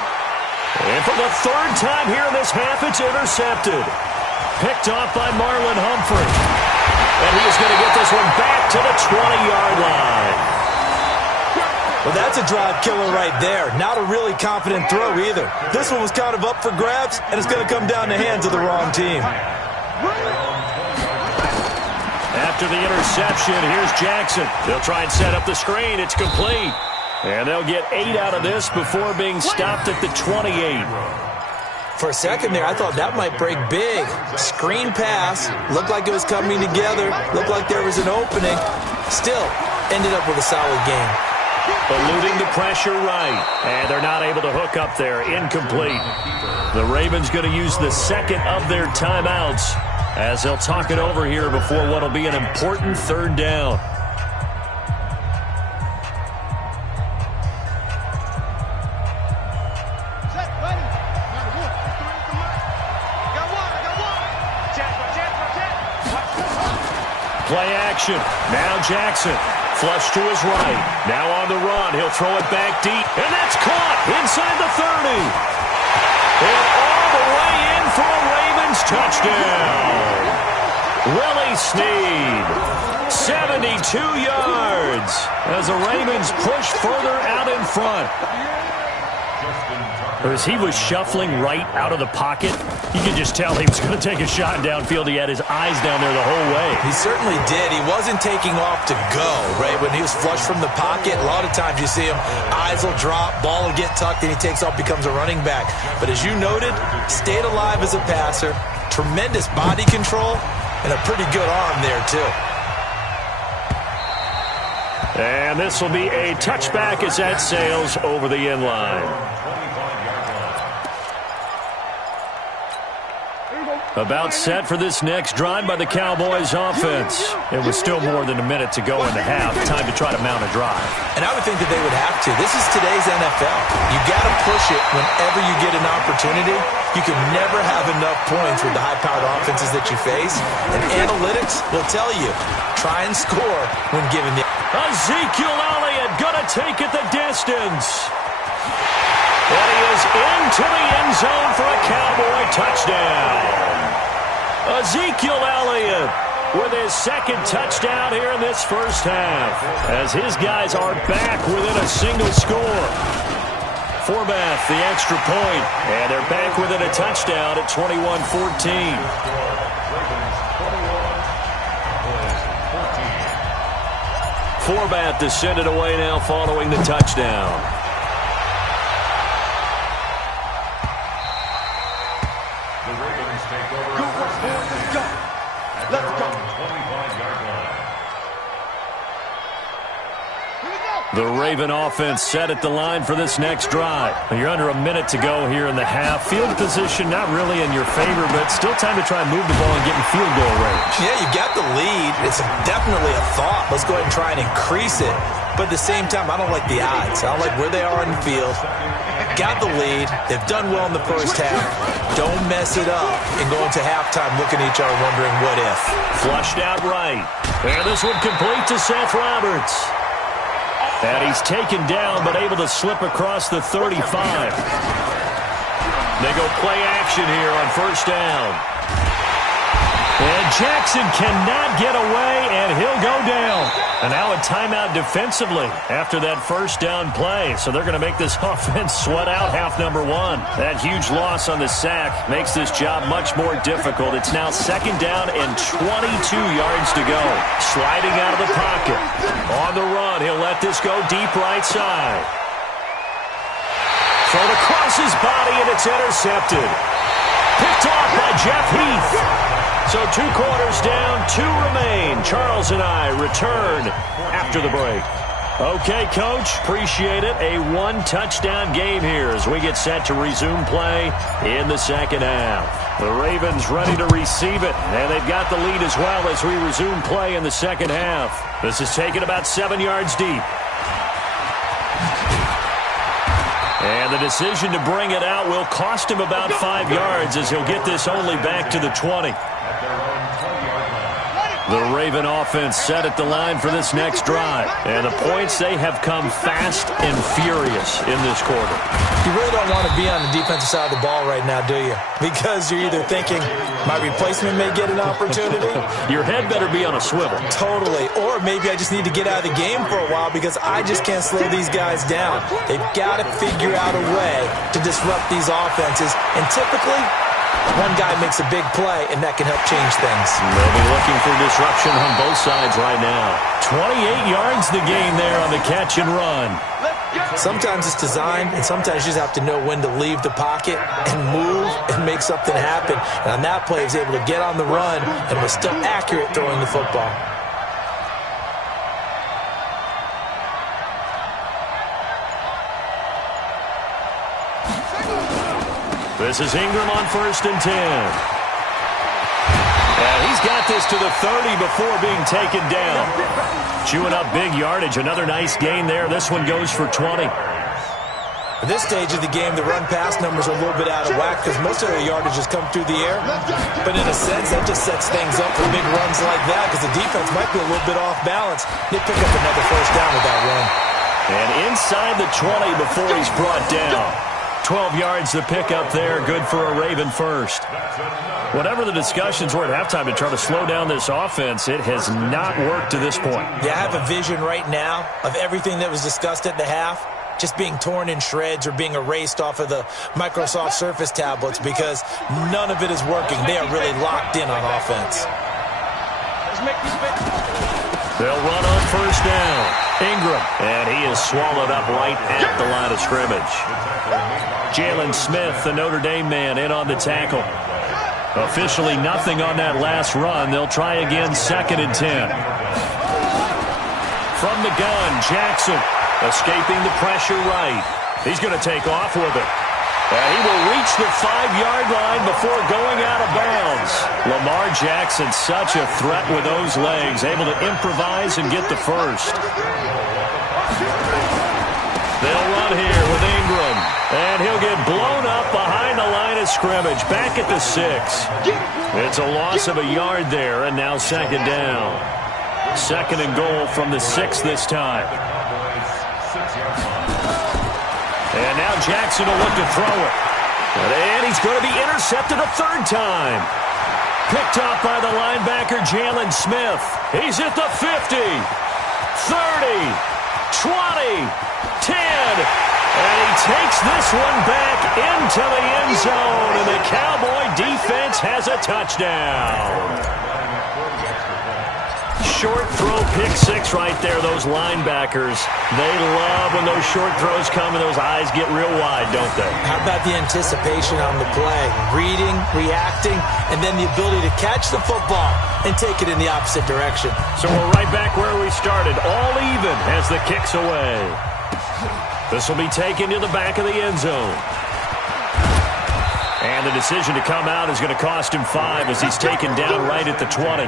And for the 3rd time here in this half, it's intercepted. Picked off by Marlon Humphrey. And he is going to get this one back to the 20-yard line. Well, that's a drive killer right there. Not a really confident throw either. This one was kind of up for grabs, and it's going to come down the hands of the wrong team. After the interception, here's Jackson. They'll try and set up the screen. It's complete. And they'll get 8 out of this before being stopped at the 28. For a second there, I thought that might break big. Screen pass. Looked like it was coming together. Looked like there was an opening. Still, ended up with a solid game. Eluding the pressure right. And they're not able to hook up there. Incomplete. The Ravens going to use the 2nd of their timeouts as they'll talk it over here before what will be an important 3rd down. Play action. Now Jackson. Flush to his right. Now on the run. He'll throw it back deep. And that's caught inside the 30. And all the way in for a Ravens touchdown. Willie Snead. 72 yards as the Ravens push further out in front. As he was shuffling right out of the pocket, you could just tell he was going to take a shot downfield. He had his eyes down there the whole way. He certainly did. He wasn't taking off to go, right? When he was flushed from the pocket, a lot of times you see him, eyes will drop, ball will get tucked, and he takes off, becomes a running back. But as you noted, stayed alive as a passer, tremendous body control, and a pretty good arm there, too. And this will be a touchback as that sails over the end line. About set for this next drive by the Cowboys offense. It was still more than a minute to go in the half. Time to try to mount a drive. And I would think that they would have to. This is today's NFL. You got to push it whenever you get an opportunity. You can never have enough points with the high-powered offenses that you face. And analytics will tell you, try and score when given the... Ezekiel Elliott gonna take it the distance. And he is into the end zone for a Cowboy touchdown. Ezekiel Elliott with his 2nd touchdown here in this first half, as his guys are back within a single score. Forbath, the extra point, and they're back within a touchdown at 21-14. Forbath to send it away now following the touchdown. Raven offense set at the line for this next drive. You're under a minute to go here in the half. Field position not really in your favor, but still time to try and move the ball and get in field goal range. Yeah, you got the lead. It's definitely a thought. Let's go ahead and try and increase it. But at the same time, I don't like the odds. I don't like where they are on the field. Got the lead. They've done well in the first half. Don't mess it up and go into halftime looking at each other wondering what if. Flushed out right. And this one complete to Seth Roberts. And he's taken down but able to slip across the 35. They go play action here on first down. And Jackson cannot get away, and he'll go down. And now a timeout defensively after that first down play. So they're going to make this offense sweat out half number one. That huge loss on the sack makes this job much more difficult. It's now second down and 22 yards to go. Sliding out of the pocket. On the run, he'll let this go deep right side. Thrown across his body, and it's intercepted. Picked off by Jeff Heath. So 2 quarters down, 2 remain. Charles and I return after the break. Okay, Coach, appreciate it. A 1-touchdown game here as we get set to resume play in the second half. The Ravens ready to receive it, and they've got the lead as well as we resume play in the second half. This is taken about 7 yards deep. And the decision to bring it out will cost him about 5 yards as he'll get this only back to the 20. The Raven offense set at the line for this next drive. And the points, they have come fast and furious in this quarter. You really don't want to be on the defensive side of the ball right now, do you? Because you're either thinking, my replacement may get an opportunity. Your head better be on a swivel. Totally. Or maybe I just need to get out of the game for a while because I just can't slow these guys down. They've got to figure out a way to disrupt these offenses. And typically, one guy makes a big play, and that can help change things. They'll be looking for disruption on both sides right now. 28 yards the gain there on the catch and run. Sometimes it's designed, and sometimes you just have to know when to leave the pocket and move and make something happen. And on that play, he was able to get on the run and was still accurate throwing the football. This is Ingram on 1st and 10. And he's got this to the 30 before being taken down. Chewing up big yardage. Another nice gain there. This one goes for 20. At this stage of the game, the run-pass numbers are a little bit out of whack because most of their yardage has come through the air. But in a sense, that just sets things up for big runs like that because the defense might be a little bit off balance. They pick up another first down with that run. And inside the 20 before he's brought down. 12 yards to pick up there. Good for a Raven first. Whatever the discussions were at halftime to try to slow down this offense, it has not worked to this point. Yeah, I have a vision right now of everything that was discussed at the half just being torn in shreds or being erased off of the Microsoft Surface tablets because none of it is working. They are really locked in on offense. They'll run on first down. Ingram, and he is swallowed up right at the line of scrimmage. Jalen Smith, the Notre Dame man, in on the tackle. Officially nothing on that last run. They'll try again, 2nd and 10. From the gun, Jackson escaping the pressure right. He's going to take off with it. And he will reach the 5-yard line before going out of bounds. Lamar Jackson, such a threat with those legs, able to improvise and get the first. They'll run here with Ingram, and he'll get blown up behind the line of scrimmage, back at the 6. It's a loss of a yard there, and now 2nd down. 2nd and goal from the 6 this time. And now Jackson will look to throw it. And he's going to be intercepted a 3rd time. Picked off by the linebacker, Jalen Smith. He's at the 50, 30, 20, 10. And he takes this one back into the end zone. And the Cowboy defense has a touchdown. Short throw, pick six right there, those linebackers. They love when those short throws come and those eyes get real wide, don't they? How about the anticipation on the play? Reading, reacting, and then the ability to catch the football and take it in the opposite direction. So we're right back where we started, all even as the kick's away. This will be taken to the back of the end zone. And the decision to come out is going to cost him 5 as he's taken down right at the 20.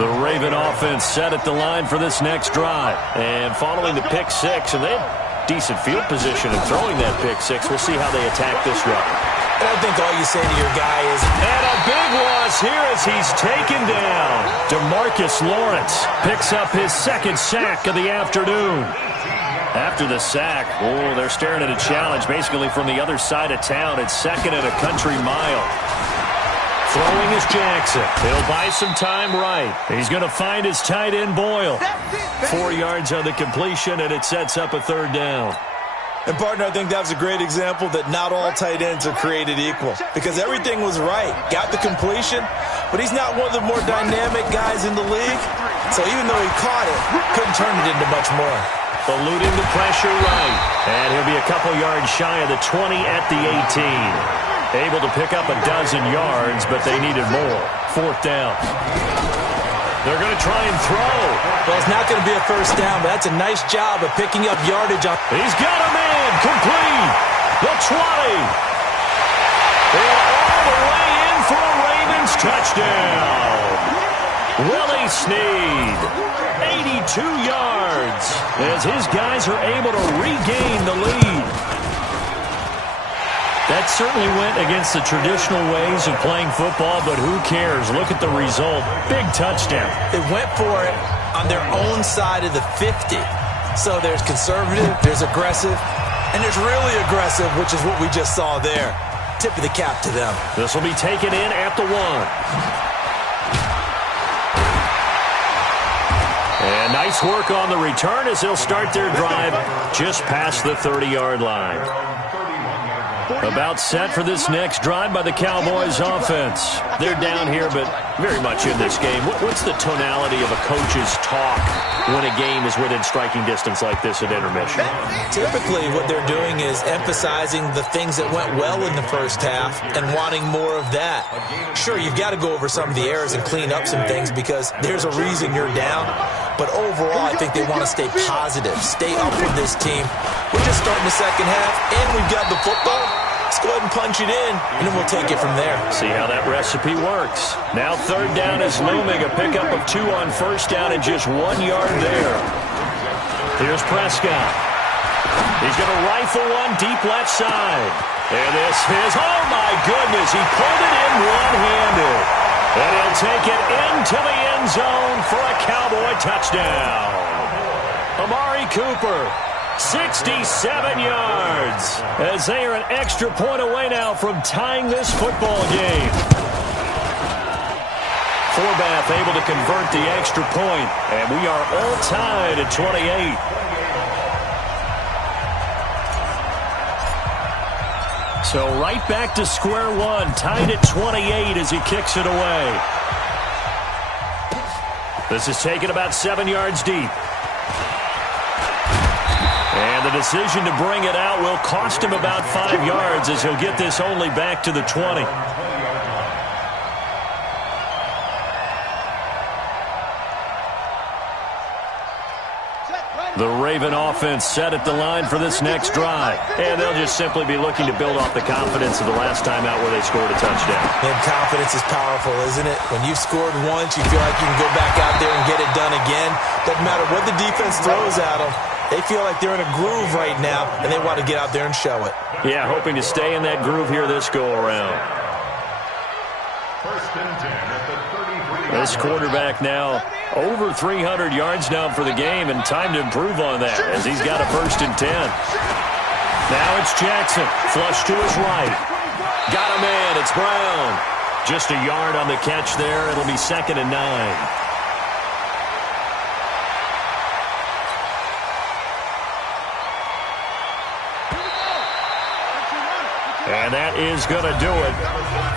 The Raven offense set at the line for this next drive. And following the pick six, and they have decent field position in throwing that pick six. We'll see how they attack this drive. And I think all you say to your guy is... And a big loss here as he's taken down. DeMarcus Lawrence picks up his second sack of the afternoon. After the sack, they're staring at a challenge basically from the other side of town. It's 2nd and a country mile. Throwing is Jackson. He'll buy some time right. He's going to find his tight end Boyle. 4 yards on the completion, and it sets up a 3rd down. And, partner, I think that was a great example that not all tight ends are created equal because everything was right. Got the completion, but he's not one of the more dynamic guys in the league. So even though he caught it, couldn't turn it into much more. Eluding the pressure right. And he'll be a couple yards shy of the 20 at the 18. Able to pick up a dozen yards, but they needed more. 4th down. They're going to try and throw. Well, it's not going to be a first down, but that's a nice job of picking up yardage. He's got a man. Complete. The 20. And all the way in for a Ravens touchdown. Willie Snead. 82 yards as his guys are able to regain the lead. That certainly went against the traditional ways of playing football, but who cares? Look at the result. Big touchdown. They went for it on their own side of the 50. So there's conservative, there's aggressive, and there's really aggressive, which is what we just saw there. Tip of the cap to them. This will be taken in at the 1. And nice work on the return as they'll start their drive just past the 30-yard line. About set for this next drive by the Cowboys offense. They're down here, but very much in this game. What's the tonality of a coach's talk when a game is within striking distance like this at intermission? Typically, what they're doing is emphasizing the things that went well in the first half and wanting more of that. Sure, you've got to go over some of the errors and clean up some things because there's a reason you're down. But overall, I think they want to stay positive, stay up with this team. We're just starting the second half, and we've got the football. Let's go ahead and punch it in, and then we'll take it from there. See how that recipe works. Now 3rd down is looming. A pickup of 2 on 1st down and just 1 yard there. Here's Prescott. He's going to rifle one deep left side. And this is, oh my goodness, he pulled it in one-handed. And he'll take it into the end zone for a Cowboy touchdown. Amari Cooper. 67 yards as they are an extra point away now from tying this football game. Forbath able to convert the extra point, and we are all tied at 28. So right back to square one, tied at 28 as he kicks it away. This is taken about 7 yards deep. And the decision to bring it out will cost him about 5 yards as he'll get this only back to the 20. The Raven offense set at the line for this next drive. And they'll just simply be looking to build off the confidence of the last time out where they scored a touchdown. And confidence is powerful, isn't it? When you've scored once, you feel like you can go back out there and get it done again. Doesn't matter what the defense throws at them. They feel like they're in a groove right now, and they want to get out there and show it. Yeah, hoping to stay in that groove here this go-around. 1st and 10 at the 33. This quarterback now over 300 yards now for the game, and time to improve on that as he's got a 1st and 10. Now it's Jackson, flush to his right. Got a man, it's Brown. Just a yard on the catch there. It'll be 2nd and 9. And that is going to do it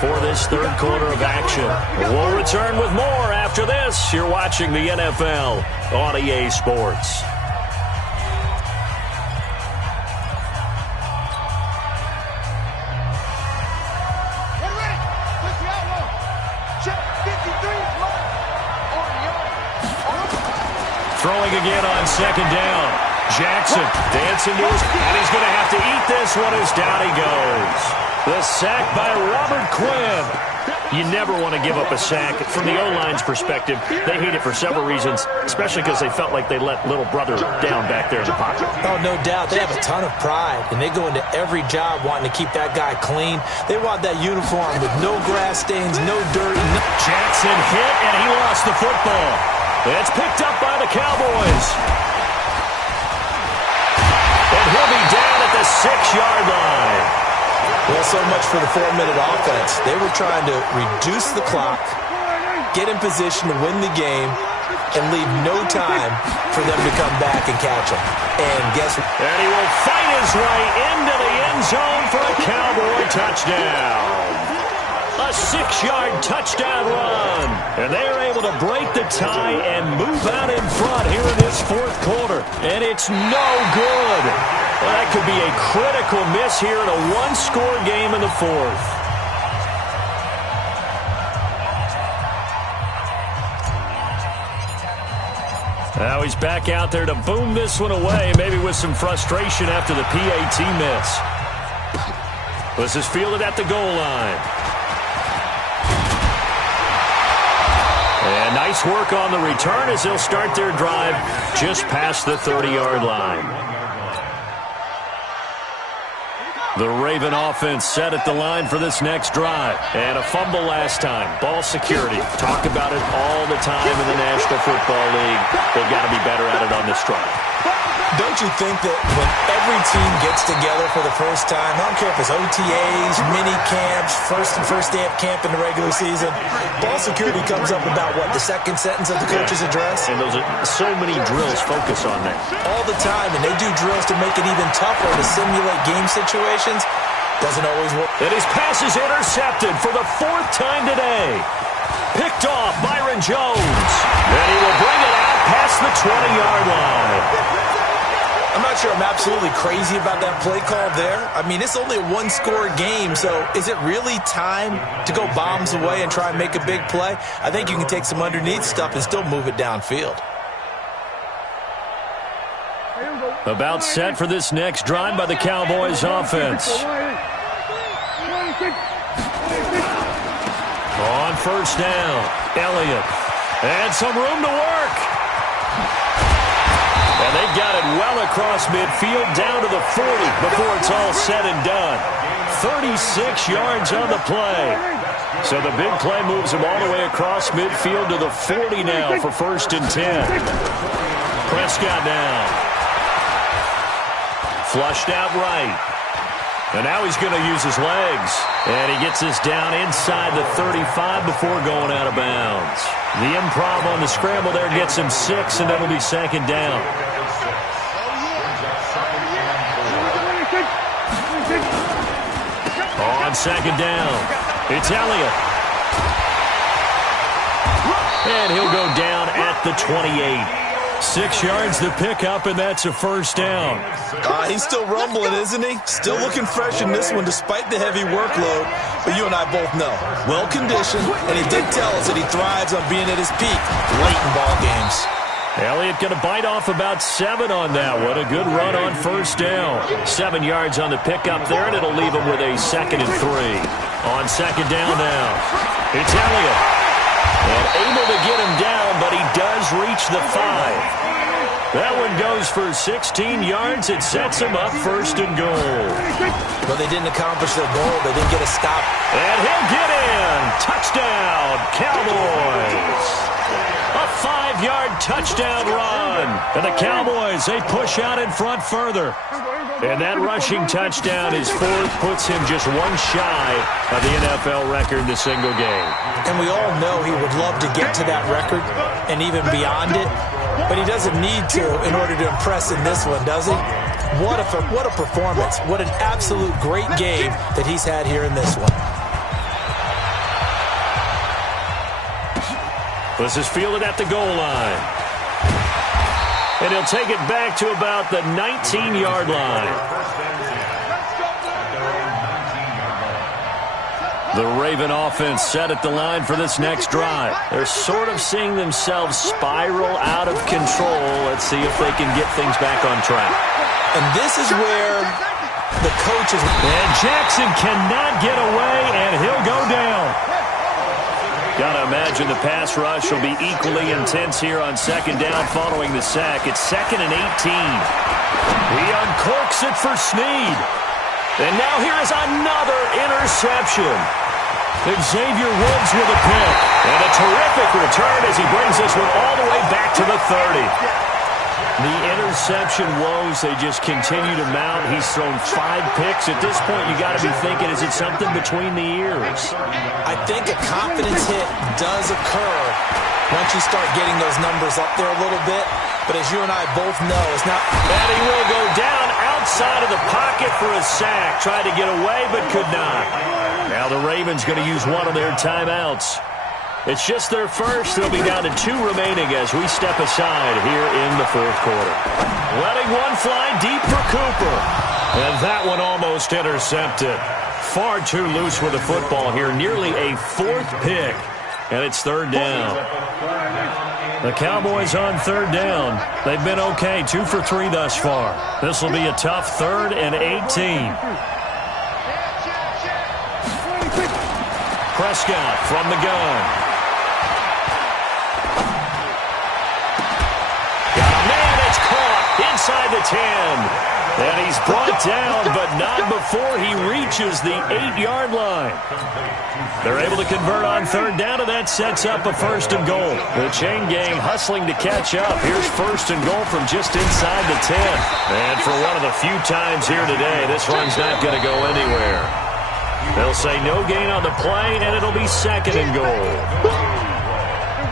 for this third quarter of action. We'll return with more after this. You're watching the NFL on EA Sports. Throwing again on second down. Jackson dancing to his, and he's going to have to eat this one as down he goes. The sack by Robert Quinn. You never want to give up a sack. From the O-line's perspective, they hate it for several reasons, especially because they felt like they let little brother down back there in the pocket. Oh, no doubt. They have a ton of pride, and they go into every job wanting to keep that guy clean. They want that uniform with no grass stains, no dirt. Jackson hit, and he lost the football. It's picked up by the Cowboys. And he'll be down at the 6-yard line. Well, so much for the 4-minute offense. They were trying to reduce the clock, get in position to win the game, and leave no time for them to come back and catch him. And guess what? And he will fight his way into the end zone for a Cowboy touchdown. A 6-yard touchdown run. And they are able to break the tie and move out in front here in this fourth quarter. And it's no good. Well, that could be a critical miss here in a one-score game in the fourth. Now he's back out there to boom this one away, maybe with some frustration after the PAT miss. This is fielded at the goal line. And nice work on the return as they'll start their drive just past the 30-yard line. The Raven offense set at the line for this next drive. And a fumble last time. Ball security. Talk about it all the time in the National Football League. They've got to be better at it on this drive. Don't you think that when every team gets together for the first time, I don't care if it's OTAs, mini camps, first day of camp in the regular season, ball security comes up about, what, the second sentence of the coach's address? And those are so many drills focus on that. All the time, and they do drills to make it even tougher to simulate game situations. Doesn't always work. And his pass is intercepted for the fourth time today. Picked off Byron Jones. And he will bring it out past the 20-yard line. I'm not sure I'm absolutely crazy about that play call there. I mean, it's only a one-score game, so is it really time to go bombs away and try and make a big play? I think you can take some underneath stuff and still move it downfield. About set for this next drive by the Cowboys offense. On first down, Elliott. And some room to work. And they've got it well across midfield down to the 40 before it's all said and done. 36 yards on the play. So the big play moves him all the way across midfield to the 40 now for 1st and 10. Prescott now. Flushed out right. And now he's going to use his legs. And he gets this down inside the 35 before going out of bounds. The improv on the scramble there gets him 6, and it'll be 2nd down. On 2nd down, it's Elliott. And he'll go down at the 28. 6 yards to pick up, and that's a 1st down. He's still rumbling, isn't he? Still looking fresh in this one despite the heavy workload. But you and I both know, well-conditioned, and he did tell us that he thrives on being at his peak late in ball games. Elliott going to bite off about 7 on that one. A good run on 1st down. 7 yards on the pickup there, and it'll leave him with a 2nd and 3. On 2nd down now, it's Elliott. And able to get him down, but he does reach the 5. That one goes for 16 yards. It sets him up 1st and goal. Well, they didn't accomplish their goal. They didn't get a stop. And he'll get in. Touchdown, Cowboys. A 5-yard touchdown run. And the Cowboys, they push out in front further. And that rushing touchdown is 4th, puts him just one shy of the NFL record in a single game. And we all know he would love to get to that record and even beyond it. But he doesn't need to in order to impress in this one, does he? What a performance. What an absolute great game that he's had here in this one. This is fielded at the goal line. And he'll take it back to about the 19-yard line. The Raven offense set at the line for this next drive. They're sort of seeing themselves spiral out of control. Let's see if they can get things back on track. And this is where the coach is. And Jackson cannot get away, and he'll go down. Got to imagine the pass rush will be equally intense here on second down following the sack. It's 2nd and 18. He uncorks it for Snead. And now here is another interception. Xavier Woods with a pick. And a terrific return as he brings this one all the way back to the 30. The interception woes, they just continue to mount. He's thrown 5 picks. At this point, you got to be thinking, is it something between the ears? I think a confidence hit does occur once you start getting those numbers up there a little bit. But as you and I both know, it's not. And he will go down outside of the pocket for a sack. Tried to get away, but could not. Now the Ravens going to use one of their timeouts. It's just their first. They'll be down to 2 remaining as we step aside here in the 4th quarter. Letting one fly deep for Cooper. And that one almost intercepted. Far too loose with the football here. Nearly a 4th pick. And it's 3rd down. The Cowboys on 3rd down. They've been okay. 2 for 3 thus far. This will be a tough 3rd and 18. Prescott from the gun. Inside the 10. And he's brought down, but not before he reaches the 8-yard line. They're able to convert on 3rd down, and that sets up a 1st and goal. The chain gang hustling to catch up. Here's 1st and goal from just inside the 10. And for one of the few times here today, this run's not going to go anywhere. They'll say no gain on the play, and it'll be 2nd and goal.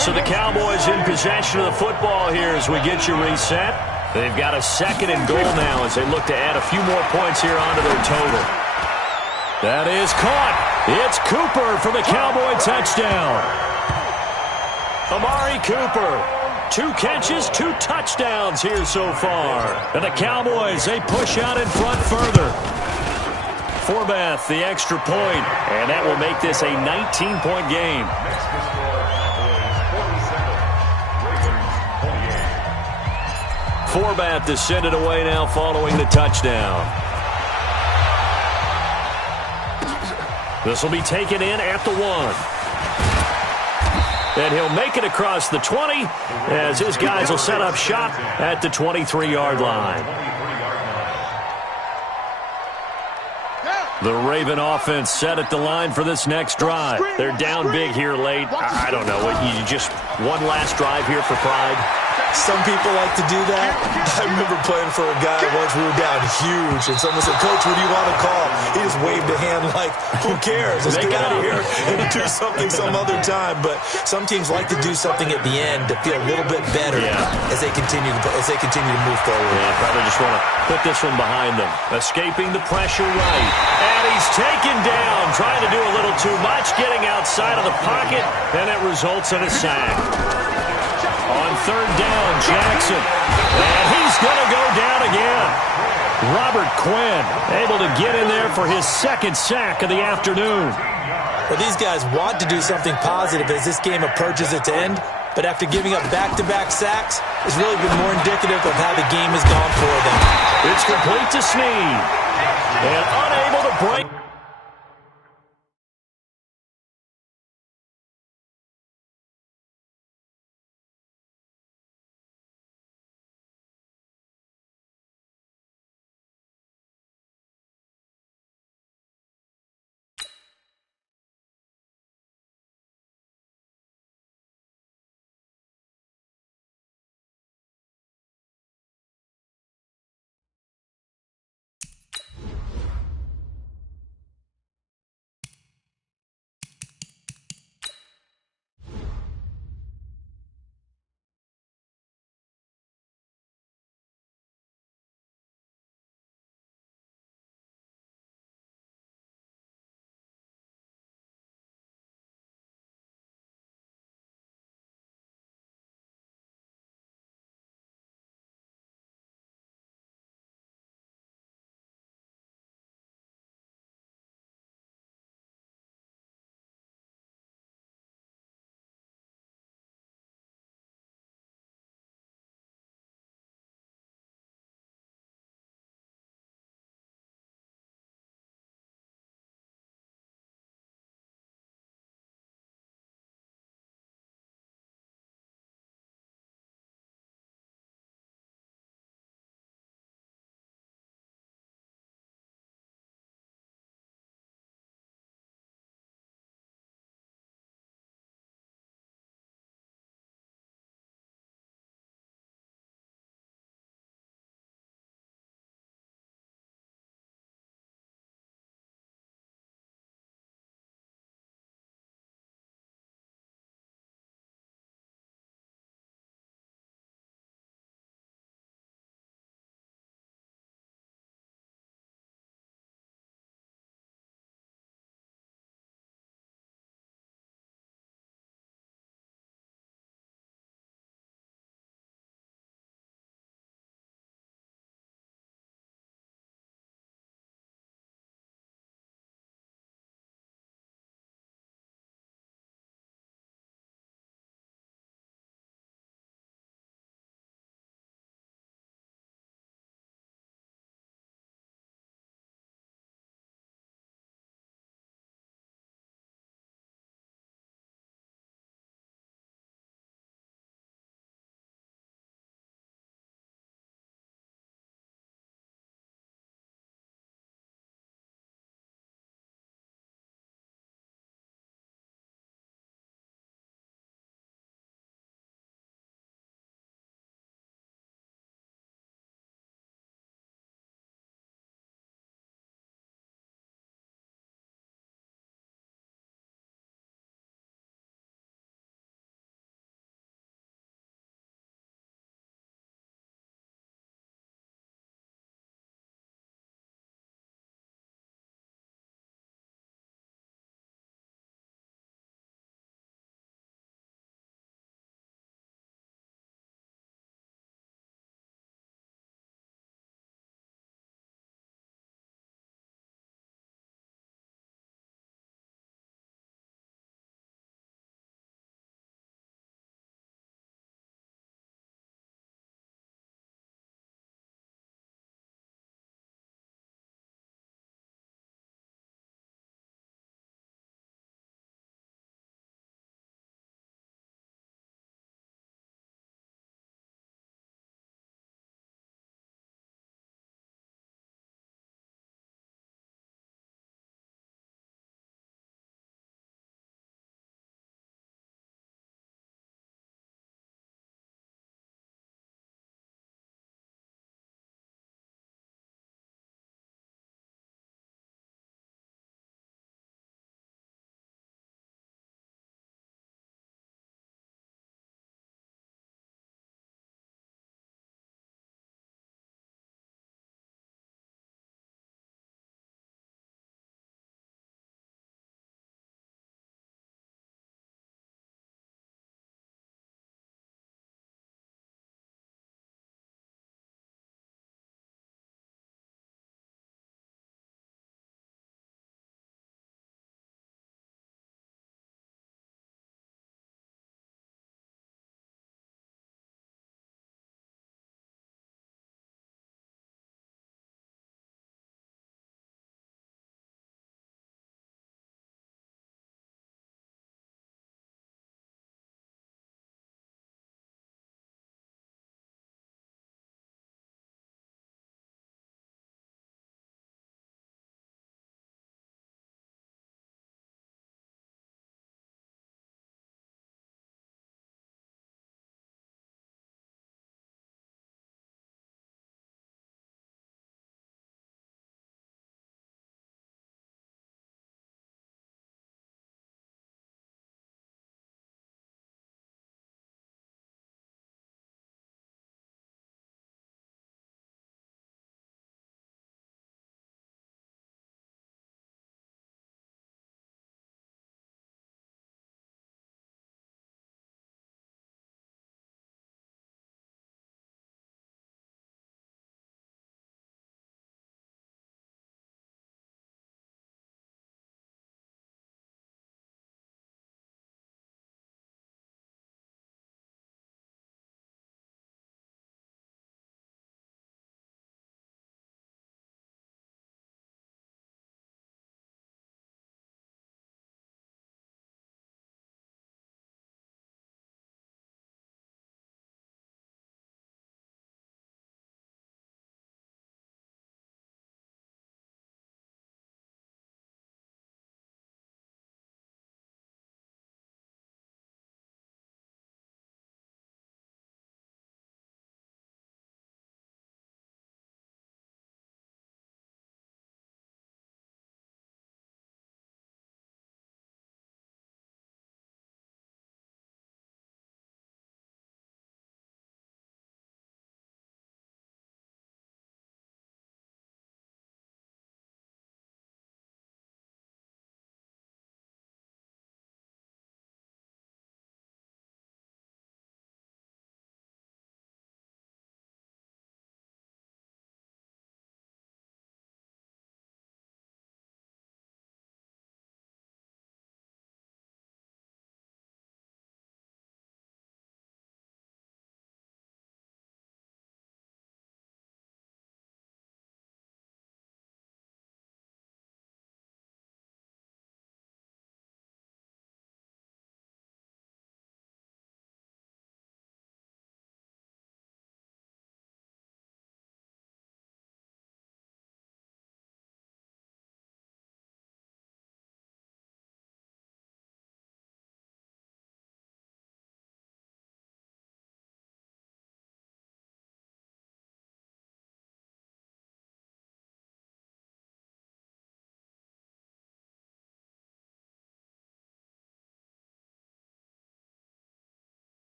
So the Cowboys in possession of the football here as we get you reset. They've got a 2nd and goal now as they look to add a few more points here onto their total. That is caught. It's Cooper for the Cowboy touchdown. Amari Cooper. 2 catches, 2 touchdowns here so far. And the Cowboys, they push out in front further. Forbath, the extra point. And that will make this a 19-point game. Forbath to send it away now following the touchdown. This will be taken in at the 1. And he'll make it across the 20 as his guys will set up shop at the 23-yard line. The Raven offense set at the line for this next drive. They're down big here late. I don't know. You just one last drive here for pride? Some people like to do that. I remember playing for a guy once. We were down huge, and someone said, "Coach, what do you want to call?" He just waved a hand like, "Who cares? Let's get out of here and do something some other time." But some teams like to do something at the end to feel a little bit better as they continue to move forward. Yeah, probably just want to put this one behind them. Escaping the pressure right, and he's taken down, trying to do a little too much, getting outside of the pocket, and it results in a sack. On 3rd down, Jackson. And he's going to go down again. Robert Quinn able to get in there for his 2nd sack of the afternoon. Well, these guys want to do something positive as this game approaches its end, but after giving up back-to-back sacks, it's really been more indicative of how the game has gone for them. It's complete to Snead. And unable to break.